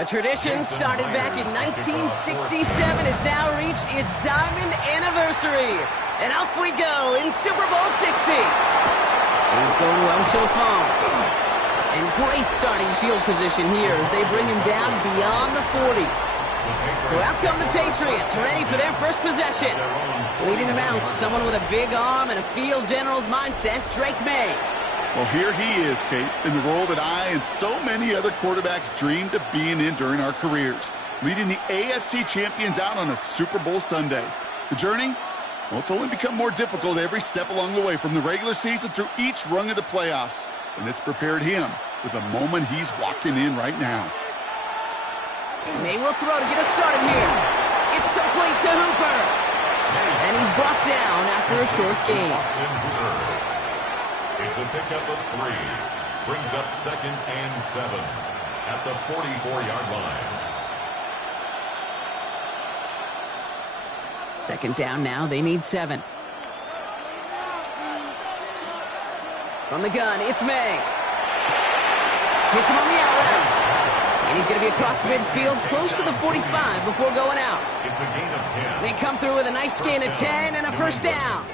A tradition started back in 1967 has now reached its diamond anniversary. And off we go in Super Bowl 60. He's going well so far. And great starting field position here as they bring him down beyond the 40. So out come the Patriots, ready for their first possession. Leading them out, someone with a big arm and a field general's mindset, Drake May. Well, here he is, Kate, in the role that I and so many other quarterbacks dreamed of being in during our careers, leading the AFC champions out on a Super Bowl Sunday. The journey? Well, it's only become more difficult every step along the way, from the regular season through each rung of the playoffs, and it's prepared him for the moment he's walking in right now. May will throw to get us started here. It's complete to Hooper. And he's brought down after a short gain. It's a pickup of 3. Brings up 2nd and 7 at the 44-yard line. Second down now. They need 7. From the gun, it's May. Hits him on the out route. And he's going to be across midfield, close to the 45 before going out. It's a gain of 10. They come through with a nice gain of 10 and a first down.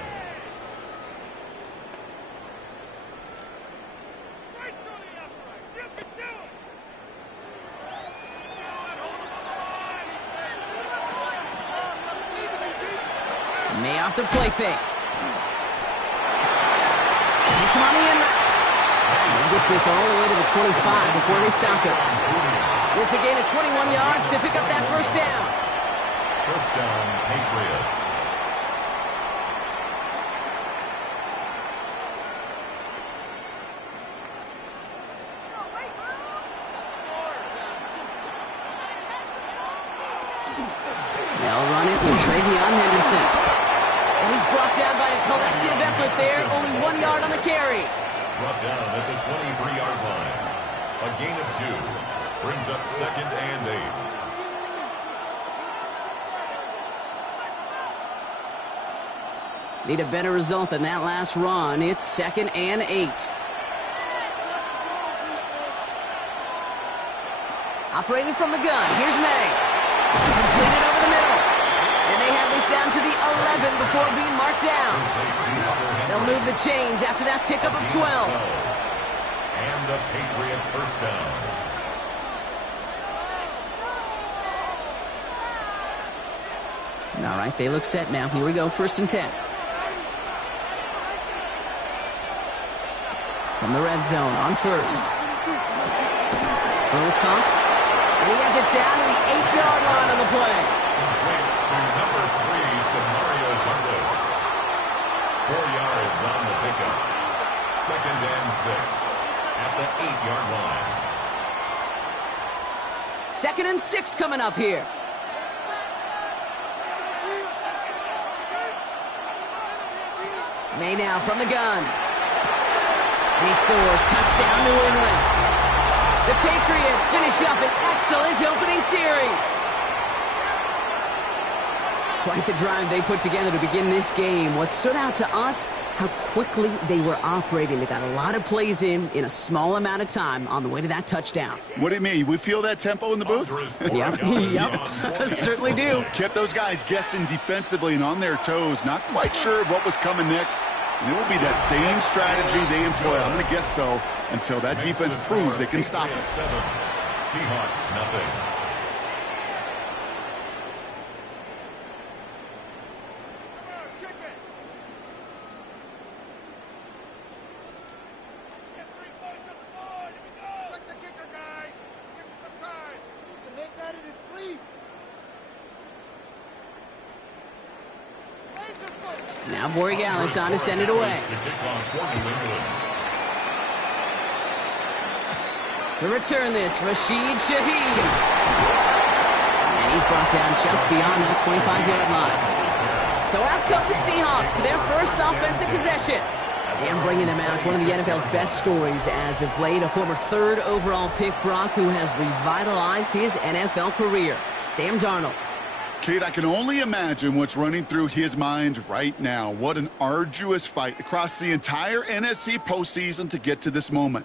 May off the play fake. Hits him on the in route. He gets this all the way to the 25 before they stop it. It's a gain of 21 yards to pick up that first down. First down, Patriots. They'll run it with Travion Henderson. And he's brought down by a collective effort there. Only 1 yard on the carry. Brought down at the 23-yard line. A gain of 2. Brings up 2nd and 8. Need a better result than that last run. It's 2nd and 8. Operating from the gun. Here's May. Completed over the middle. And they have this down to the 11 before being marked down. They'll move the chains after that pickup of 12. And a Patriot first down. All right, they look set now. Here we go, 1st and 10. From the red zone on 1st. Bill's caught. And he has it down to the 8-yard line on the play. To number 3, Mario Vargas. 4 yards on the pickup. 2nd and 6 at the 8-yard line. 2nd and 6 coming up here. May now from the gun. And he scores. Touchdown, New England. The Patriots finish up an excellent opening series. Quite the drive they put together to begin this game. What stood out to us, how quickly they were operating. They got a lot of plays in a small amount of time on the way to that touchdown. What do you mean? We feel that tempo in the booth? Yep, certainly do. Kept those guys guessing defensively and on their toes, not quite sure what was coming next. And it will be that same strategy they employ, I'm going to guess so, until that defense proves it can stop it. 7. Seahawks, nothing. Now Borregales on to send it away. To return this, Rashid Shaheed. And he's brought down just beyond that 25-yard line. So out come the Seahawks for their first offensive possession. And bringing them out, one of the NFL's best stories as of late, a former 3rd overall pick, Brock, who has revitalized his NFL career, Sam Darnold. Kate, I can only imagine what's running through his mind right now. What an arduous fight across the entire NFC postseason to get to this moment.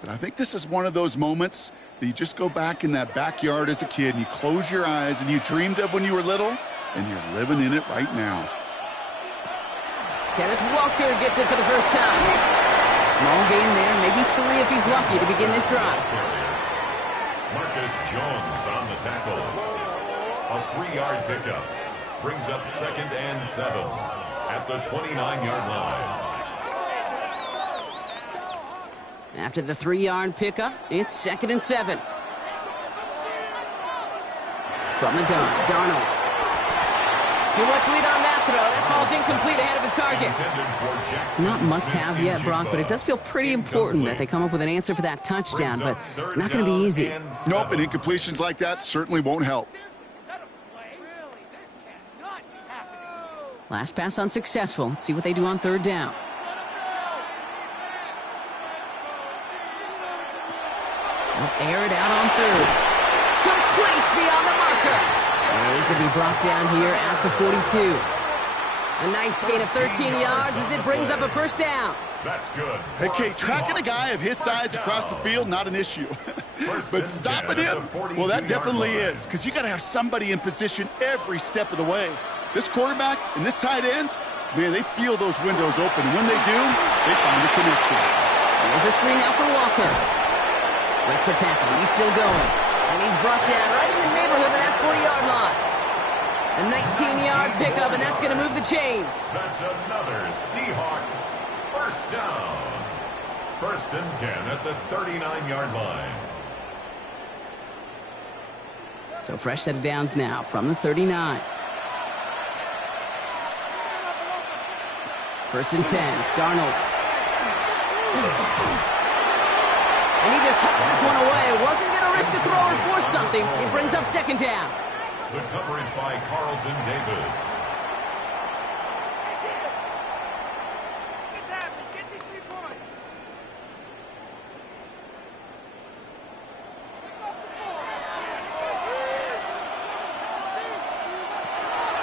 But I think this is one of those moments that you just go back in that backyard as a kid and you close your eyes and you dreamed of when you were little, and you're living in it right now. Kenneth Walker gets it for the first time. Small gain there, maybe 3 if he's lucky to begin this drive. Marcus Jones on the tackle. A 3-yard pickup. Brings up 2nd and 7 at the 29-yard line. After the 3-yard pickup, it's 2nd and 7. From the gun, Darnold. Too much lead on that throw. That falls incomplete ahead of his target. Not must-have yet, Brock, but it does feel pretty important that they come up with an answer for that touchdown, but not going to be easy. Nope, and incompletions like that certainly won't help. Last pass unsuccessful. Let's see what they do on 3rd down. They'll air it out on 3rd. Complete beyond the marker. And he's going to be brought down here at the 42. A nice gain of 13 yards as it brings up a 1st down. That's good. Hey, Kate, tracking a guy of his size across the field, not an issue. But stopping him, well, that definitely is, because you got to have somebody in position every step of the way. This quarterback and this tight end, man, they feel those windows open. And when they do, they find the connection. There's a screen now for Walker. Breaks a tackle. He's still going. And he's brought down right in the neighborhood of that 40-yard line. A 19-yard pickup, and that's going to move the chains. That's another Seahawks 1st down. 1st and 10 at the 39-yard line. So fresh set of downs now from the 39. 1st and 10, Darnold. And he just hucks this one away. Wasn't going to risk a throw or force something. It brings up 2nd down. The coverage by Carlton Davis.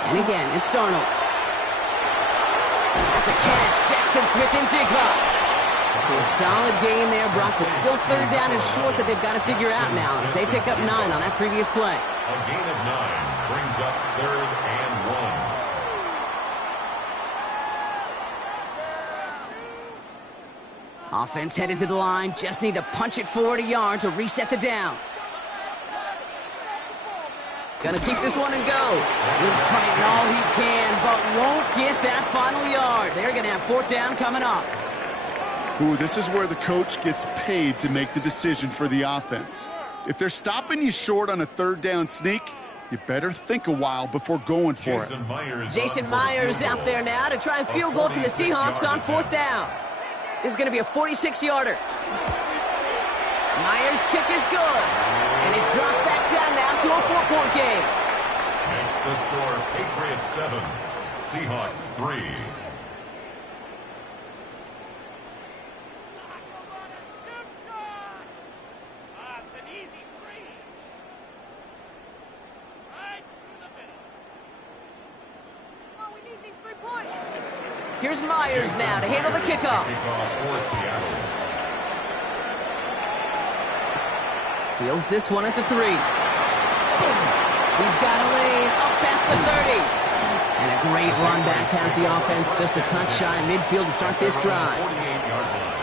And again, it's Darnold. That's a catch. Jackson Smith-Njigba. So a solid gain there, Brock, but still 3rd down and short that they've got to figure out now as they pick up 9 on that previous play. A gain of 9 brings up 3rd and 1. Offense headed to the line. Just need to punch it forward a yard to reset the downs. Gonna keep this one and go. He's fighting all he can, but won't get that final yard. They're gonna have 4th down coming up. Ooh, this is where the coach gets paid to make the decision for the offense. If they're stopping you short on a 3rd down sneak, you better think a while before going for it. Jason Myers out there now to try a field goal for the Seahawks on 4th down. This is going to be a 46-yarder. Myers' kick is good. And it's dropped back down now to a 4-point game. Makes the score Patriots 7, Seahawks 3. Here's Myers now to handle the kickoff. Fields this one at the 3. He's got a lane up past the 30. And a great run back has the offense just a touch shy midfield to start this drive.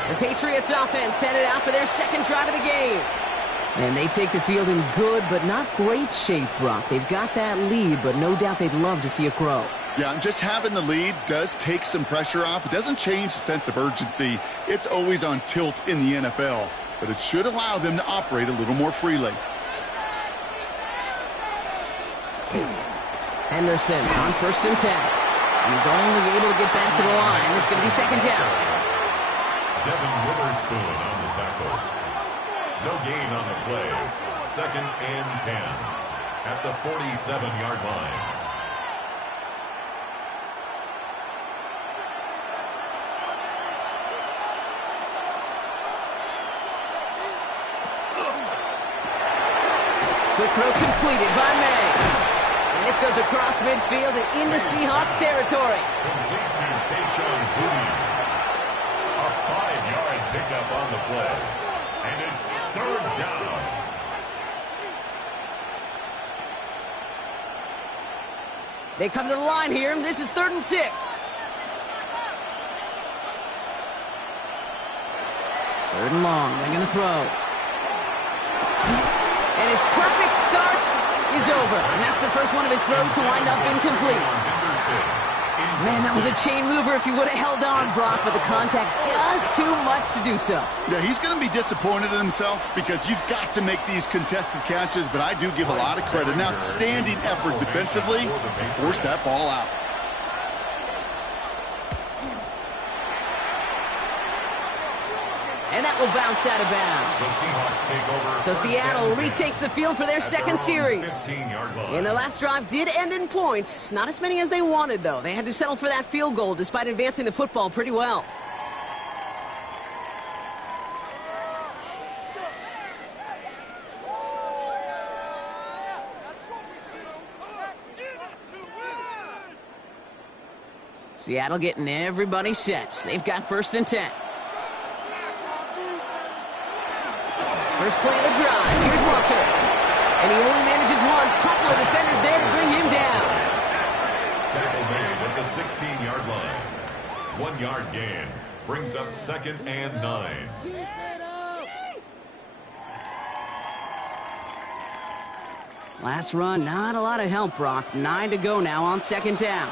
The Patriots offense headed out for their 2nd drive of the game. And they take the field in good but not great shape, Brock. They've got that lead, but no doubt they'd love to see it grow. Yeah, and just having the lead does take some pressure off. It doesn't change the sense of urgency. It's always on tilt in the NFL, but it should allow them to operate a little more freely. Henderson on 1st and 10. He's only able to get back to the line. It's going to be 2nd down. Devin Witherspoon on the tackle. No gain on the play. 2nd and 10 at the 47-yard line. Quick throw completed by May. And this goes across midfield and into Seahawks territory. Complete to Kayshon Boutte. A 5-yard pickup on the play. And it's 3rd down. They come to the line here, and this is 3rd and 6. 3rd and long. They're going to throw. And his perfect start is over. And that's the first one of his throws to wind up incomplete. Man, that was a chain mover if he would have held on, Brock, but the contact just too much to do so. Yeah, he's going to be disappointed in himself because you've got to make these contested catches, but I do give a lot of credit. An outstanding effort defensively to force that ball out. And that will bounce out of bounds. The Seahawks take over. So Seattle retakes the field for their second series. And their last drive did end in points. Not as many as they wanted, though. They had to settle for that field goal despite advancing the football pretty well. Seattle getting everybody set. They've got 1st and 10. First play of the drive. Here's Walker. And he only manages one. Couple of defenders there to bring him down. Tackle made at the 16-yard line. 1-yard gain. Brings up 2nd and 9. Last run, not a lot of help, Brock. 9 to go now on 2nd down.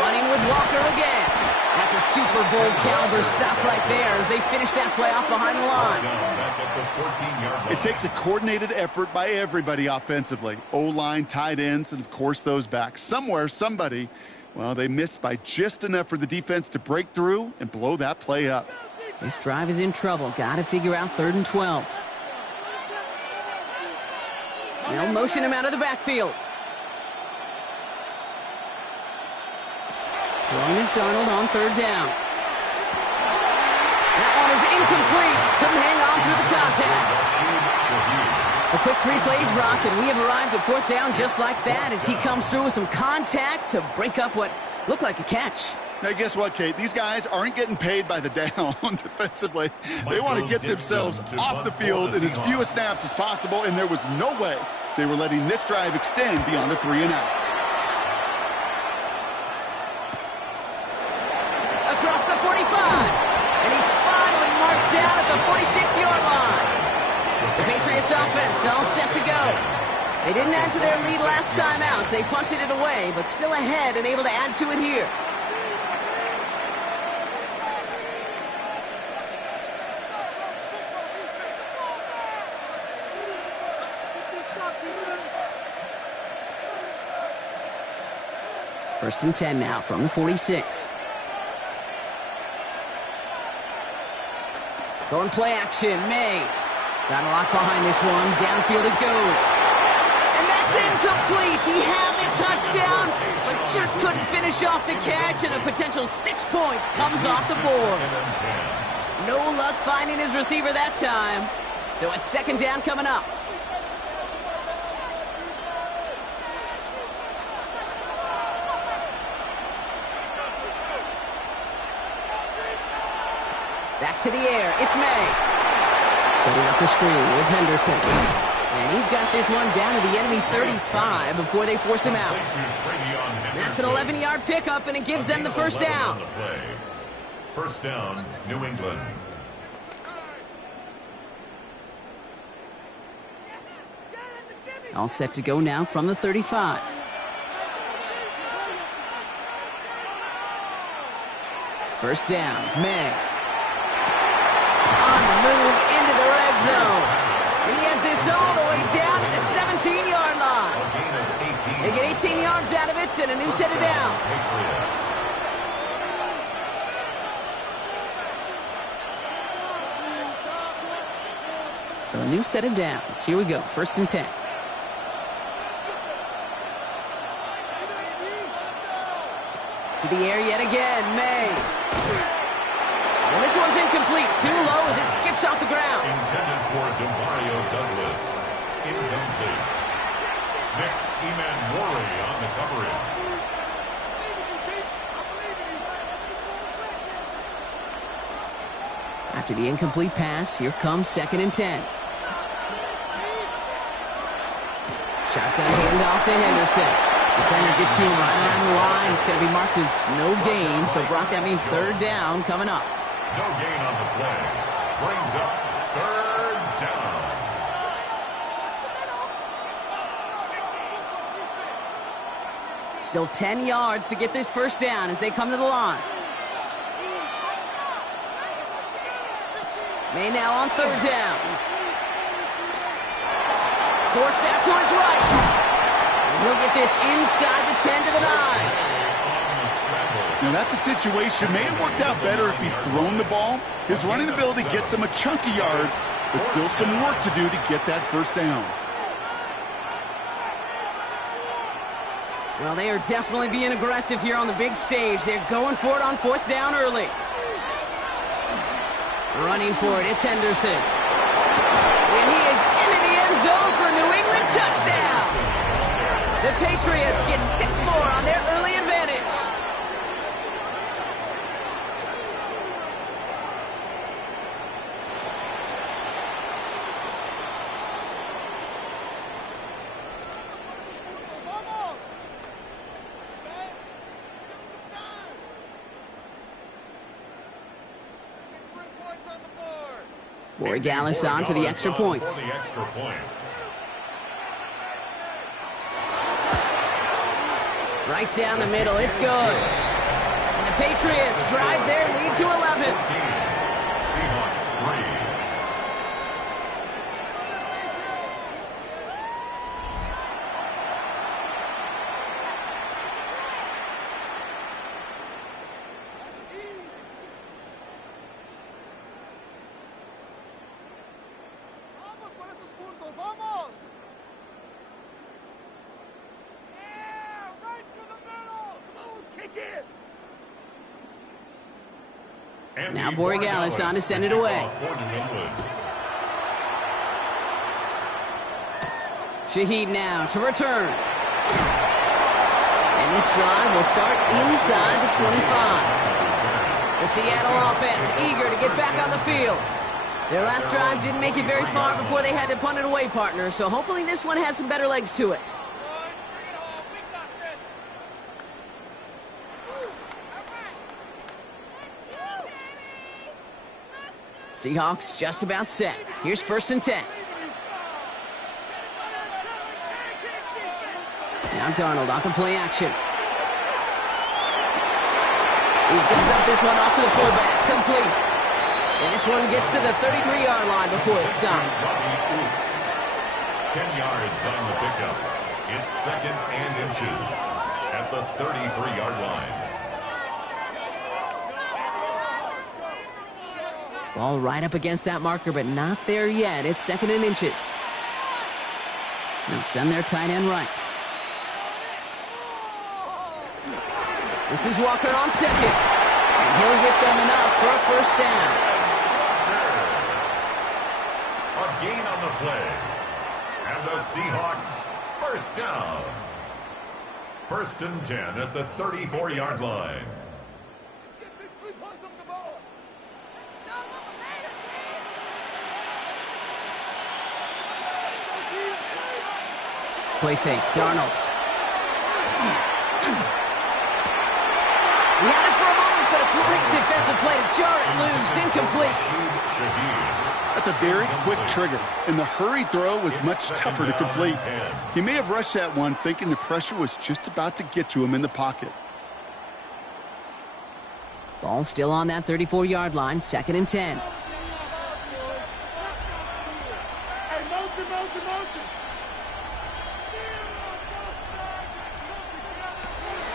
Running with Walker again. That's a Super Bowl caliber stop right there as they finish that play off behind the line. It takes a coordinated effort by everybody offensively. O-line, tight ends, and of course those backs. Somewhere, somebody, well, they missed by just enough for the defense to break through and blow that play up. This drive is in trouble. Got to figure out 3rd and 12. They'll motion him out of the backfield. Throwing is Darnold on 3rd down. That one is incomplete. Couldn't hang on through the contact. A quick 3 plays, Brock, and we have arrived at 4th down just like that as he comes through with some contact to break up what looked like a catch. Now, guess what, Kate? These guys aren't getting paid by the down defensively. They want to get themselves off the field in as few snaps as possible, and there was no way they were letting this drive extend beyond a 3-and-out. Across the 45, and he's finally marked down at the 46-yard line. The Patriots offense all set to go. They didn't add to their lead last time out, so they punted it away, but still ahead and able to add to it here. First and 10 now from the 46. Going play action, May. Got a lock behind this one. Downfield it goes. And that's incomplete. He had the touchdown, but just couldn't finish off the catch, and a potential 6 points comes off the board. No luck finding his receiver that time. So it's 2nd down coming up. Back to the air. It's May. Setting up the screen with Henderson. And he's got this one down to the enemy 35 before they force him out. That's an 11-yard pickup, and it gives them the 1st down. 1st down, New England. All set to go now from the 35. First down, May. On the move into the red zone. And he has this all the way down to the 17-yard line. They get 18 yards out of it and a new set of downs. So a new set of downs. Here we go. 1st and 10. To the air yet again, May. And this one's incomplete. Too low as it skips off the ground. Intended for Demario Douglas. Incomplete. Nick Emanwari on the coverage. After the incomplete pass, here comes 2nd and 10. Shotgun handoff to Henderson. Defender gets to him right around the line. It's going to be marked as no gain. So, Brock, that means third down coming up. No gain on the play. Brings up third down. Still 10 yards to get this first down as they come to the line. May now on third down. Forced out to his right. And he'll get this inside the 10 to the 9. Now that's a situation. May have worked out better if he'd thrown the ball. His running ability gets him a chunk of yards, but still some work to do to get that first down. Well, they are definitely being aggressive here on the big stage. They're going for it on fourth down early. Running for it, it's Henderson. And he is into the end zone for a New England touchdown. The Patriots get 6 more on their early advantage. Boy Gallis on for the extra point. Right down the middle, it's good. And the Patriots drive their lead to 11. Seahawks 3. Now Borregales on to send it away. Shaheed now to return. And this drive will start inside the 25. The Seattle offense eager to get back on the field. Their last drive didn't make it very far before they had to punt it away, partner. So hopefully this one has some better legs to it. Seahawks just about set. Here's 1st and 10. Now Darnold off the play action. He's going to dump this one off to the fullback. Complete. And this one gets to the 33-yard line before it's stopped. 10 yards on the pickup. It's 2nd and inches at the 33-yard line. Ball right up against that marker, but not there yet. It's 2nd and inches. They'll send their tight end right. This is Walker on 2nd. And he'll get them enough for a first down. A gain on the play. And the Seahawks first down. 1st and 10 at the 34-yard line. Play fake, Darnold. He had it for a moment, but a great defensive play to jar it loose. Incomplete. That's a very quick trigger, and the hurry throw was much tougher to complete. He may have rushed that one thinking the pressure was just about to get to him in the pocket. Ball still on that 34-yard line, 2nd and 10.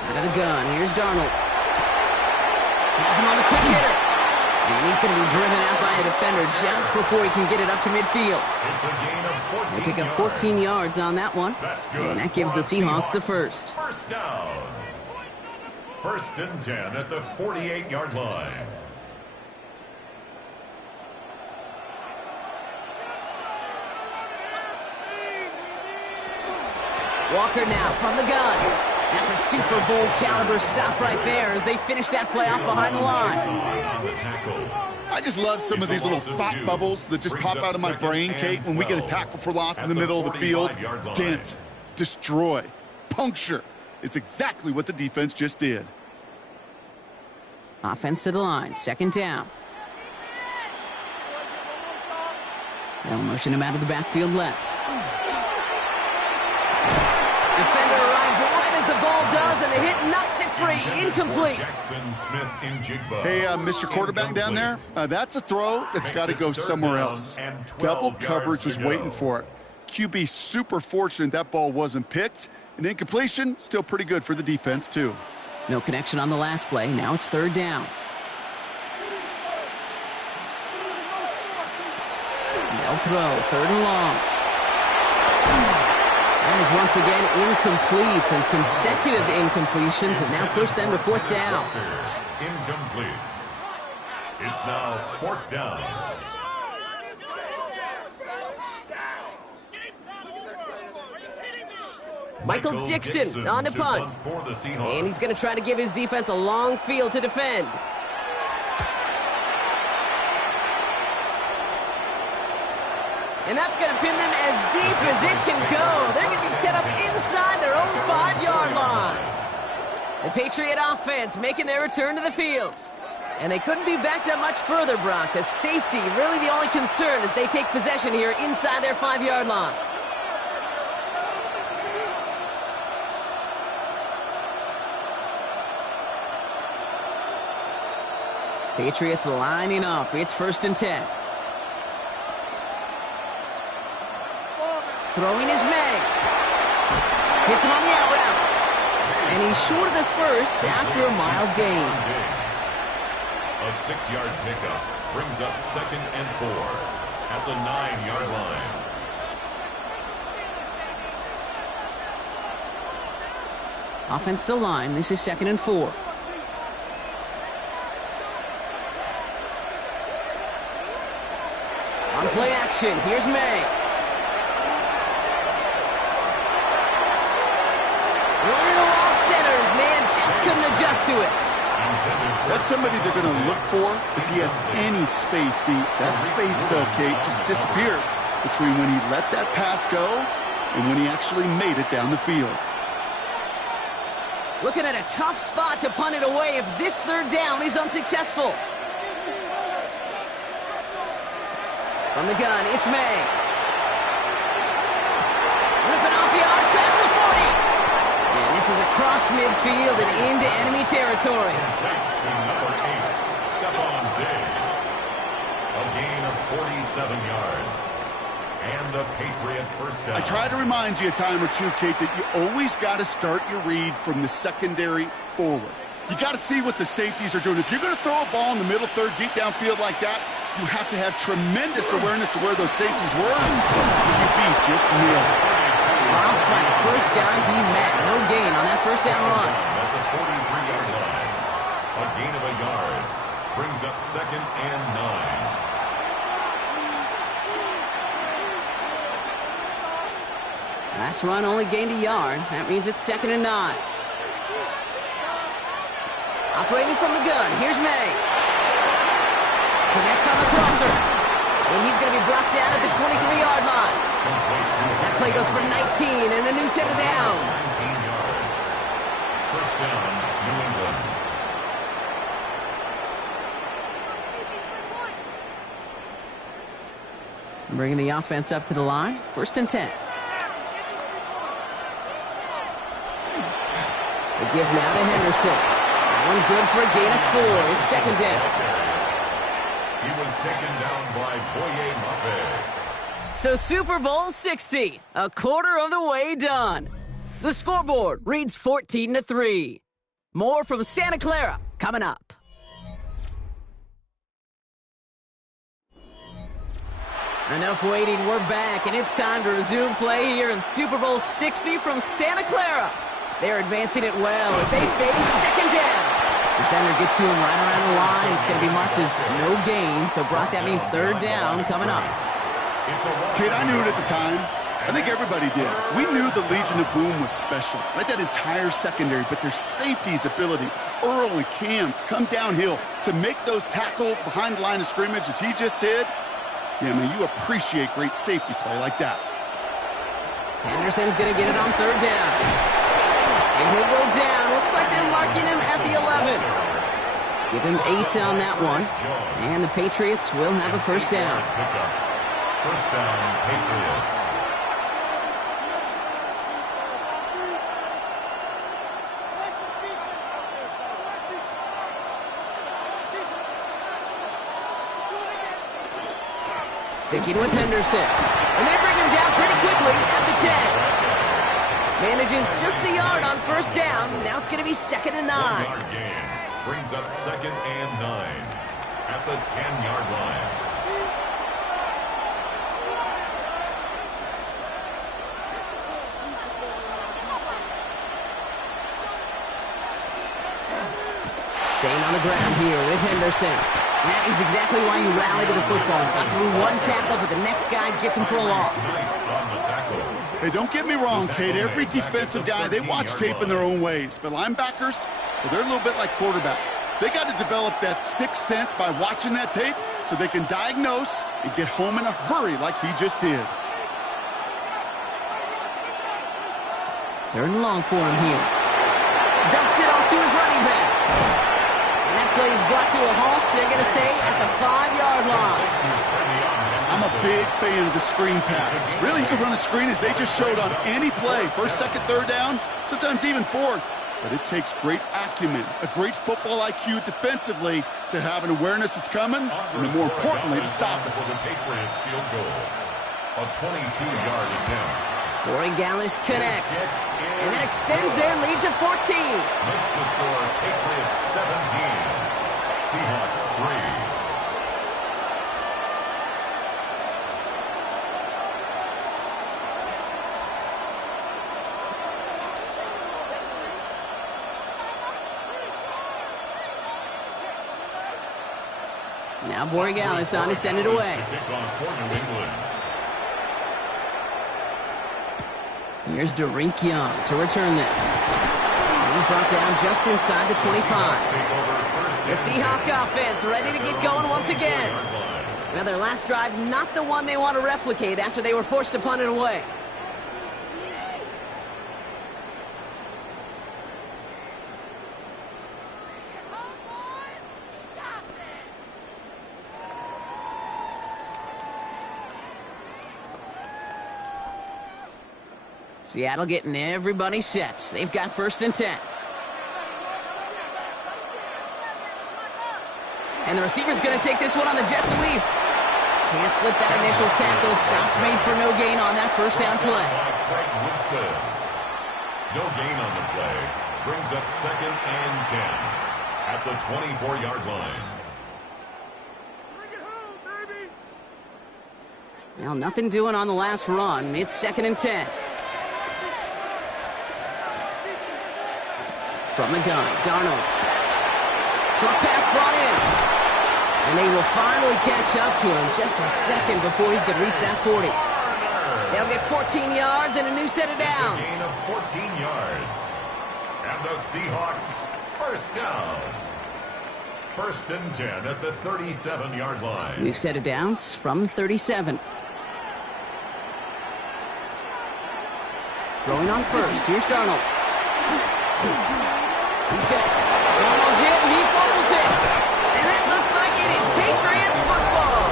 Out of the gun, here's Darnold. Has him on the quick hitter. And he's going to be driven out by a defender just before he can get it up to midfield. It's a gain of 14 They pick up 14 yards on that one. That's good. And that gives the Seahawks the first. First down. 1st and 10 at the 48-yard line. Walker now from the gun. That's a Super Bowl caliber stop right there as they finish that play off behind the line. I just love some of these little thought bubbles that just pop out of my brain, Kate, when we get a tackle for loss in the middle of the field. Dent. destroy, puncture. It's exactly what the defense just did. Offense to the line, second down. They'll motion him out of the backfield left. Defender arrives right as the ball does, and the hit knocks it free. Incomplete. Hey, Mr. Quarterback down there, that's a throw that's got to go somewhere else. Double coverage was waiting for it. QB super fortunate that ball wasn't picked. And incompletion, still pretty good for the defense, too. No connection on the last play. Now it's third down. They'll throw, third and long. That is once again incomplete, and consecutive incompletions have now pushed them to fourth down. Incomplete. It's now fourth down. Michael Dixon on the punt. And he's going to try to give his defense a long field to defend. And that's going to pin them as deep as it can go. They're going to be set up inside their own 5-yard line. The Patriot offense making their return to the field. And they couldn't be backed up much further, Brock, as safety really the only concern as they take possession here inside their 5-yard line. Patriots lining up. It's first and 10. Throwing is May. Hits him on the out route. And he's short of the first after a mild gain. A 6-yard pickup brings up second and 4 at the 9-yard line. Offense to line. This is second and 4. On play action, here's May. Running off center, his man just couldn't adjust to it. That's somebody they're going to look for if he has any space deep. That space, though, Kate, just disappeared between when he let that pass go and when he actually made it down the field. Looking at a tough spot to punt it away if this third down is unsuccessful. From the gun, it's May. Ripping off yards past the 40. And this is across midfield and into enemy territory. To number 8, Stephon Diggs. A gain of 47 yards. And a Patriot first down. I try to remind you a time or two, Kate, that you always got to start your read from the secondary forward. You got to see what the safeties are doing. If you're going to throw a ball in the middle third, deep downfield like that, you have to have tremendous awareness of where those safeties were. QB just nailed it. Wow, first down he met. No gain on that first down run. At the 43-yard line, a gain of a yard brings up second and 9. Last run only gained a yard. That means it's second and 9. Operating from the gun, here's May. Connects on the crosser. And he's going to be brought down at the 23-yard line. That play goes for 19 and a new set of downs. 19 yards. First down, New England. Bringing the offense up to the line. First and 10. The give now to Henderson. One good for a gain of 4. It's second down. He was taken down by Boye Mafe. So Super Bowl 60, a quarter of the way done. The scoreboard reads 14-3. More from Santa Clara coming up. Enough waiting, we're back, and it's time to resume play here in Super Bowl 60 from Santa Clara. They're advancing it well as they face second down. Defender gets to him right around the line. It's going to be marked as no gain. So, Brock, that means third down coming up. Kid, I knew it at the time. I think everybody did. We knew the Legion of Boom was special. Right, that entire secondary, but their safety's ability, Earl and Cam, to come downhill, to make those tackles behind the line of scrimmage as he just did. Yeah, man, you appreciate great safety play like that. Henderson's going to get it on third down. And he'll go down. Looks like they're marking him at the 11. Give him 8 on that one. And the Patriots will have a first down. First down, Patriots. Sticking with Henderson. And they bring him down pretty quickly at the 10. Manages just a yard on first down. Now it's going to be 2nd and 9. 1-yard gain. Brings up 2nd and 9 at the 10-yard line. Staying on the ground here with Henderson. That is exactly why you rally to the football. Got through one tackle, but the next guy gets him for a loss. Hey, don't get me wrong, Kate. Every defensive guy, they watch tape in their own ways. But linebackers, well, they're a little bit like quarterbacks. They got to develop that sixth sense by watching that tape so they can diagnose and get home in a hurry like he just did. 3rd and long for him here. Dumps it off to his running back. And that play is brought to a halt, so they're going to say at the 5-yard line. I'm a big fan of the screen pass. Really, you can run a screen as they just showed on any play. 1st, 2nd, 3rd down, sometimes even 4th. But it takes great acumen, a great football IQ defensively to have an awareness it's coming, and then more importantly, to stop it. For the Patriots field goal, a 22-yard attempt. Corey Gallis connects. And that extends their lead to 14. Makes the score Patriots 17, Seahawks 3. Now Borregales on to send it away. Here's Derink Young to return this. He's brought down just inside the 25. The Seahawk offense ready to get going once again. Now their last drive, not the one they want to replicate after they were forced to punt it away. Seattle getting everybody set. They've got 1st and 10. And the receiver's going to take this one on the jet sweep. Can't slip that initial tackle. Stops made for no gain on that first down play. No gain on the play. Brings up 2nd and 10 at the 24-yard line. Well, nothing doing on the last run. It's 2nd and 10. From the gun, Darnold. Short pass brought in. And they will finally catch up to him just a second before he could reach that 40. They'll get 14 yards and a new set of downs. It's a gain of 14 yards. And the Seahawks, first down. 1st and 10 at the 37-yard line. New set of downs from 37. Throwing on first. Here's Darnold. He's got Darnold hit, and he fumbles it. And that looks like it is Patriots football.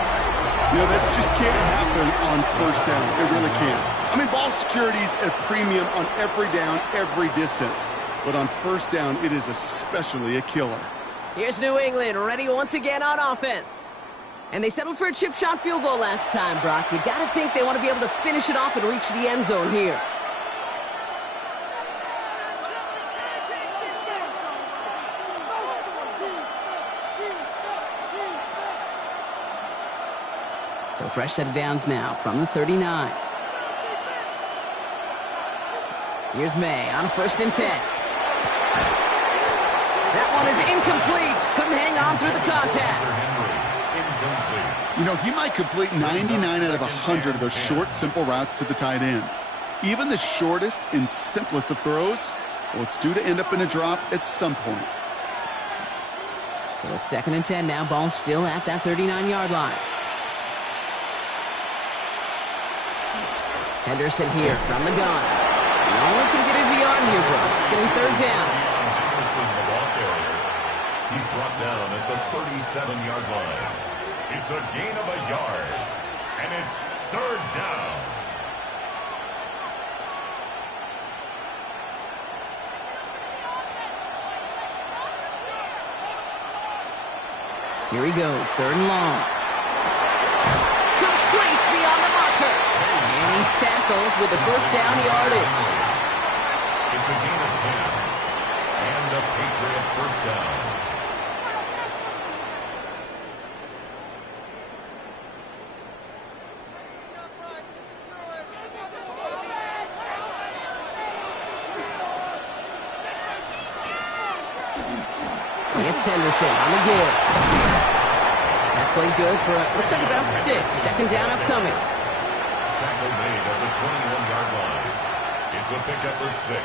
You know, this just can't happen on 1st down. It really can't. I mean, ball security is at a premium on every down, every distance. But on 1st down, it is especially a killer. Here's New England, ready once again on offense. And they settled for a chip shot field goal last time, Brock. You got to think they want to be able to finish it off and reach the end zone here. So fresh set of downs now from the 39. Here's May on 1st and 10. That one is incomplete. Couldn't hang on through the contact. You know, he might complete 99 out of 100 of those short, simple routes to the tight ends. Even the shortest and simplest of throws, well, it's due to end up in a drop at some point. So it's 2nd and 10 now. Ball still at that 39-yard line. Henderson here from the gun. He only can get his yard here, bro. It's going to be third down. Henderson, the ball carrier. He's brought down at the 37-yard line. It's a gain of a yard, and it's third down. Here he goes, third and long. Complete beyond the marker. And he's tackled with the first down yardage. It's a gain of 10. And a Patriot first down. It's Henderson on the give. That played good for, looks like about 6. Second down upcoming. Tackle made at the 21-yard line. It's a pickup of 6.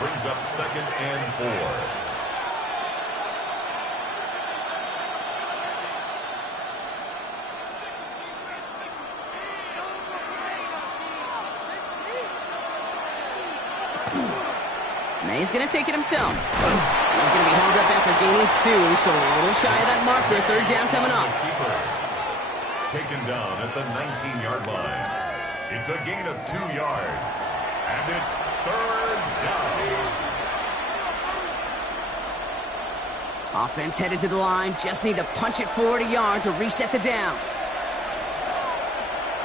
Brings up second and 4. He's going to take it himself. He's going to be held up after gaining 2, so a little shy of that marker. Third down coming up. Taken down at the 19-yard line. It's a gain of 2 yards, and it's third down. Offense headed to the line. Just need to punch it forward a yard to reset the downs.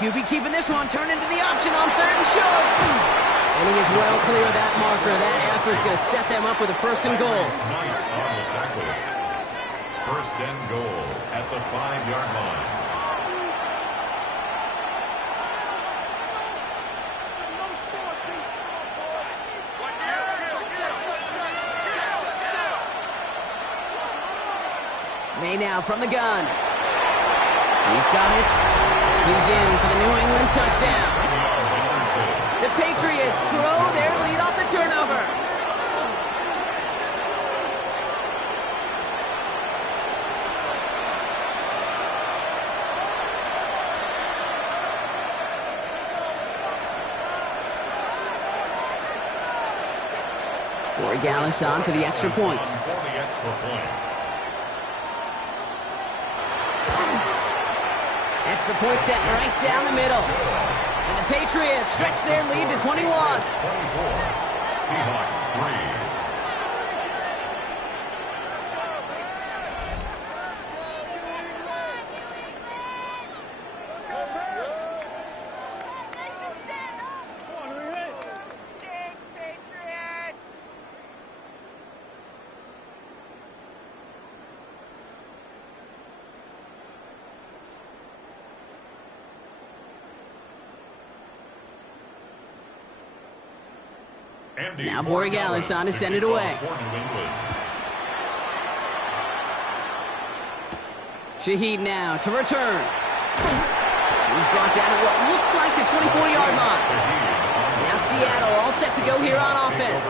QB keeping this one. Turn into the option on third and short. And he is well clear of that marker. That effort's going to set them up with a first and goal. Knight on the tackle. First and goal at the 5-yard line. May now from the gun. He's got it. He's in for the New England touchdown. The Patriots grow their lead off the turnover. Corey Gallis on for the extra point. Extra point set right down the middle. And the Patriots stretch their lead to 21. 24. Seahawks 3. Now Borregales on to send it away. Shaheed now to return. He's brought down at what looks like the 24-yard line. Now Seattle all set to go here on offense.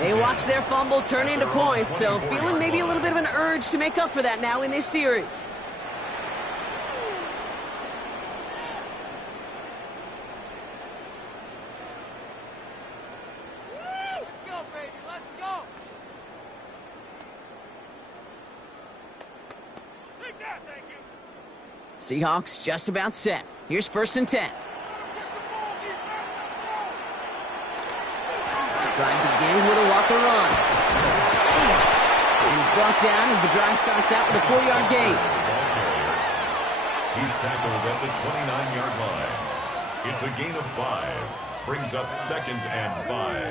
They watch their fumble turn into points, so feeling maybe a little bit of an urge to make up for that now in this series. Seahawks just about set. Here's first and 10. The drive begins with a walker run. And he's brought down as the drive starts out with a 4-yard gain. He's tackled at the 29-yard line. It's a gain of 5. Brings up second and 5.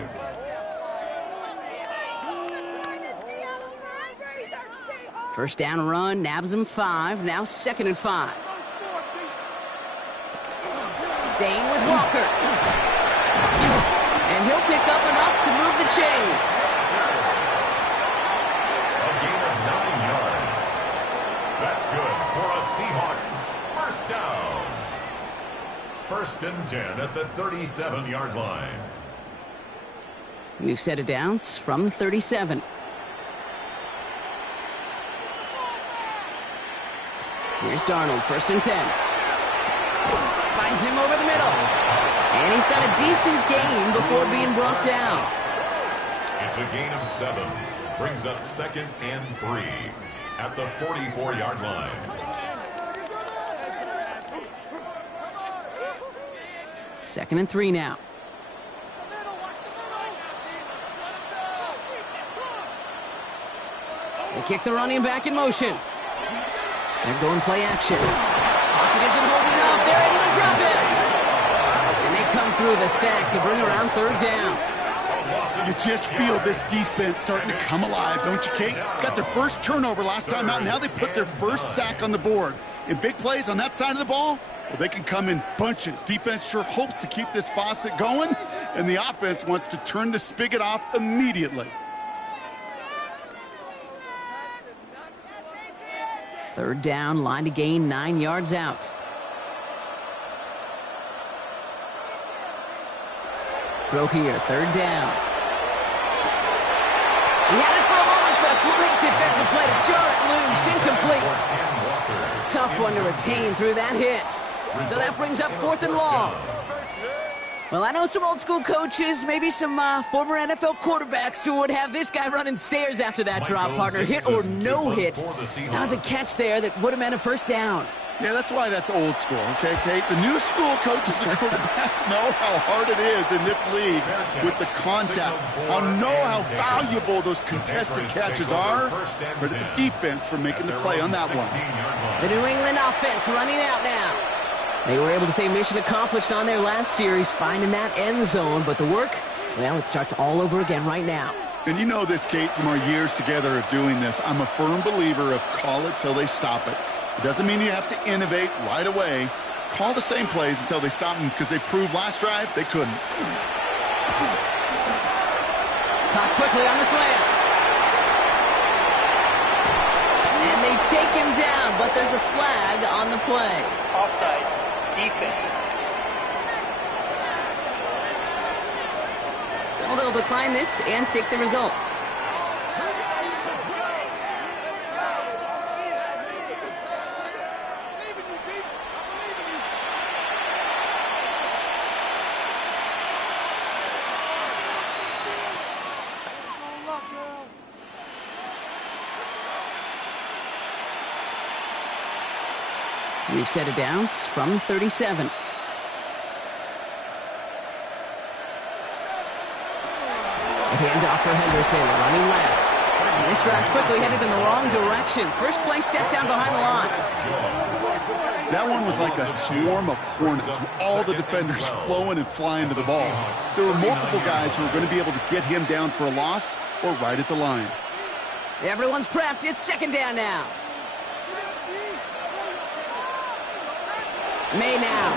First down run, nabs him 5. Now second and 5. Staying with Walker. And he'll pick up enough to move the chains. A gain of 9 yards. That's good for a Seahawks first down. First and 10 at the 37-yard line. New set of downs from the 37. Here's Darnold, first and 10. Finds him over the middle. And he's got a decent gain before being brought down. It's a gain of 7. Brings up 2nd and 3 at the 44-yard line. Second and 3 now. They kick the running back in motion. And go and play action. Pocket isn't holding up. They're able to drop it. And they come through the sack to bring around 3rd down. You just feel this defense starting to come alive, don't you, Kate? Got their first turnover last time out. Now they put their first sack on the board. In big plays on that side of the ball, well, they can come in bunches. Defense sure hopes to keep this faucet going, and the offense wants to turn the spigot off immediately. 3rd down, line to gain 9 yards out. Throw here, 3rd down. He had it for a moment, but a great defensive play to jar it loose. Incomplete. Tough one to retain through that hit. So that brings up 4th and long. Well, I know some old school coaches, maybe some former NFL quarterbacks who would have this guy running stairs after that drop, partner. Hit or no hit. That was a catch there that would have meant a 1st down. Yeah, that's why that's old school, okay, Kate? The new school coaches and quarterbacks know how hard it is in this league with the contact. Know how valuable those contested catches are. Credit the defense for making the play on that one. The New England offense running out now. They were able to say mission accomplished on their last series, finding that end zone. But the work, well, it starts all over again right now. And you know this, Kate, from our years together of doing this. I'm a firm believer of call it till they stop it. It doesn't mean you have to innovate right away. Call the same plays until they stop them, because they proved last drive they couldn't. Caught quickly on the slant. And they take him down, but there's a flag on the play. Offside. Defense. So they'll decline this and take the results. We've set it downs from 37. A handoff for Henderson, running left. And this drive's quickly headed in the wrong direction. First play set down behind the line. That one was like a swarm of hornets with all the defenders flowing and flying to the ball. There were multiple guys who were going to be able to get him down for a loss or right at the line. Everyone's prepped. It's 2nd down now. May now.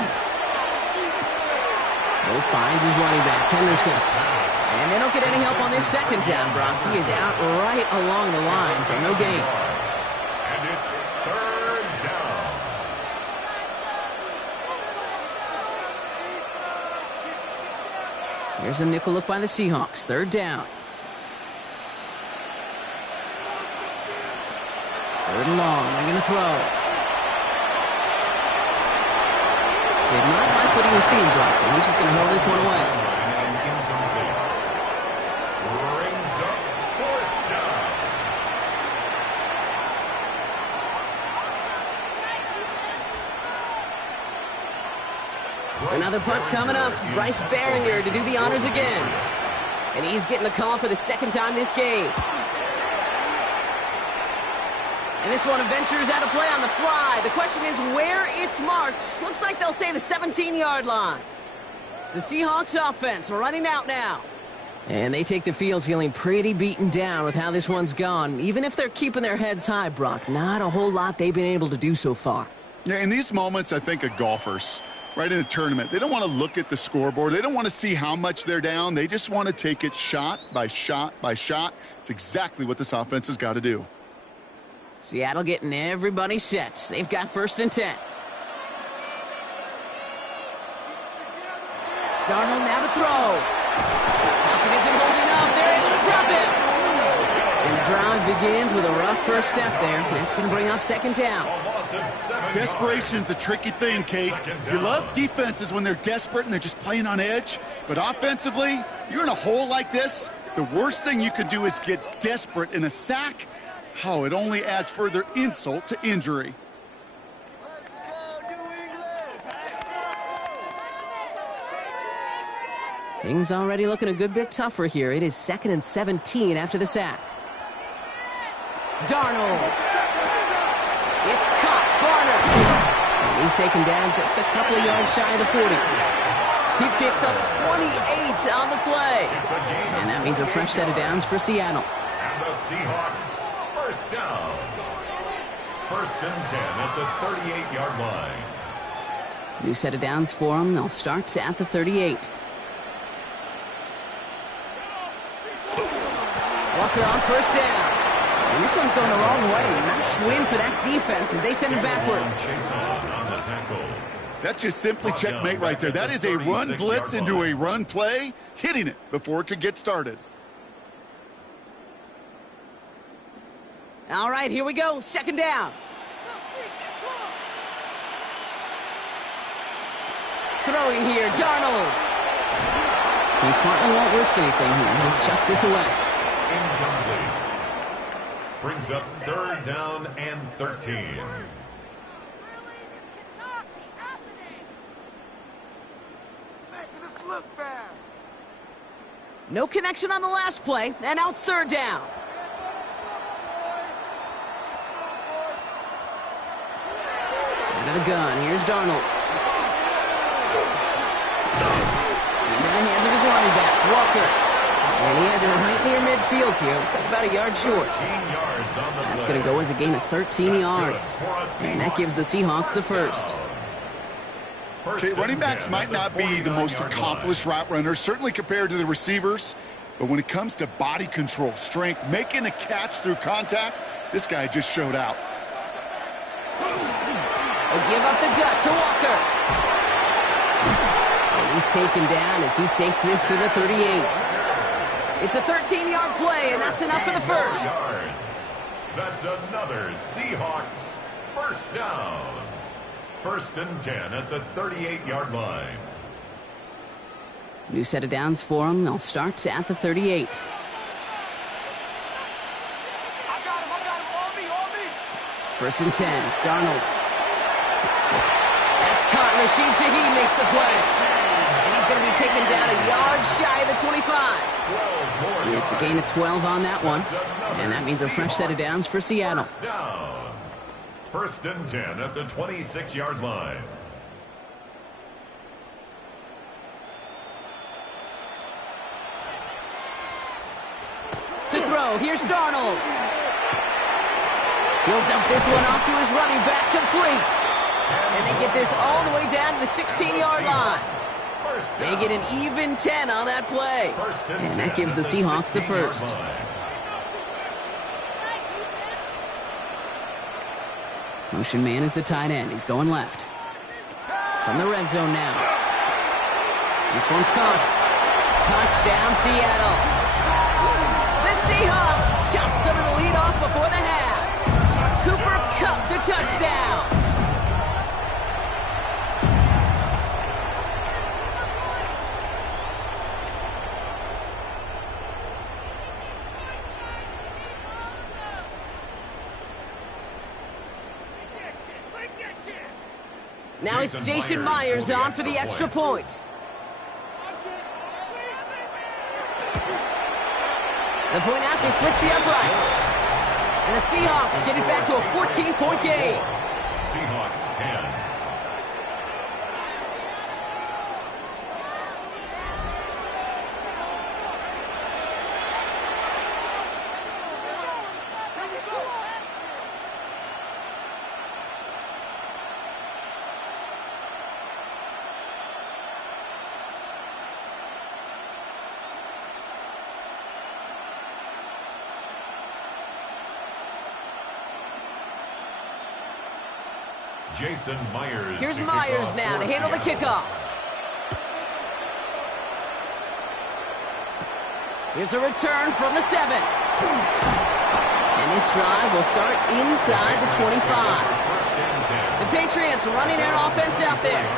He finds his running back, Henderson. And they don't get any help on this 2nd down, Brock. He is out right along the line, so no gain. And it's 3rd down. Here's a nickel look by the Seahawks. 3rd down. 3rd and long. They're going to throw. Did not like what he was seeing, Brock, so he's just going to hold this one away. Brings up 4th down. Another punt coming up. Bryce Barringer to do the honors again. And he's getting the call for the 2nd time this game. And this one ventures out of play on the fly. The question is where it's marked. Looks like they'll say the 17-yard line. The Seahawks offense running out now. And they take the field feeling pretty beaten down with how this one's gone. Even if they're keeping their heads high, Brock, not a whole lot they've been able to do so far. Yeah, in these moments, I think of golfers, right, in a tournament. They don't want to look at the scoreboard. They don't want to see how much they're down. They just want to take it shot by shot by shot. It's exactly what this offense has got to do. Seattle getting everybody set. They've got 1st and 10. Darnold now to throw. Falcon isn't holding up. They're able to drop him. And the drive begins with a rough first step there. That's going to bring up second down. Desperation's a tricky thing, Kate. You love defenses when they're desperate and they're just playing on edge. But offensively, you're in a hole like this, the worst thing you can do is get desperate in a sack. Oh, it only adds further insult to injury. Things already looking a good bit tougher here. It is 2nd and 17 after the sack. Darnold. It's caught. Barner. And he's taken down just a couple of yards shy of the 40. He picks up 28 on the play. And that means a fresh set of downs for Seattle. And the Seahawks, first down. 1st and 10 at the 38-yard line. New set of downs for them. They'll start at the 38. Walker on first down. And this one's going the wrong way. Nice win for that defense as they send it backwards. That's just simply checkmate right there. That is a run blitz into a run play, hitting it before it could get started. All right, here we go. 2nd down. Throwing here, Darnold. He smartly won't risk anything here. He just chucks this away. Incomplete. Brings up 3rd down and 13. No connection on the last play, and now it's 3rd down. Out of the gun, here's Darnold. Into the hands of his running back, Walker. And he has it right near midfield here. It's about a yard short. That's going to go as a gain of 13 yards. And that gives the Seahawks the first. Okay, running backs might not be the most accomplished route runners, certainly compared to the receivers. But when it comes to body control, strength, making a catch through contact, this guy just showed out. They'll give up the gut to Walker. And he's taken down as he takes this to the 38. It's a 13-yard play, and that's enough for the first. That's another Seahawks first down. 1st and 10 at the 38-yard line. New set of downs for them. They'll start at the 38. First and 10, Darnold. That's caught. Rashid Shaheed makes the play. And he's going to be taken down a yard shy of the 25. It's a gain of 12 on that one. And that means a fresh set of downs for Seattle. 1st and 10 at the 26-yard line. To throw, here's Darnold. He'll dump this one off to his running back, complete. And they get this all the way down to the 16-yard line. They get an even 10 on that play. And that gives the Seahawks the first. Motion man is the tight end. He's going left. From the red zone now. This one's caught. Touchdown, Seattle. The Seahawks chop some of the lead off before the half. Cooper Kupp the touchdown. Now it's Jason Myers on for the extra point. The point after splits the uprights. And the Seahawks get it back to a 14-point game. Seahawks 10. Jason Myers. Here's Myers now to handle the kickoff. Here's a return from the 7. And this drive will start inside the 25. The Patriots running their offense out there.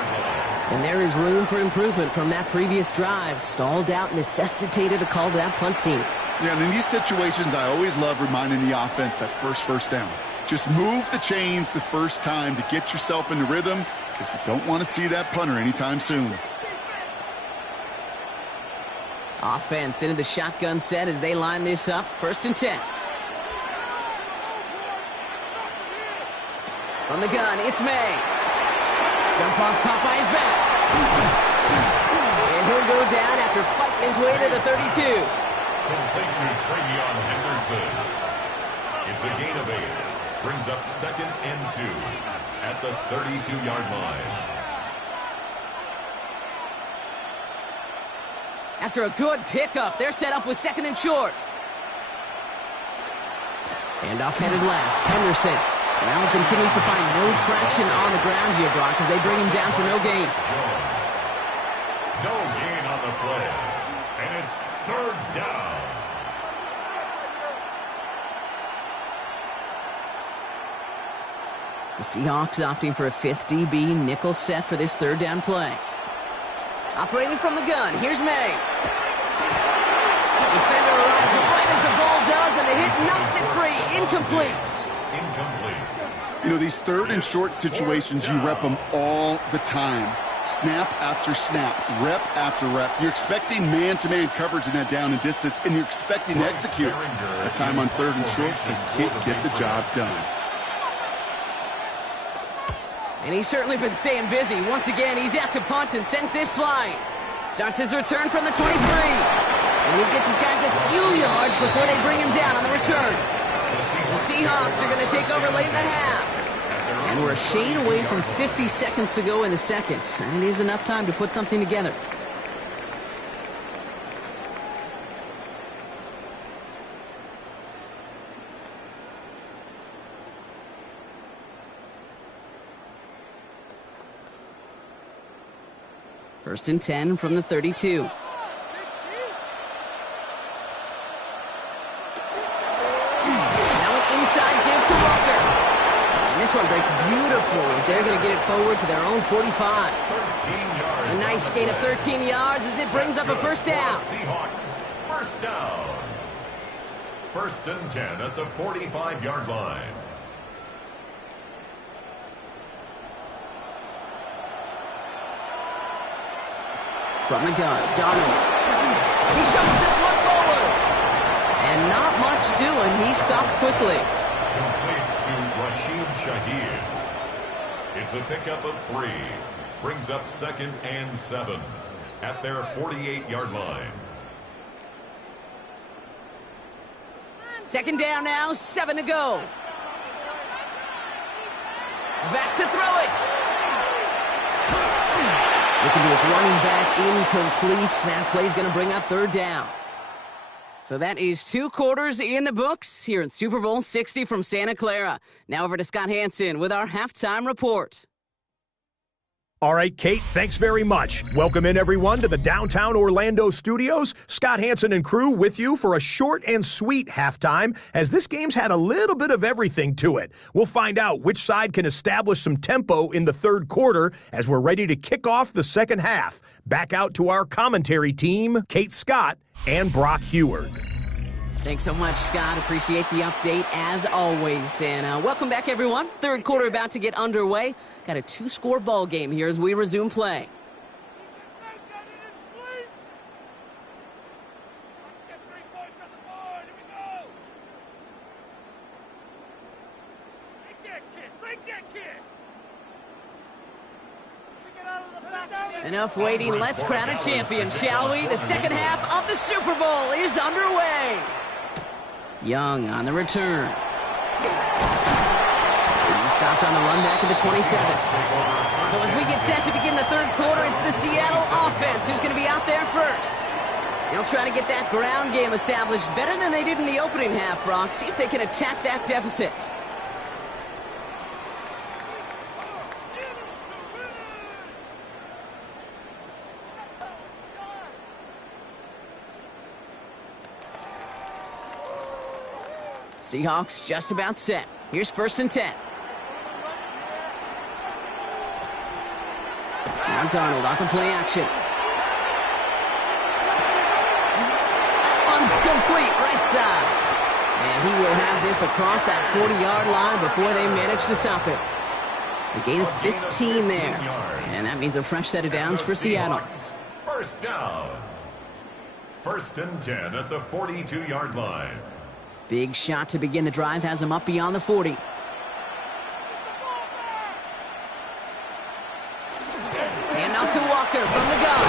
And there is room for improvement from that previous drive. Stalled out, necessitated a call to that punt team. Yeah, and in these situations, I always love reminding the offense that first down. Just move the chains the first time to get yourself into rhythm, because you don't want to see that punter anytime soon. Offense into the shotgun set as they line this up. 1st and 10. From the gun, it's May. Jump off caught by his back. And he'll go down after fighting his way to the 32. Complete to Travion Henderson. It's a gain of 8. Brings up 2nd and 2 at the 32-yard line. After a good pickup, they're set up with 2nd and short. Handoff headed left. Henderson. Now he continues to find no traction on the ground here, Brock, as they bring him down for no gain. Jones. No gain on the play. And it's 3rd down. The Seahawks opting for a 5th DB nickel set for this 3rd down play. Operating from the gun, here's May. Defender arrives right as the ball does, and the hit knocks it free. Incomplete. You know, these 3rd and short situations, you rep them all the time. Snap after snap, rep after rep. You're expecting man-to-man coverage in that down and distance, and you're expecting to execute. A time on 3rd and short, they can't get the job done. And he's certainly been staying busy. Once again, he's out to punt and sends this flying. Starts his return from the 23. And he gets his guys a few yards before they bring him down on the return. The Seahawks are going to take over late in the half. And we're a shade away from 50 seconds to go in the second. And it is enough time to put something together. First and 10 from the 32. Now an inside give to Walker. And this one breaks beautifully as they're going to get it forward to their own 45. 13 yards. A nice gain of 13 yards as it brings up a 1st down. Seahawks, 1st down. 1st and 10 at the 45-yard line. From the gun, Donald. He shoves this one forward. And not much doing. He stopped quickly. Complete to Rashid Shaheed. It's a pickup of 3. Brings up 2nd and 7 at their 48-yard line. 2nd down now, 7 to go. Back to throw it. Looking to his running back, incomplete. That play's going to bring up 3rd down. So that is 2 quarters in the books here in Super Bowl 60 from Santa Clara. Now over to Scott Hansen with our halftime report. All right, Kate, thanks very much. Welcome in, everyone, to the downtown Orlando studios. Scott Hansen and crew with you for a short and sweet halftime, as this game's had a little bit of everything to it. We'll find out which side can establish some tempo in the 3rd quarter as we're ready to kick off the 2nd half. Back out to our commentary team, Kate Scott and Brock Heward. Thanks so much, Scott. Appreciate the update as always. And welcome back, everyone. 3rd quarter about to get underway. Got a 2-score ball game here as we resume play. Enough waiting. Let's crown a champion, shall we? The 2nd half of the Super Bowl is underway. Young on the return. He stopped on the run back at the 27th. So as we get set to begin the 3rd quarter, it's the Seattle offense who's going to be out there first. They'll try to get that ground game established better than they did in the opening half, Brock. See if they can attack that deficit. Seahawks just about set. Here's 1st and 10. Now Darnold off the play action. That one's complete, right side. And he will have this across that 40-yard line before they manage to stop it. A gain of 15 there. And that means a fresh set of downs for Seattle. First down. 1st and 10 at the 42-yard line. Big shot to begin the drive has him up beyond the 40. Hand off to Walker from the gun.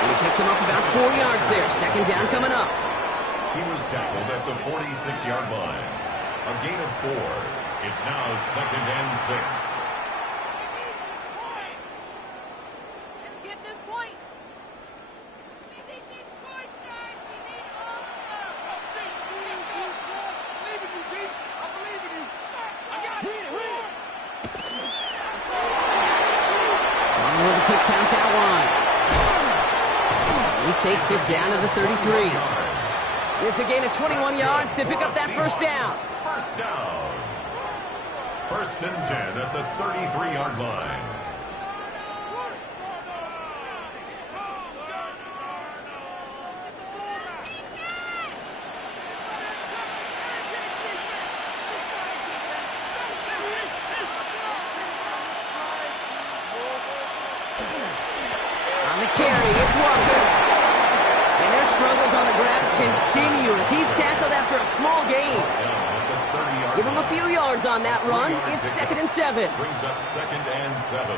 And he picks him up about 4 yards there. 2nd down coming up. He was tackled at the 46-yard line. A gain of 4. It's now 2nd and 6. Takes it down to the 33. It's a gain of 21 yards to pick up that 1st down. First down. 1st and 10 at the 33-yard line. On the carry, it's Walker. And their struggles on the ground continue as he's tackled after a small gain. Give him a few yards on that run. It's 2nd and 7. Brings up 2nd and 7.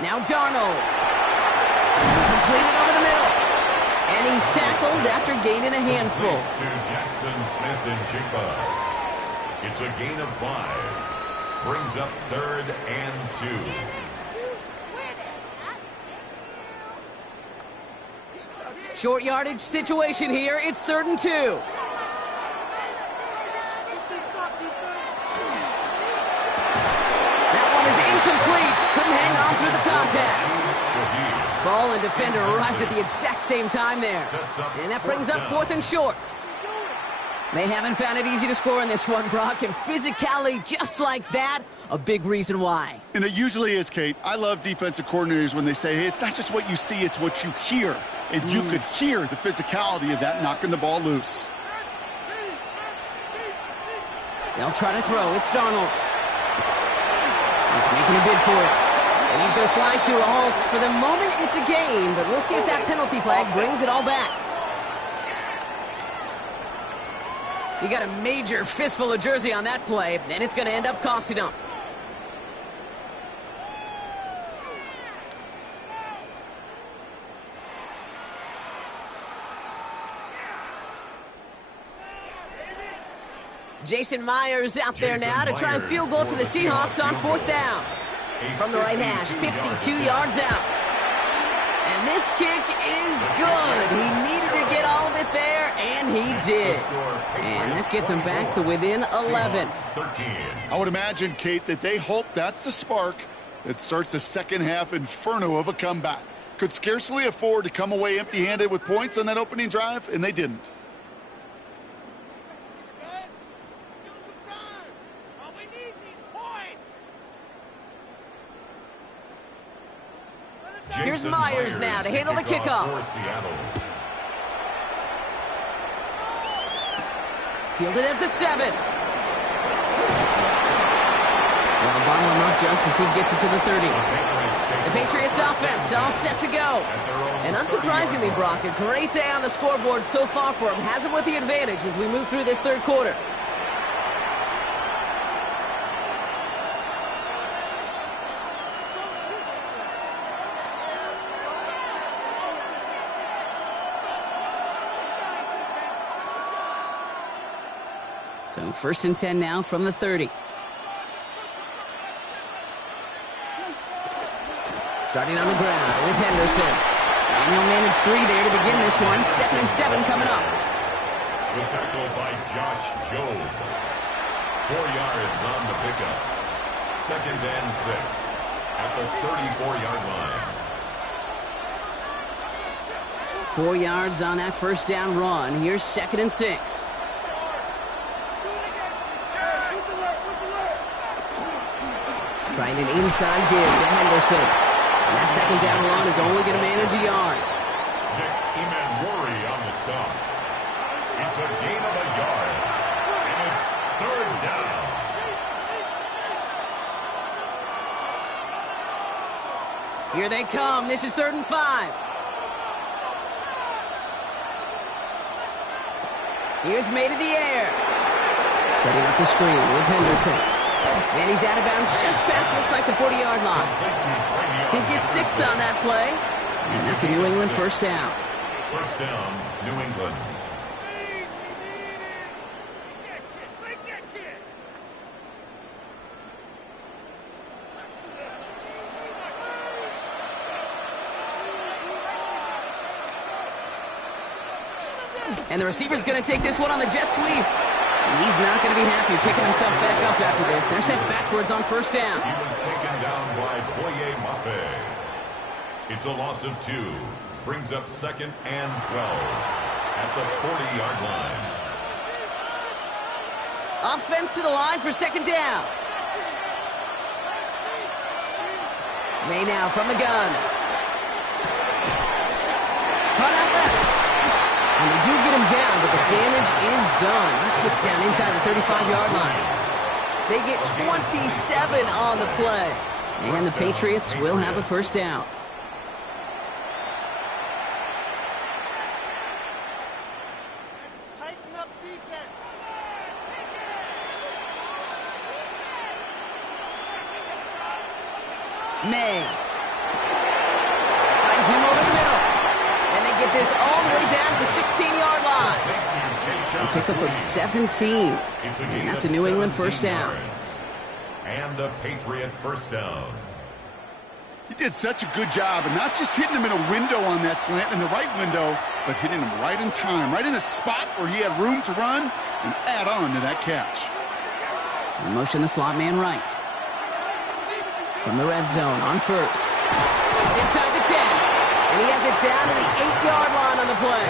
Now Darnold. Completed over the middle. And he's tackled after gaining a handful. To Jackson Smith and Jigba. It's a gain of 5. Brings up 3rd and 2. Short yardage situation here. It's 3rd and 2. That one is incomplete. Couldn't hang on through the contact. Ball and defender arrived at the exact same time there. And that brings up 4th and short. They haven't found it easy to score in this one, Brock, and physicality just like that, a big reason why. And it usually is, Kate. I love defensive coordinators when they say, hey, it's not just what you see, it's what you hear. And you could hear the physicality of that knocking the ball loose. They'll try to throw. It's Darnold. He's making a bid for it. And he's going to slide to a halt. For the moment, it's a gain, but we'll see if that penalty flag brings it all back. He got a major fistful of jersey on that play, and it's going to end up costing him. Jason Myers out there now to try and field goal for the Seahawks on 4th down. From the right hash, 52 yards out. And this kick is good. He needed to get all of it there, and he did. And that gets him back to within 11. I would imagine, Kate, that they hope that's the spark that starts a second-half inferno of a comeback. Could scarcely afford to come away empty-handed with points on that opening drive, and they didn't. Here's Myers now to handle the kickoff. Fielded at the 7. Well, bottle him up just as he gets it to the 30. The Patriots offense all set to go. And unsurprisingly, Brock, a great day on the scoreboard so far for him. Has him with the advantage as we move through this third quarter. So 1st and 10 now from the 30. Starting on the ground with Henderson. And he'll manage 3 there to begin this one. 2nd and 7 coming up. The tackle by Josh Jobe. 4 yards on the pickup. Second and 6 at the 34-yard line. 4 yards on that first down run. Here's second and 6. Trying an inside give to Henderson. And that second down run is only going to manage a yard. Nick Emanwuri on the stop. It's a gain of a yard. And it's third down. Here they come. This is 3rd and 5. Here's made in the air. Setting up the screen with Henderson. And he's out of bounds just past, looks like the 40-yard line. He gets 6 on that play. And that's a New England first down. First down, New England. And the receiver's going to take this one on the jet sweep. And he's not going to be happy picking himself back up after this. They're sent backwards on first down. He was taken down by Boye Mafe. It's a loss of 2. Brings up second and 12 at the 40-yard line. Offense to the line for second down. May now from the gun. Caught out left. And they do get him down, but the damage is done. This gets down inside the 35-yard line. They get 27 on the play. And the Patriots will have a first down. Tighten up defense. May. Finds him over the middle. And they get this all the way down to the 16-yard line. A pickup of 17. And that's a New England first down. And a Patriot first down. He did such a good job, and not just hitting him in a window on that slant, in the right window, but hitting him right in time, right in a spot where he had room to run and add on to that catch. In motion the slot man right. From the red zone on first. It's inside the 10. And he has it down to the 8-yard line on the play.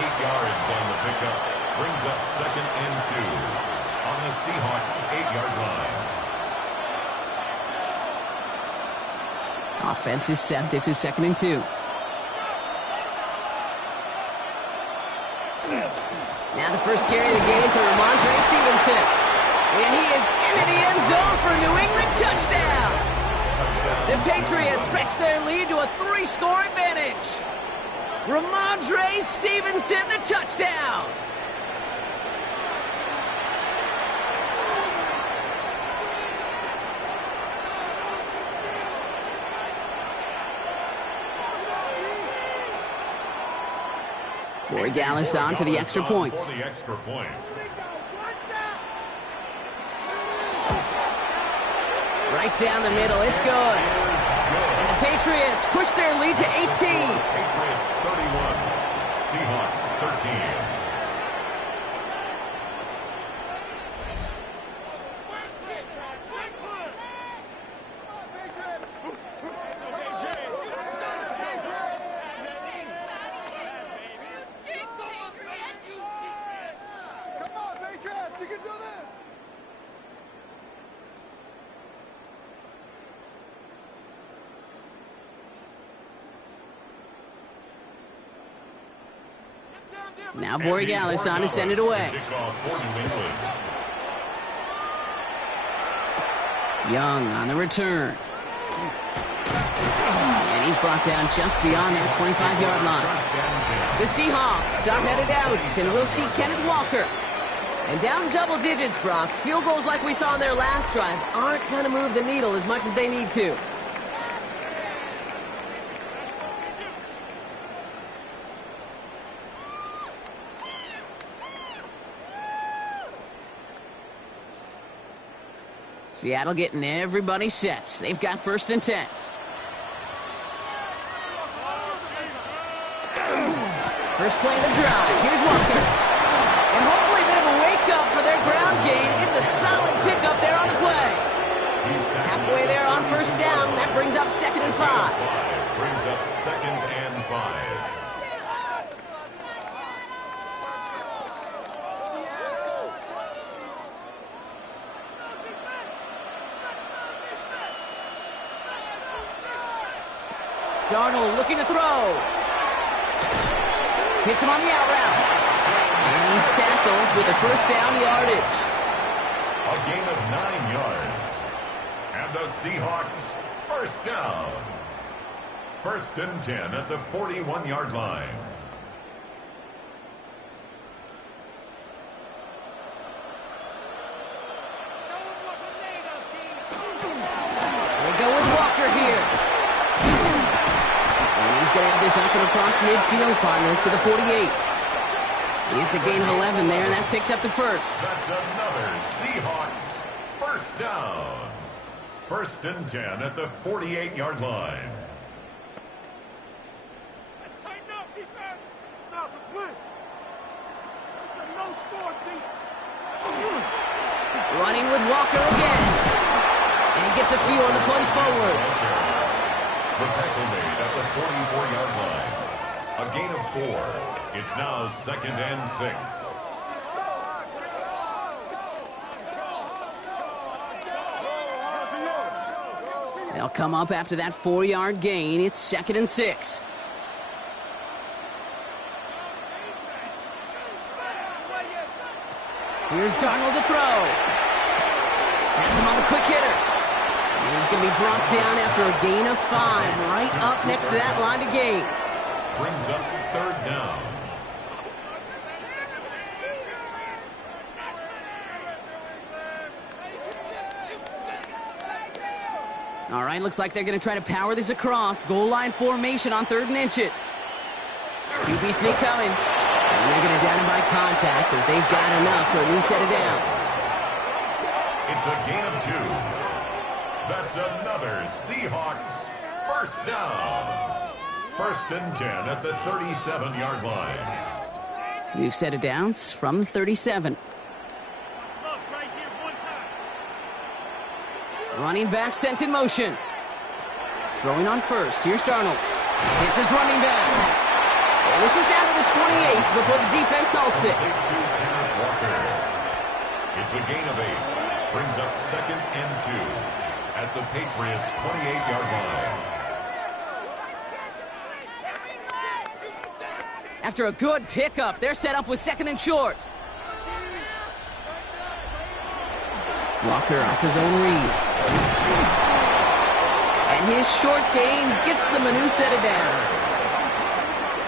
8 yards on the pickup. Brings up second and 2 on the Seahawks 8-yard line. Offense is set. This is second and 2. Now the first carry of the game for Ramondre Stevenson. And he is into the end zone for a New England touchdown. The Patriots stretch their lead to a 3-score advantage. Ramondre Stevenson, the touchdown. Corey Gallis on for the extra point. Right down the middle, it's good. And the Patriots push their lead to 18. Patriots 31, Seahawks 13. Come on, Patriots, you can do this. Now Borregales on to send it away. Young on the return. And he's brought down just beyond that 25-yard line. The Seahawks are headed out, and we'll see Kenneth Walker. And down double digits, Brock. Field goals like we saw in their last drive aren't going to move the needle as much as they need to. Seattle getting everybody set. They've got first and 10. First play of the drive. Here's Walker. And hopefully a bit of a a solid pickup there on the play. Halfway there on first down. That brings up 2nd and 5. Brings up 2nd and 5. Darnold looking to throw. Hits him on the out route. And he's tackled with a first down yardage. A gain of 9 yards. And the Seahawks, first down. 1st and 10 at the 41-yard line. They go with Walker here. And he's going to have this up and across midfield, partner, to the 48. It's a gain of 11 there, and that picks up the first. That's another Seahawks, first down. 1st and 10 at the 48-yard line. Tighten up, defense. Stop, let's win. It's a no-score team. Running with Walker again. And he gets a few on the plunge forward. The tackle made at the 44-yard line. A gain of 4. It's now 2nd and 6. They'll come up after that 4-yard gain. It's 2nd and 6. Here's Darnold to throw. Has him on the quick hitter. And he's going to be brought down after a gain of 5, right up next to that line of gain. Brings up 3rd down. All right, looks like they're going to try to power this across. Goal line formation on 3rd and inches. QB sneak coming. And they're going to down him by contact as they've got enough for a new set of downs. It's a gain of 2. That's another Seahawks, first down. 1st and 10 at the 37-yard line. New set of downs from the 37. Running back sent in motion. Throwing on first. Here's Darnold. Hits his running back. And this is down to the 28 before the defense halts it. It's a gain of 8. Brings up 2nd and 2 at the Patriots' 28-yard line. After a good pickup, they're set up with 2nd and short. Walker off his own read. And his short game gets them a new set of downs.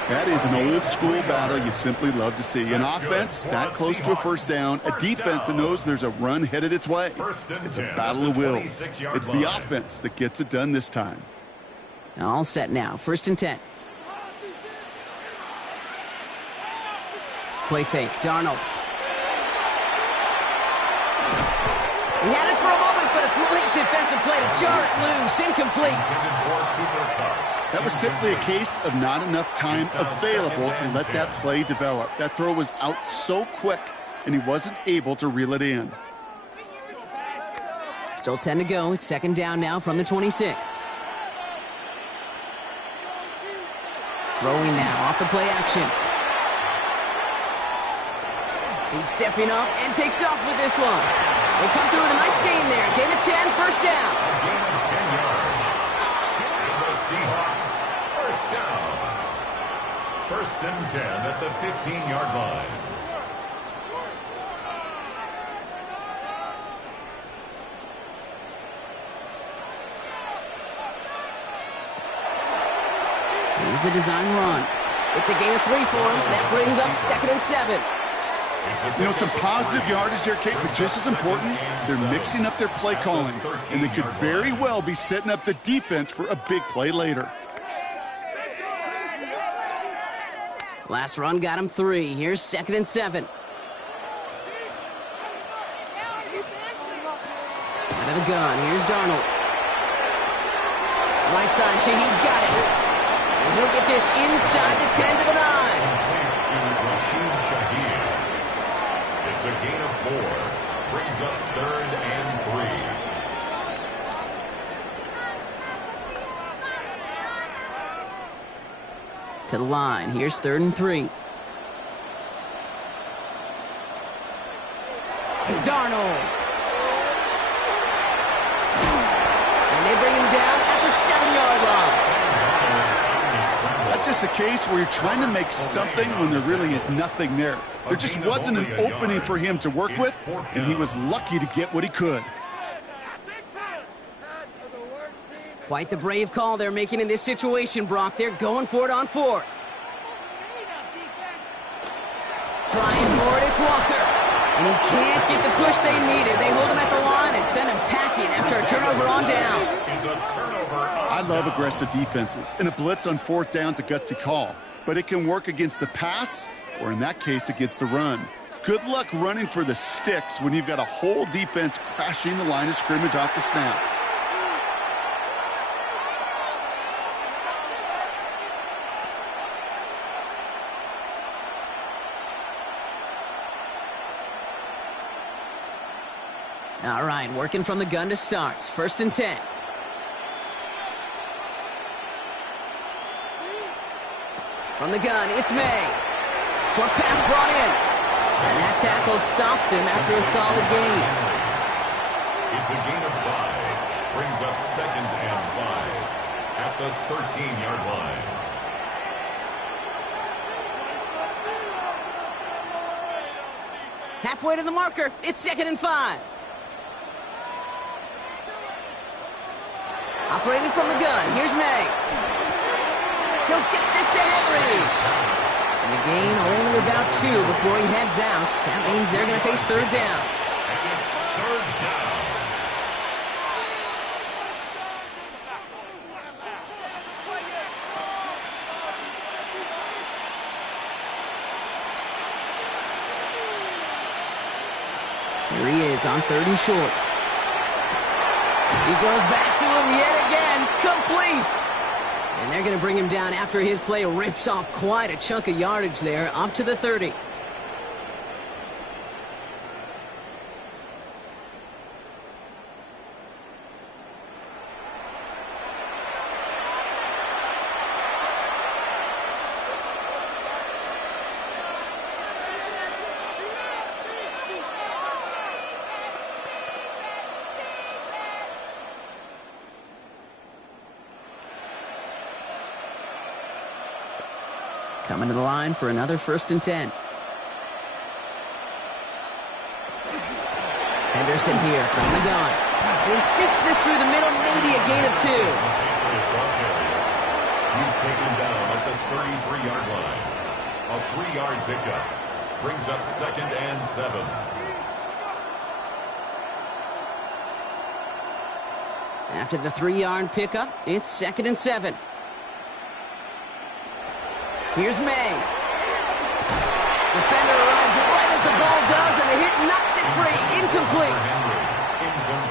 That is an old-school battle you simply love to see. An offense that close to a first down, a defense that knows there's a run headed its way. It's a battle of wills. It's the offense that gets it done this time. All set now. 1st and 10. Play fake. Darnold. He had it for a moment, but a great defensive play to jar it loose. Incomplete. That was simply a case of not enough time available to let that play develop. That throw was out so quick, and he wasn't able to reel it in. Still 10 to go. It's 2nd down now from the 26. Throwing now off the play action. He's stepping up and takes off with this one. They come through with a nice gain there. Gain of 10, first down. A gain of 10 yards. And the Seahawks, first down. 1st and 10 at the 15-yard line. Here's a design run. It's a gain of 3 for him. That brings up 2nd and 7. You know, some positive yardage there, Kate, but just as important, they're mixing up their play calling, and they could very well be setting up the defense for a big play later. Last run got him 3. Here's 2nd and 7. Out of the gun. Here's Darnold. Right side, Shaheed's got it. And he'll get this inside the 10 to the 9. It's a gain of 4. Brings up To the line. Here's 3rd and 3. Darnold. And they bring him down at the 7-yard line. That's just a case where you're trying to make something when there really is nothing there. There just wasn't an opening for him to work with, and he was lucky to get what he could. Quite the brave call they're making in this situation, Brock. They're going for it on 4th. Trying for it, it's Walker. And he can't get the push they needed. They hold him at the line and send him packing after a turnover on downs. I love aggressive defenses, and a blitz on 4th down's a gutsy call. But it can work against the pass, or in that case, against the run. Good luck running for the sticks when you've got a whole defense crashing the line of scrimmage off the snap. All right, working from the gun to start. 1st and 10. From the gun, it's May. Short pass brought in. And that tackle stops him after a solid gain. It's a gain of 5. Brings up 2nd and 5 at the 13-yard line. Halfway to the marker. It's 2nd and 5. Operating from the gun. Here's May. He'll get this to Henry. And the gain only about 2 before he heads out. That means they're going to face 3rd down. And it's 3rd down. Here he is on 3rd and short. He goes back to him yet again. Complete. And they're going to bring him down after his play rips off quite a chunk of yardage there, up to the 30. Coming to the line for another 1st and 10. Henderson here from the gun. And he sneaks this through the middle, maybe a gain of 2. He's taken down at the 33-yard line. A 3-yard pickup. Brings up 2nd and 7. After the 3-yard pickup, it's 2nd and 7. Here's May. Defender arrives right as the ball does, and the hit knocks it free. Incomplete.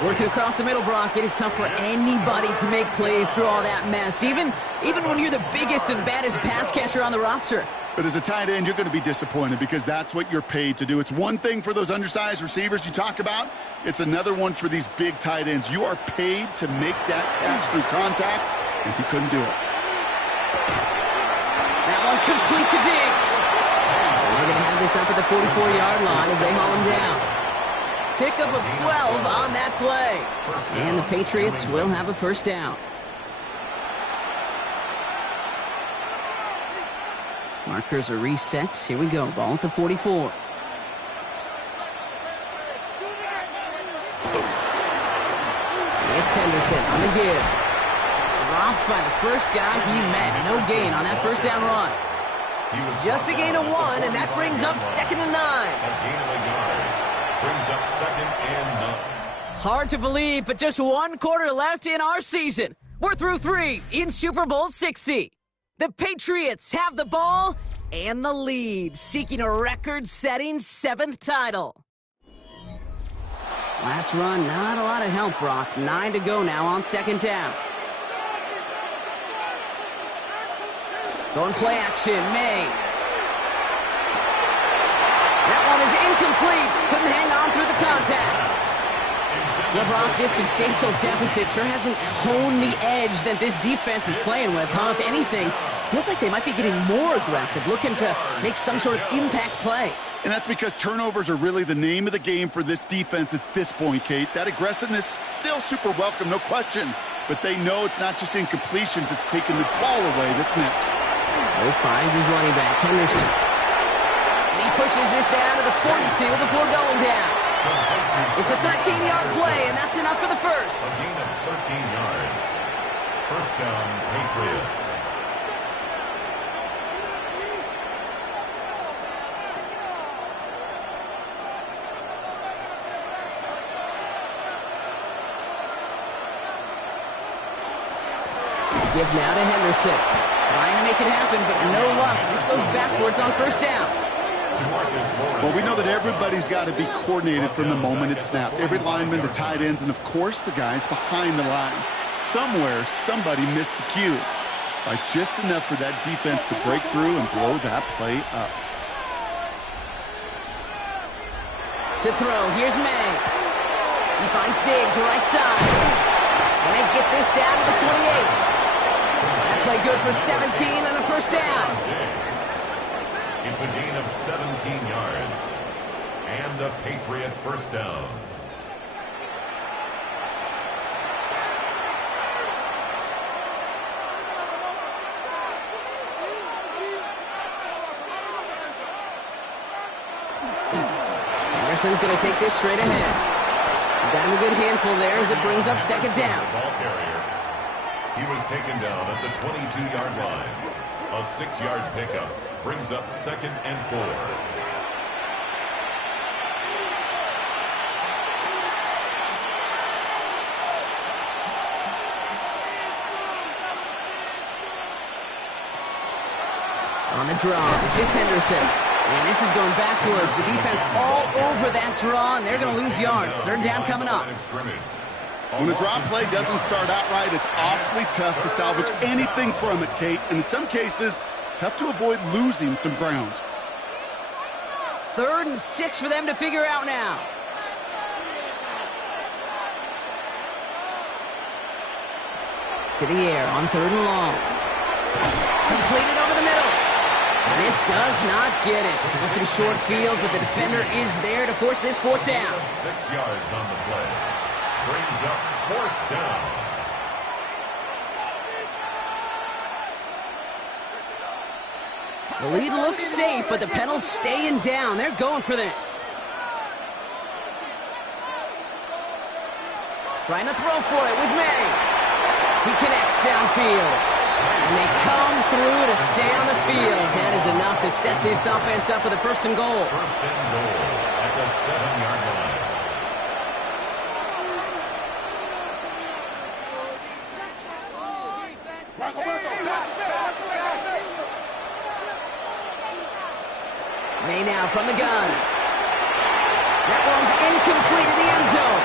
Working across the middle, Brock, it is tough for anybody to make plays through all that mess, even when you're the biggest and baddest pass catcher on the roster. But as a tight end, you're going to be disappointed because that's what you're paid to do. It's one thing for those undersized receivers you talk about. It's another one for these big tight ends. You are paid to make that catch through contact, and he couldn't do it. That one complete to Diggs. So they're going to have this up at the 44-yard line as they haul him down. Pickup of 12 on that play. And the Patriots will have a 1st down. Markers are reset. Here we go. Ball at the 44. It's Henderson on the give. Dropped by the first guy he met. No gain on that 1st down run. Just a gain of 1, and that brings up 2nd and 9. A gain of a yard. Brings up 2nd and 9. Hard to believe, but just 1 quarter left in our season. We're through 3 in Super Bowl 60. The Patriots have the ball and the lead, seeking a record-setting 7th title. Last run, not a lot of help, Brock. 9 to go now on 2nd down. Going play action, May. That one is incomplete. Couldn't hang on through the contact. Well, Brock, this substantial deficit sure hasn't toned the edge that this defense is playing with, huh? If anything, Feels like they might be getting more aggressive, looking to make some sort of impact play. And that's because turnovers are really the name of the game for this defense at this point, Kate. That aggressiveness still super welcome, no question. But they know it's not just incompletions, it's taking the ball away that's next. Finds his running back, Henderson. And he pushes this down to the 42 before going down. It's a 13-yard play, and that's enough for the first. A gain of 13 yards. First down, Patriots. Give now to Henderson. Trying to make it happen, but no luck. This goes backwards on first down. Well, we know that everybody's got to be coordinated from the moment it's snapped. Every lineman, the tight ends, and of course the guys behind the line. Somewhere, somebody missed the cue by just enough for that defense to break through and blow that play up. To throw, here's May. He finds Diggs right side. And they get this down to the 28. That play good for 17 and a first down. It's a gain of 17 yards. And a Patriot first down. Anderson's going to take this straight ahead. Got him a good handful there as it brings up second down. Ball carrier. He was taken down at the 22-yard line. A 6-yard pickup brings up second and 4. On the draw, this is Henderson. And this is going backwards. The defense all over that draw, and they're going to lose yards. Third down coming up. When a draw play doesn't start out right, it's awfully tough to salvage anything from it, Kate. And in some cases, tough to avoid losing some ground. 3rd and 6 for them to figure out now. To the air on 3rd and long. Completed over the middle. And this does not get it. Looking short field, but the defender is there to force this 4th down. 6 yards on the play. Brings up 4th down. The lead looks safe, but the pedal's staying down. They're going for this. Trying to throw for it with May. He connects downfield. And they come through to stay on the field. That is enough to set this offense up with a 1st and goal. 1st and goal at the 7-yard line. May now from the gun. That one's incomplete in the end zone.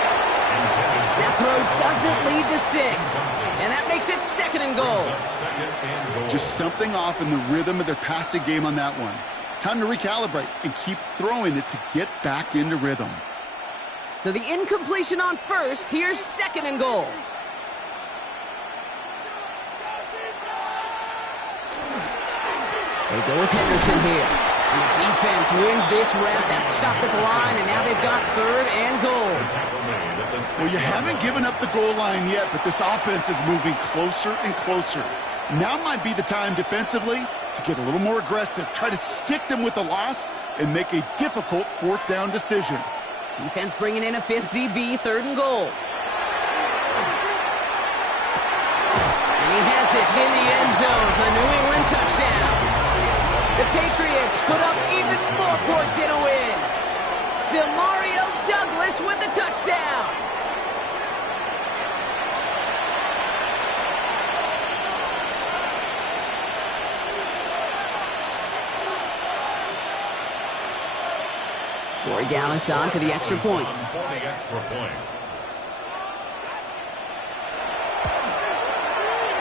That throw doesn't lead to 6. And that makes it 2nd and goal. Just something off in the rhythm of their passing game on that one. Time to recalibrate and keep throwing it to get back into rhythm. So the incompletion on 1st, here's 2nd and goal. They go with Henderson here. And the defense wins this rep. That's stopped at the line, and now they've got 3rd and goal. Well, you haven't given up the goal line yet, but this offense is moving closer and closer. Now might be the time defensively to get a little more aggressive, try to stick them with the loss, and make a difficult 4th down decision. Defense bringing in a 5th DB, 3rd and goal. And he has it in the end zone for the New England touchdown. The Patriots put up even more points in a win. Demario Douglas with the touchdown. Corey Gallis on for the extra point.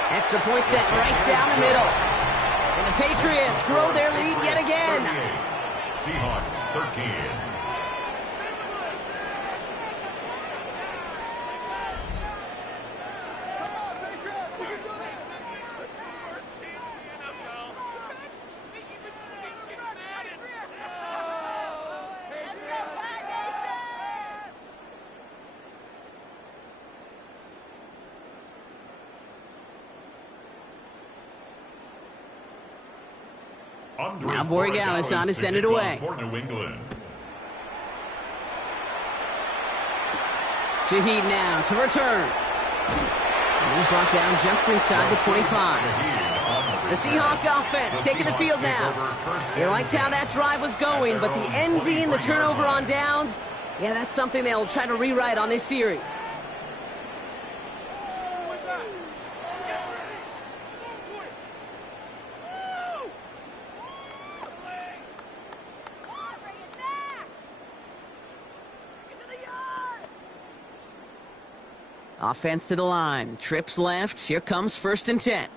Extra point set right down the middle. And the Patriots grow their lead yet again. Seahawks 13. Andres Now Borregales on to send it away. For New England. Shaheed now to return. And he's brought down just inside the 25. The Seahawk offense taking the field now. You liked how that drive was going, but the ND and the turnover on downs, yeah, that's something they'll try to rewrite on this series. Offense to the line. Trips left. Here comes 1st and 10.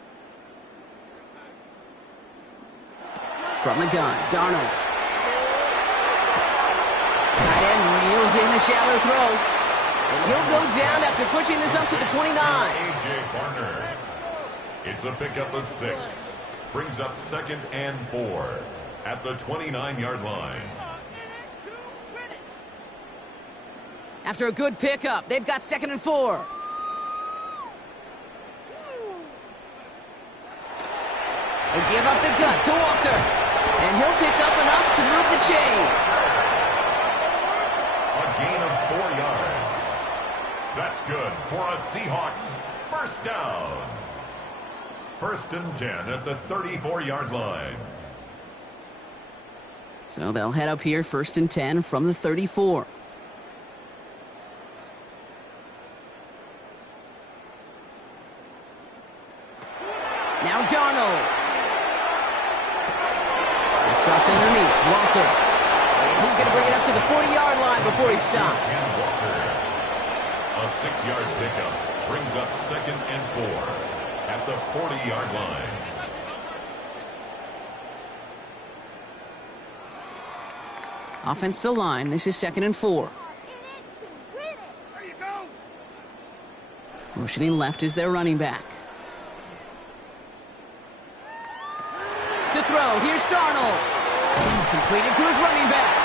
From the gun, Darnold. Tight end reels in the shallow throw. And he'll go down after pushing this up to the 29. A.J. Barner. It's a pickup of 6. Brings up 2nd and 4 at the 29-yard line. After a good pickup, they've got 2nd and 4. They give up the gut to Walker. And he'll pick up enough to move the chains. A gain of 4 yards. That's good for a Seahawks first down. 1st and 10 at the 34-yard line. So they'll head up here 1st and 10 from the 34. Now Darnold. It's dropped underneath. Walker. And he's going to bring it up to the 40-yard line before he stops. And Walker. A 6-yard pickup brings up 2nd and 4 at the 40-yard line. Offense to line. This is 2nd and 4. There you go. Motioning left is their running back. To throw. Here's Darnold. Completed to his running back.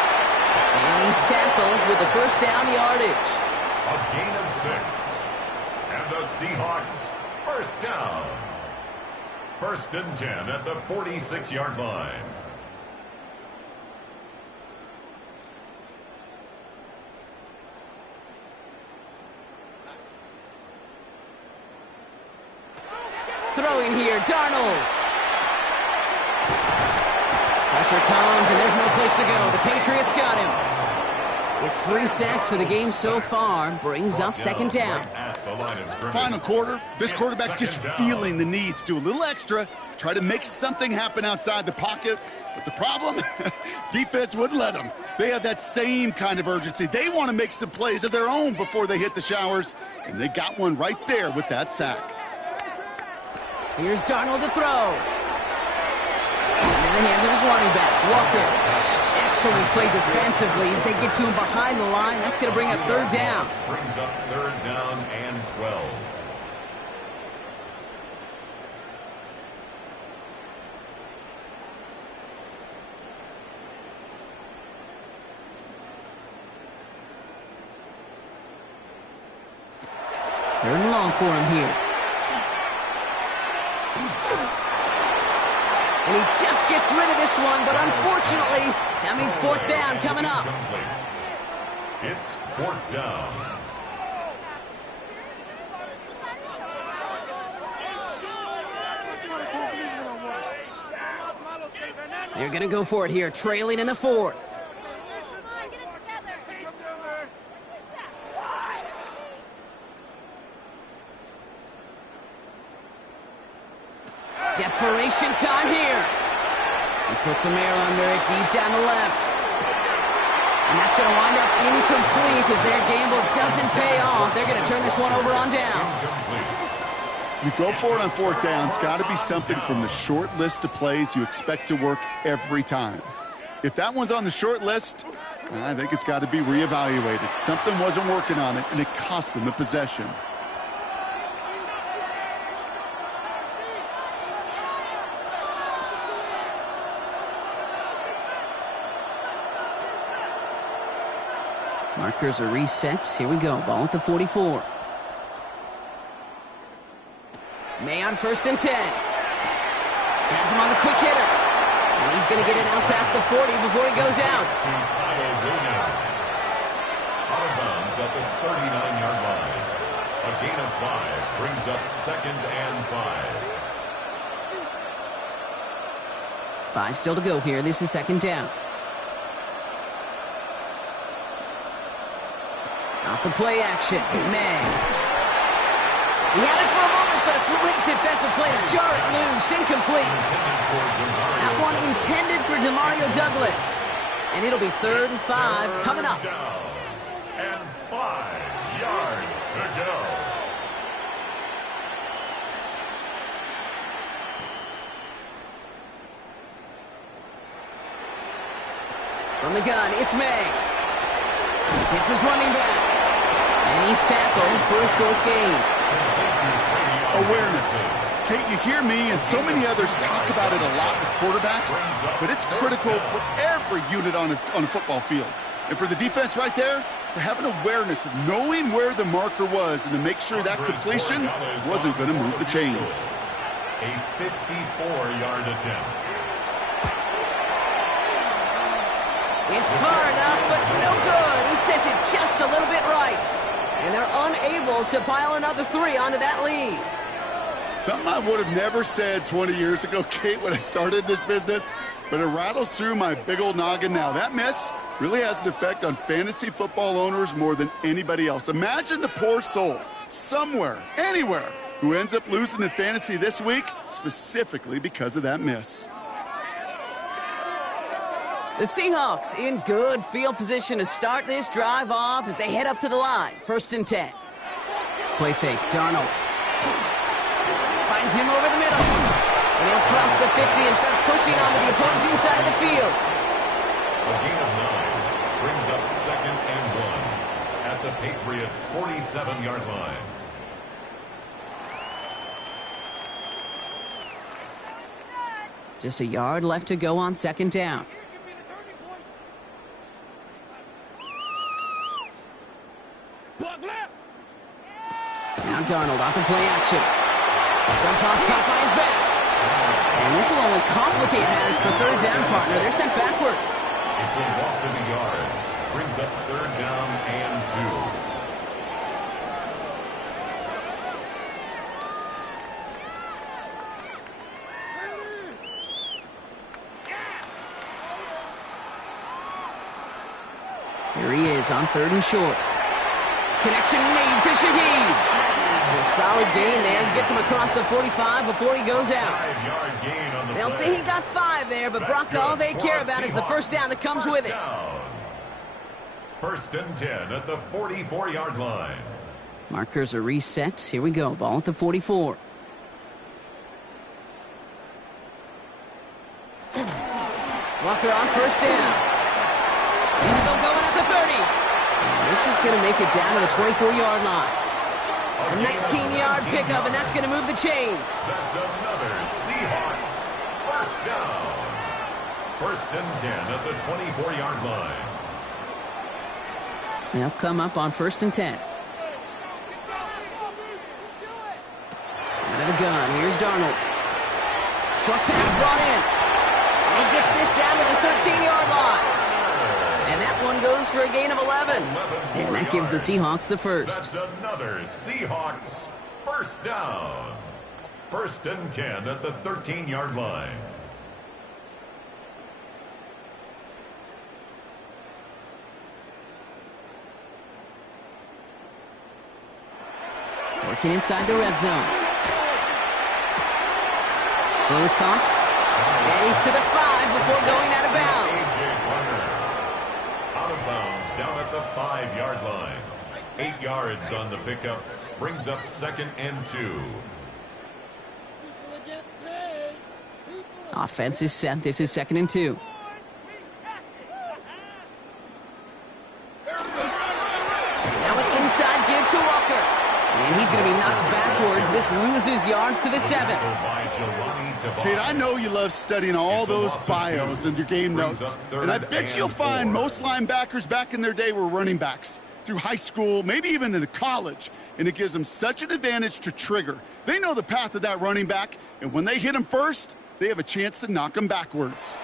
And he's tackled with the first down yardage. A gain of 6. And the Seahawks first down. 1st and 10 at the 46-yard line. Throwing here, Darnold. Pressure comes, and there's no place to go. The Patriots got him. It's 3 sacks for the game so far. Brings up 2nd down. Final quarter, this quarterback's just feeling the need to do a little extra, try to make something happen outside the pocket. But the problem, defense wouldn't let them. They have that same kind of urgency. They want to make some plays of their own before they hit the showers, and they got one right there with that sack. Here's Darnold to throw. In the hands of his running back, Walker. Excellent play defensively as they get to him behind the line. That's going to bring up 3rd down. Brings up 3rd down and 12. Third and long for him here. And he just gets rid of this one, but unfortunately, that means 4th down coming up. It's 4th down. They're going to go for it here, trailing in the 4th. Desperation time here. He puts some air under it deep down the left. And that's going to wind up incomplete as their gamble doesn't pay off. They're going to turn this one over on downs. You go for it on 4th down. It's got to be something from the short list of plays you expect to work every time. If that one's on the short list, I think it's got to be reevaluated. Something wasn't working on it, and it cost them the possession. Markers are reset. Here we go. Ball at the 44. May on 1st and 10. Has him on the quick hitter. And he's going to get it out past the 40 before he goes out. Out of bounds at the 39-yard line. A gain of 5 brings up 2nd and 5. 5 still to go here. This is 2nd down. Off the play action. May. He had it for a moment, but a great defensive play to jar it loose. Incomplete. That one intended for Demario Douglas. And it'll be 3rd and 5 coming up. And 5 yards to go. From the gun, it's May. It's his running back. And he's tackled for a short gain. Awareness. Kate, you hear me and so many others talk about it a lot with quarterbacks, but it's critical for every unit on a football field. And for the defense right there, to have an awareness of knowing where the marker was and to make sure that completion wasn't going to move the chains. A 54-yard attempt. It's far enough, but no good. He sent it just a little bit right. And they're unable to pile another 3 onto that lead. Something I would have never said 20 years ago, Kate, when I started this business, but it rattles through my big old noggin now. That miss really has an effect on fantasy football owners more than anybody else. Imagine the poor soul somewhere, anywhere, who ends up losing in fantasy this week, specifically because of that miss. The Seahawks in good field position to start this drive off as they head up to the line. 1st and 10. Play fake. Darnold finds him over the middle. And he'll cross the 50 and start pushing onto the opposing side of the field. A gain of 9 brings up 2nd and 1 at the Patriots' 47-yard line. Just a yard left to go on 2nd down. Now Darnold off the play action. Dump off caught by his back. And this will only complicate matters for 3rd down, partner. They're sent backwards. It's a loss of a yard. Brings up 3rd down and 2. Here he is on 3rd and short. Connection made to Shaheed. A solid gain there. Gets him across the 45 before he goes out. They'll say he got 5 there, but Brock, all they care about is the 1st down that comes with it. 1st and 10 at the 44-yard line. Markers are reset. Here we go. Ball at the 44. Walker on 1st down. He's still going at the 30. And this is going to make it down to the 24-yard line. A 19-yard pickup, and that's going to move the chains. That's another Seahawks 1st down. 1st and 10 at the 24-yard line. They'll come up on 1st and 10. Out of the gun, here's Darnold. Short pass brought in. And he gets this down to the 13-yard line. And that one goes for a gain of 11. And that gives the Seahawks the 1st. That's another Seahawks 1st down. 1st and 10 at the 13-yard line. Working inside the red zone. Throw is caught. And he's to the 5 before going out of bounds. Out of bounds down at the 5-yard line. 8 yards on the pickup. Brings up 2nd and 2. Offense is set. This is 2nd and 2. Now an inside give to Walker. And he's going to be knocked backwards. This loses yards to the 7. Kate, I know you love studying all those bios and your game notes. And I bet you'll find most linebackers back in their day were running backs through high school, maybe even into college. And it gives them such an advantage to trigger. They know the path of that running back. And when they hit him first, they have a chance to knock him backwards.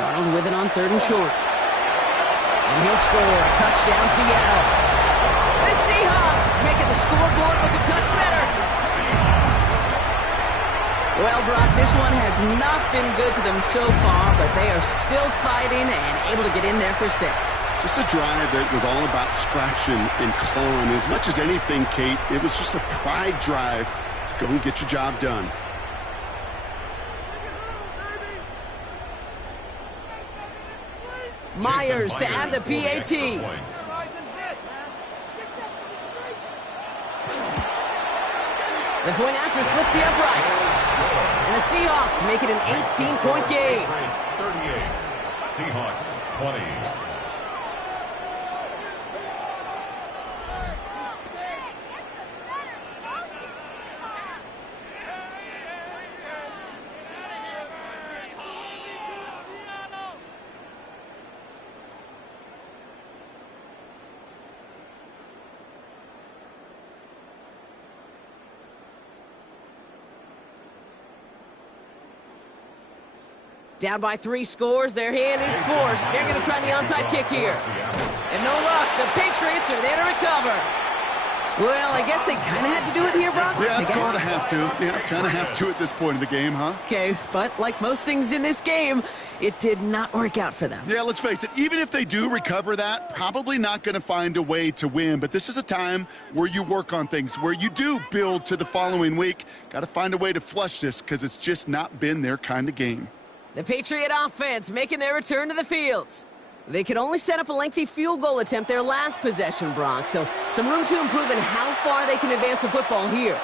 Darnold with it on 3rd and short. And he'll score. Touchdown, Seattle. The Seahawks making the scoreboard look a touch better. Well, Brock, this one has not been good to them so far, but they are still fighting and able to get in there for 6. Just a drive that was all about scratching and clawing. As much as anything, Kate, it was just a pride drive to go and get your job done. Myers to add the PAT. The point after splits the uprights. And the Seahawks make it an 18-point game. 38, Seahawks 20. Down by 3 scores, their hand is forced. They're going to try the onside kick here. And no luck, the Patriots are there to recover. Well, I guess they kind of had to do it here, Brock. Yeah, it's going to have to. Yeah, kind of have to at this point in the game, huh? Okay, but like most things in this game, it did not work out for them. Yeah, let's face it, even if they do recover that, probably not going to find a way to win. But this is a time where you work on things, where you do build to the following week. Got to find a way to flush this because it's just not been their kind of game. The Patriot offense making their return to the field. They could only set up a lengthy field goal attempt their last possession, Brock, so some room to improve in how far they can advance the football here.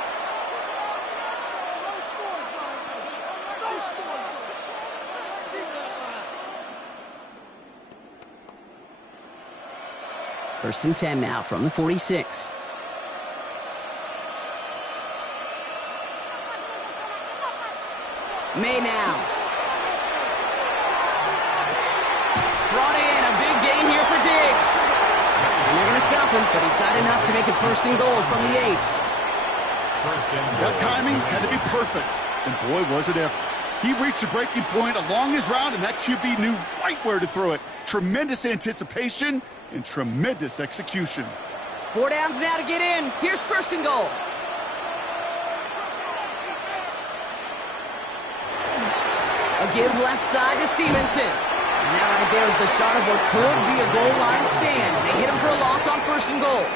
First and 10 now from the 46. May now. Brought in, a big gain here for Diggs. And they're going to stop him, but he got enough to make it 1st and goal from the 8. That timing had to be perfect, and boy, was it ever. He reached the breaking point along his route, and that QB knew right where to throw it. Tremendous anticipation and tremendous execution. 4 downs now to get in. Here's 1st and goal. A give left side to Stevenson. And that right there is the start of what could be a goal line stand. They hit him for a loss on 1st and goal.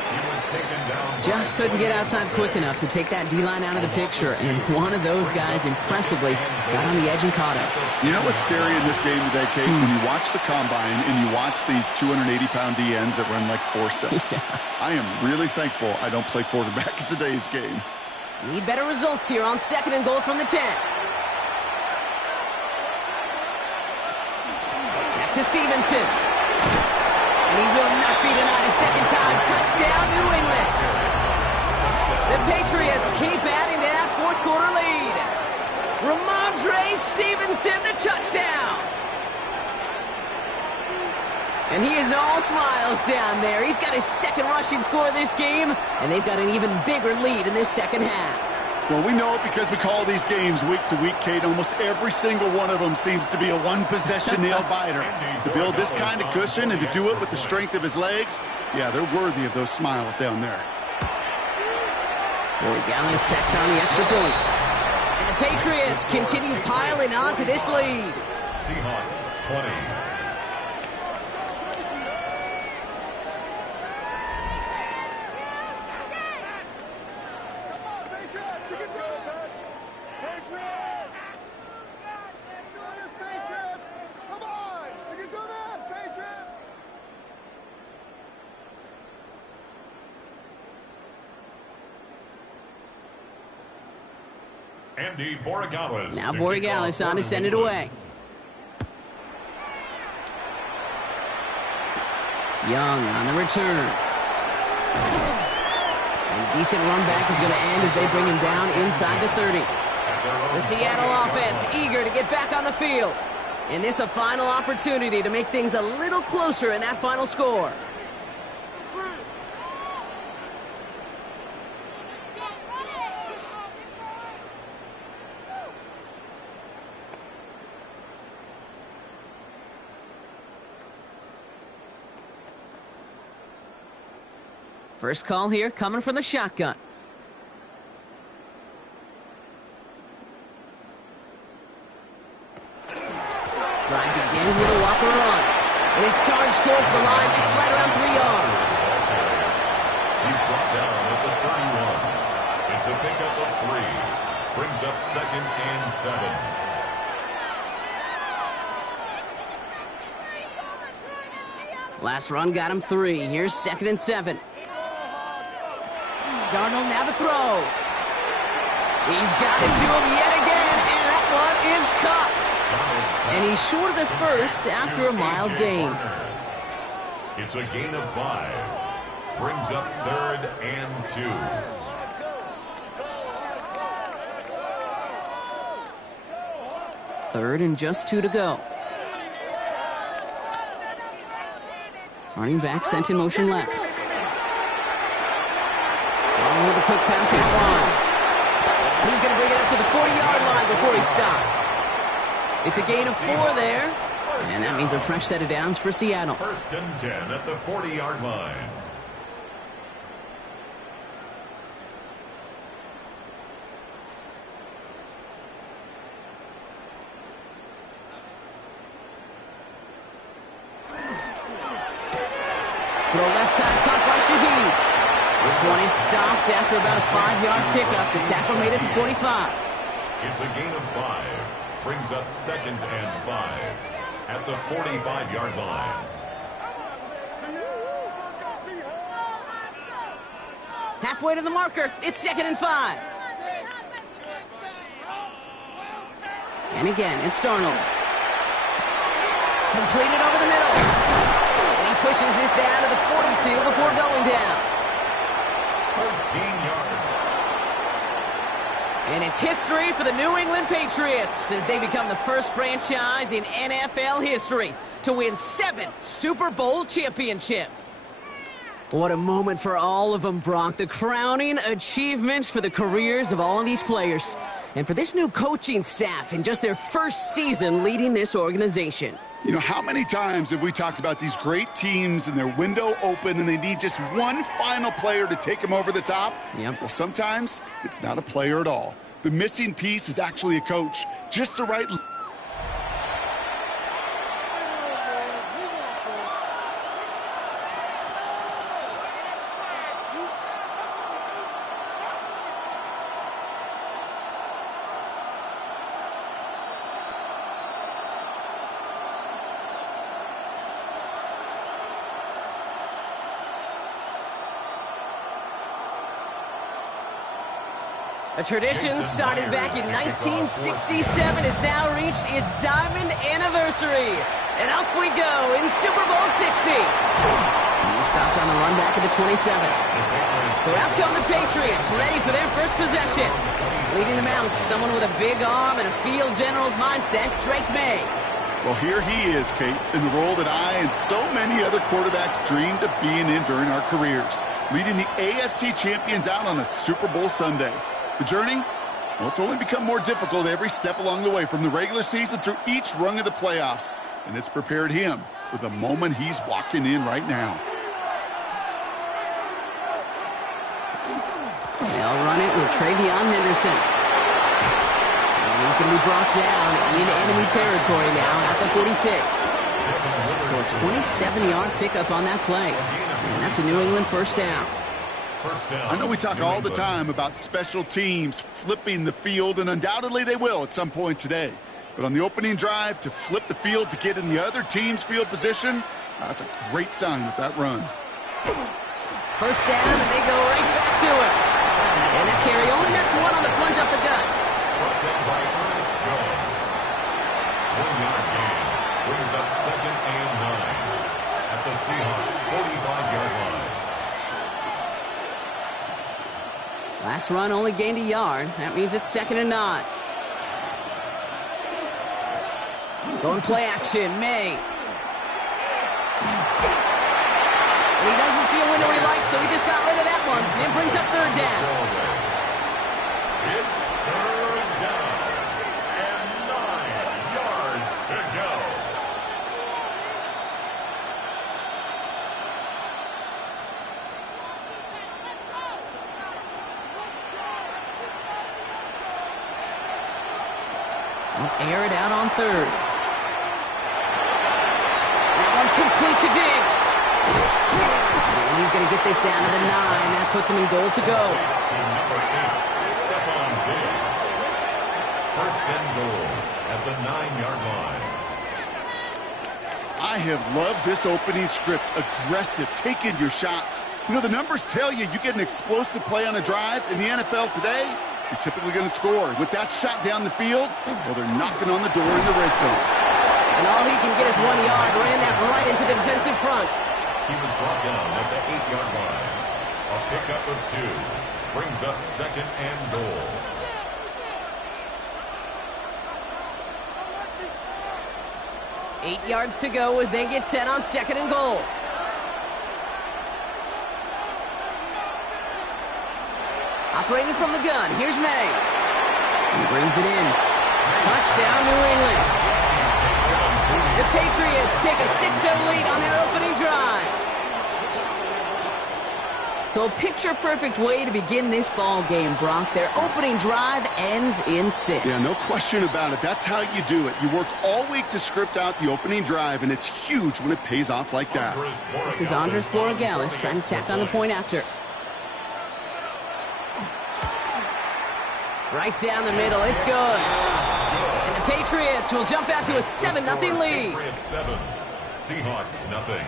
Just couldn't get outside quick enough to take that D-line out of the picture. And one of those guys impressively got on the edge and caught it. You know what's scary in this game today, Kate? When you watch the combine and you watch these 280-pound DNs that run like forceps. Yeah. I am really thankful I don't play quarterback in today's game. Need better results here on 2nd and goal from the 10. To Stevenson. And he will not be denied a 2nd time. Touchdown, New England. The Patriots keep adding to that 4th quarter lead. Ramondre Stevenson, the touchdown. And he is all smiles down there. He's got his 2nd rushing score this game, and they've got an even bigger lead in this 2nd half. Well, we know it because we call these games week to week, Kate. Almost every single one of them seems to be a one-possession nail-biter. To build this kind of cushion and to do it with the strength of his legs, yeah, they're worthy of those smiles down there. Boy, Gallis checks on the extra point. And the Patriots continue piling on to this lead. Seahawks 20. Now Borregales on to send it away. Young on the return. And a decent run back is going to end as they bring him down inside the 30. The Seattle offense eager to get back on the field. And this a final opportunity to make things a little closer in that final score. First call here coming from the shotgun. Drive begins with a walker run. And his charge towards the line. It's right around 3 yards. He's brought down at the 31. It's a pickup of 3. Brings up 2nd and 7. Last run got him 3. Here's 2nd and 7. Darnold now to throw. He's got it to him yet again, and that one is caught. And he's short of the first after a mild gain. It's a gain of 5. Brings up 3rd and 2. 3rd and just 2 to go. Running back sent in motion left. Along with a quick pass and fly. He's going to bring it up to the 40-yard line before he stops. It's a gain of 4 there. And that means a fresh set of downs for Seattle. 1st and 10 at the 40-yard line. Throw left side, caught by Shaheed. This one is stopped after about a 5-yard pickup. The tackle made it to 45. It's a gain of 5. Brings up 2nd and 5 at the 45-yard line. Halfway to the marker. It's 2nd and 5. And again, it's Darnold. Completed over the middle. And he pushes this down to the 42 before going down. 13 yards. And it's history for the New England Patriots as they become the first franchise in NFL history to win 7 Super Bowl championships. What a moment for all of them, Brock. The crowning achievements for the careers of all of these players. And for this new coaching staff in just their first season leading this organization. You know, how many times have we talked about these great teams and their window open and they need just one final player to take them over the top? Yep. Well, sometimes it's not a player at all. The missing piece is actually a coach. Just the right... A tradition started back in 1967 has now reached its diamond anniversary. And off we go in Super Bowl 60. He stopped on the run back at the 27. So out come the Patriots, ready for their first possession. Leading them out, someone with a big arm and a field general's mindset, Drake May. Well, here he is, Kate, in the role that I and so many other quarterbacks dreamed of being in during our careers, leading the AFC champions out on a Super Bowl Sunday. The journey? Well, it's only become more difficult every step along the way, from the regular season through each rung of the playoffs. And it's prepared him for the moment he's walking in right now. They'll run it with Travion Henderson. And he's going to be brought down into enemy territory now at the 46. So a 27-yard pickup on that play. And that's a New England first down. I know we talk all the time about special teams flipping the field, and undoubtedly they will at some point today. But on the opening drive, to flip the field to get in the other team's field position, that's a great sign with that run. First down, and they go right back to it. And that carry only gets one on the plunge up the gut. By Ernest Jones. 1-yard gain. Brings up 2nd and 9 at the Seahawks 45-yard line. Last run only gained a yard. That means it's 2nd and 9. Going play action, May. And he doesn't see a window he likes, so he just got rid of that one. And brings up 3rd down. It's 3rd down and 9 yards to go. They'll air it out on third. That one complete to Diggs. And he's going to get this down to the 9. That puts him in goal to go. First and goal at the 9-yard line. I have loved this opening script. Aggressive, taking your shots. You know, the numbers tell you get an explosive play on a drive. In the NFL today, you're typically going to score. With that shot down the field, well, they're knocking on the door in the red zone. And all he can get is 1 yard. Ran that right into the defensive front. He was brought down at the 8-yard line. A pickup of 2 brings up second and goal. Eight yards to go as they get set on second and goal. Operating from the gun, here's May. He brings it in. Touchdown, New England. The Patriots take a 6-0 lead on their opening drive. So a picture-perfect way to begin this ball game, Brock. Their opening drive ends in 6. Yeah, no question about it. That's how you do it. You work all week to script out the opening drive, and it's huge when it pays off like that. This is Andres Borregales trying to tack on the point after. Right down the middle, it's good. And the Patriots will jump out to a 7-0 lead. Patriots 7, Seahawks nothing.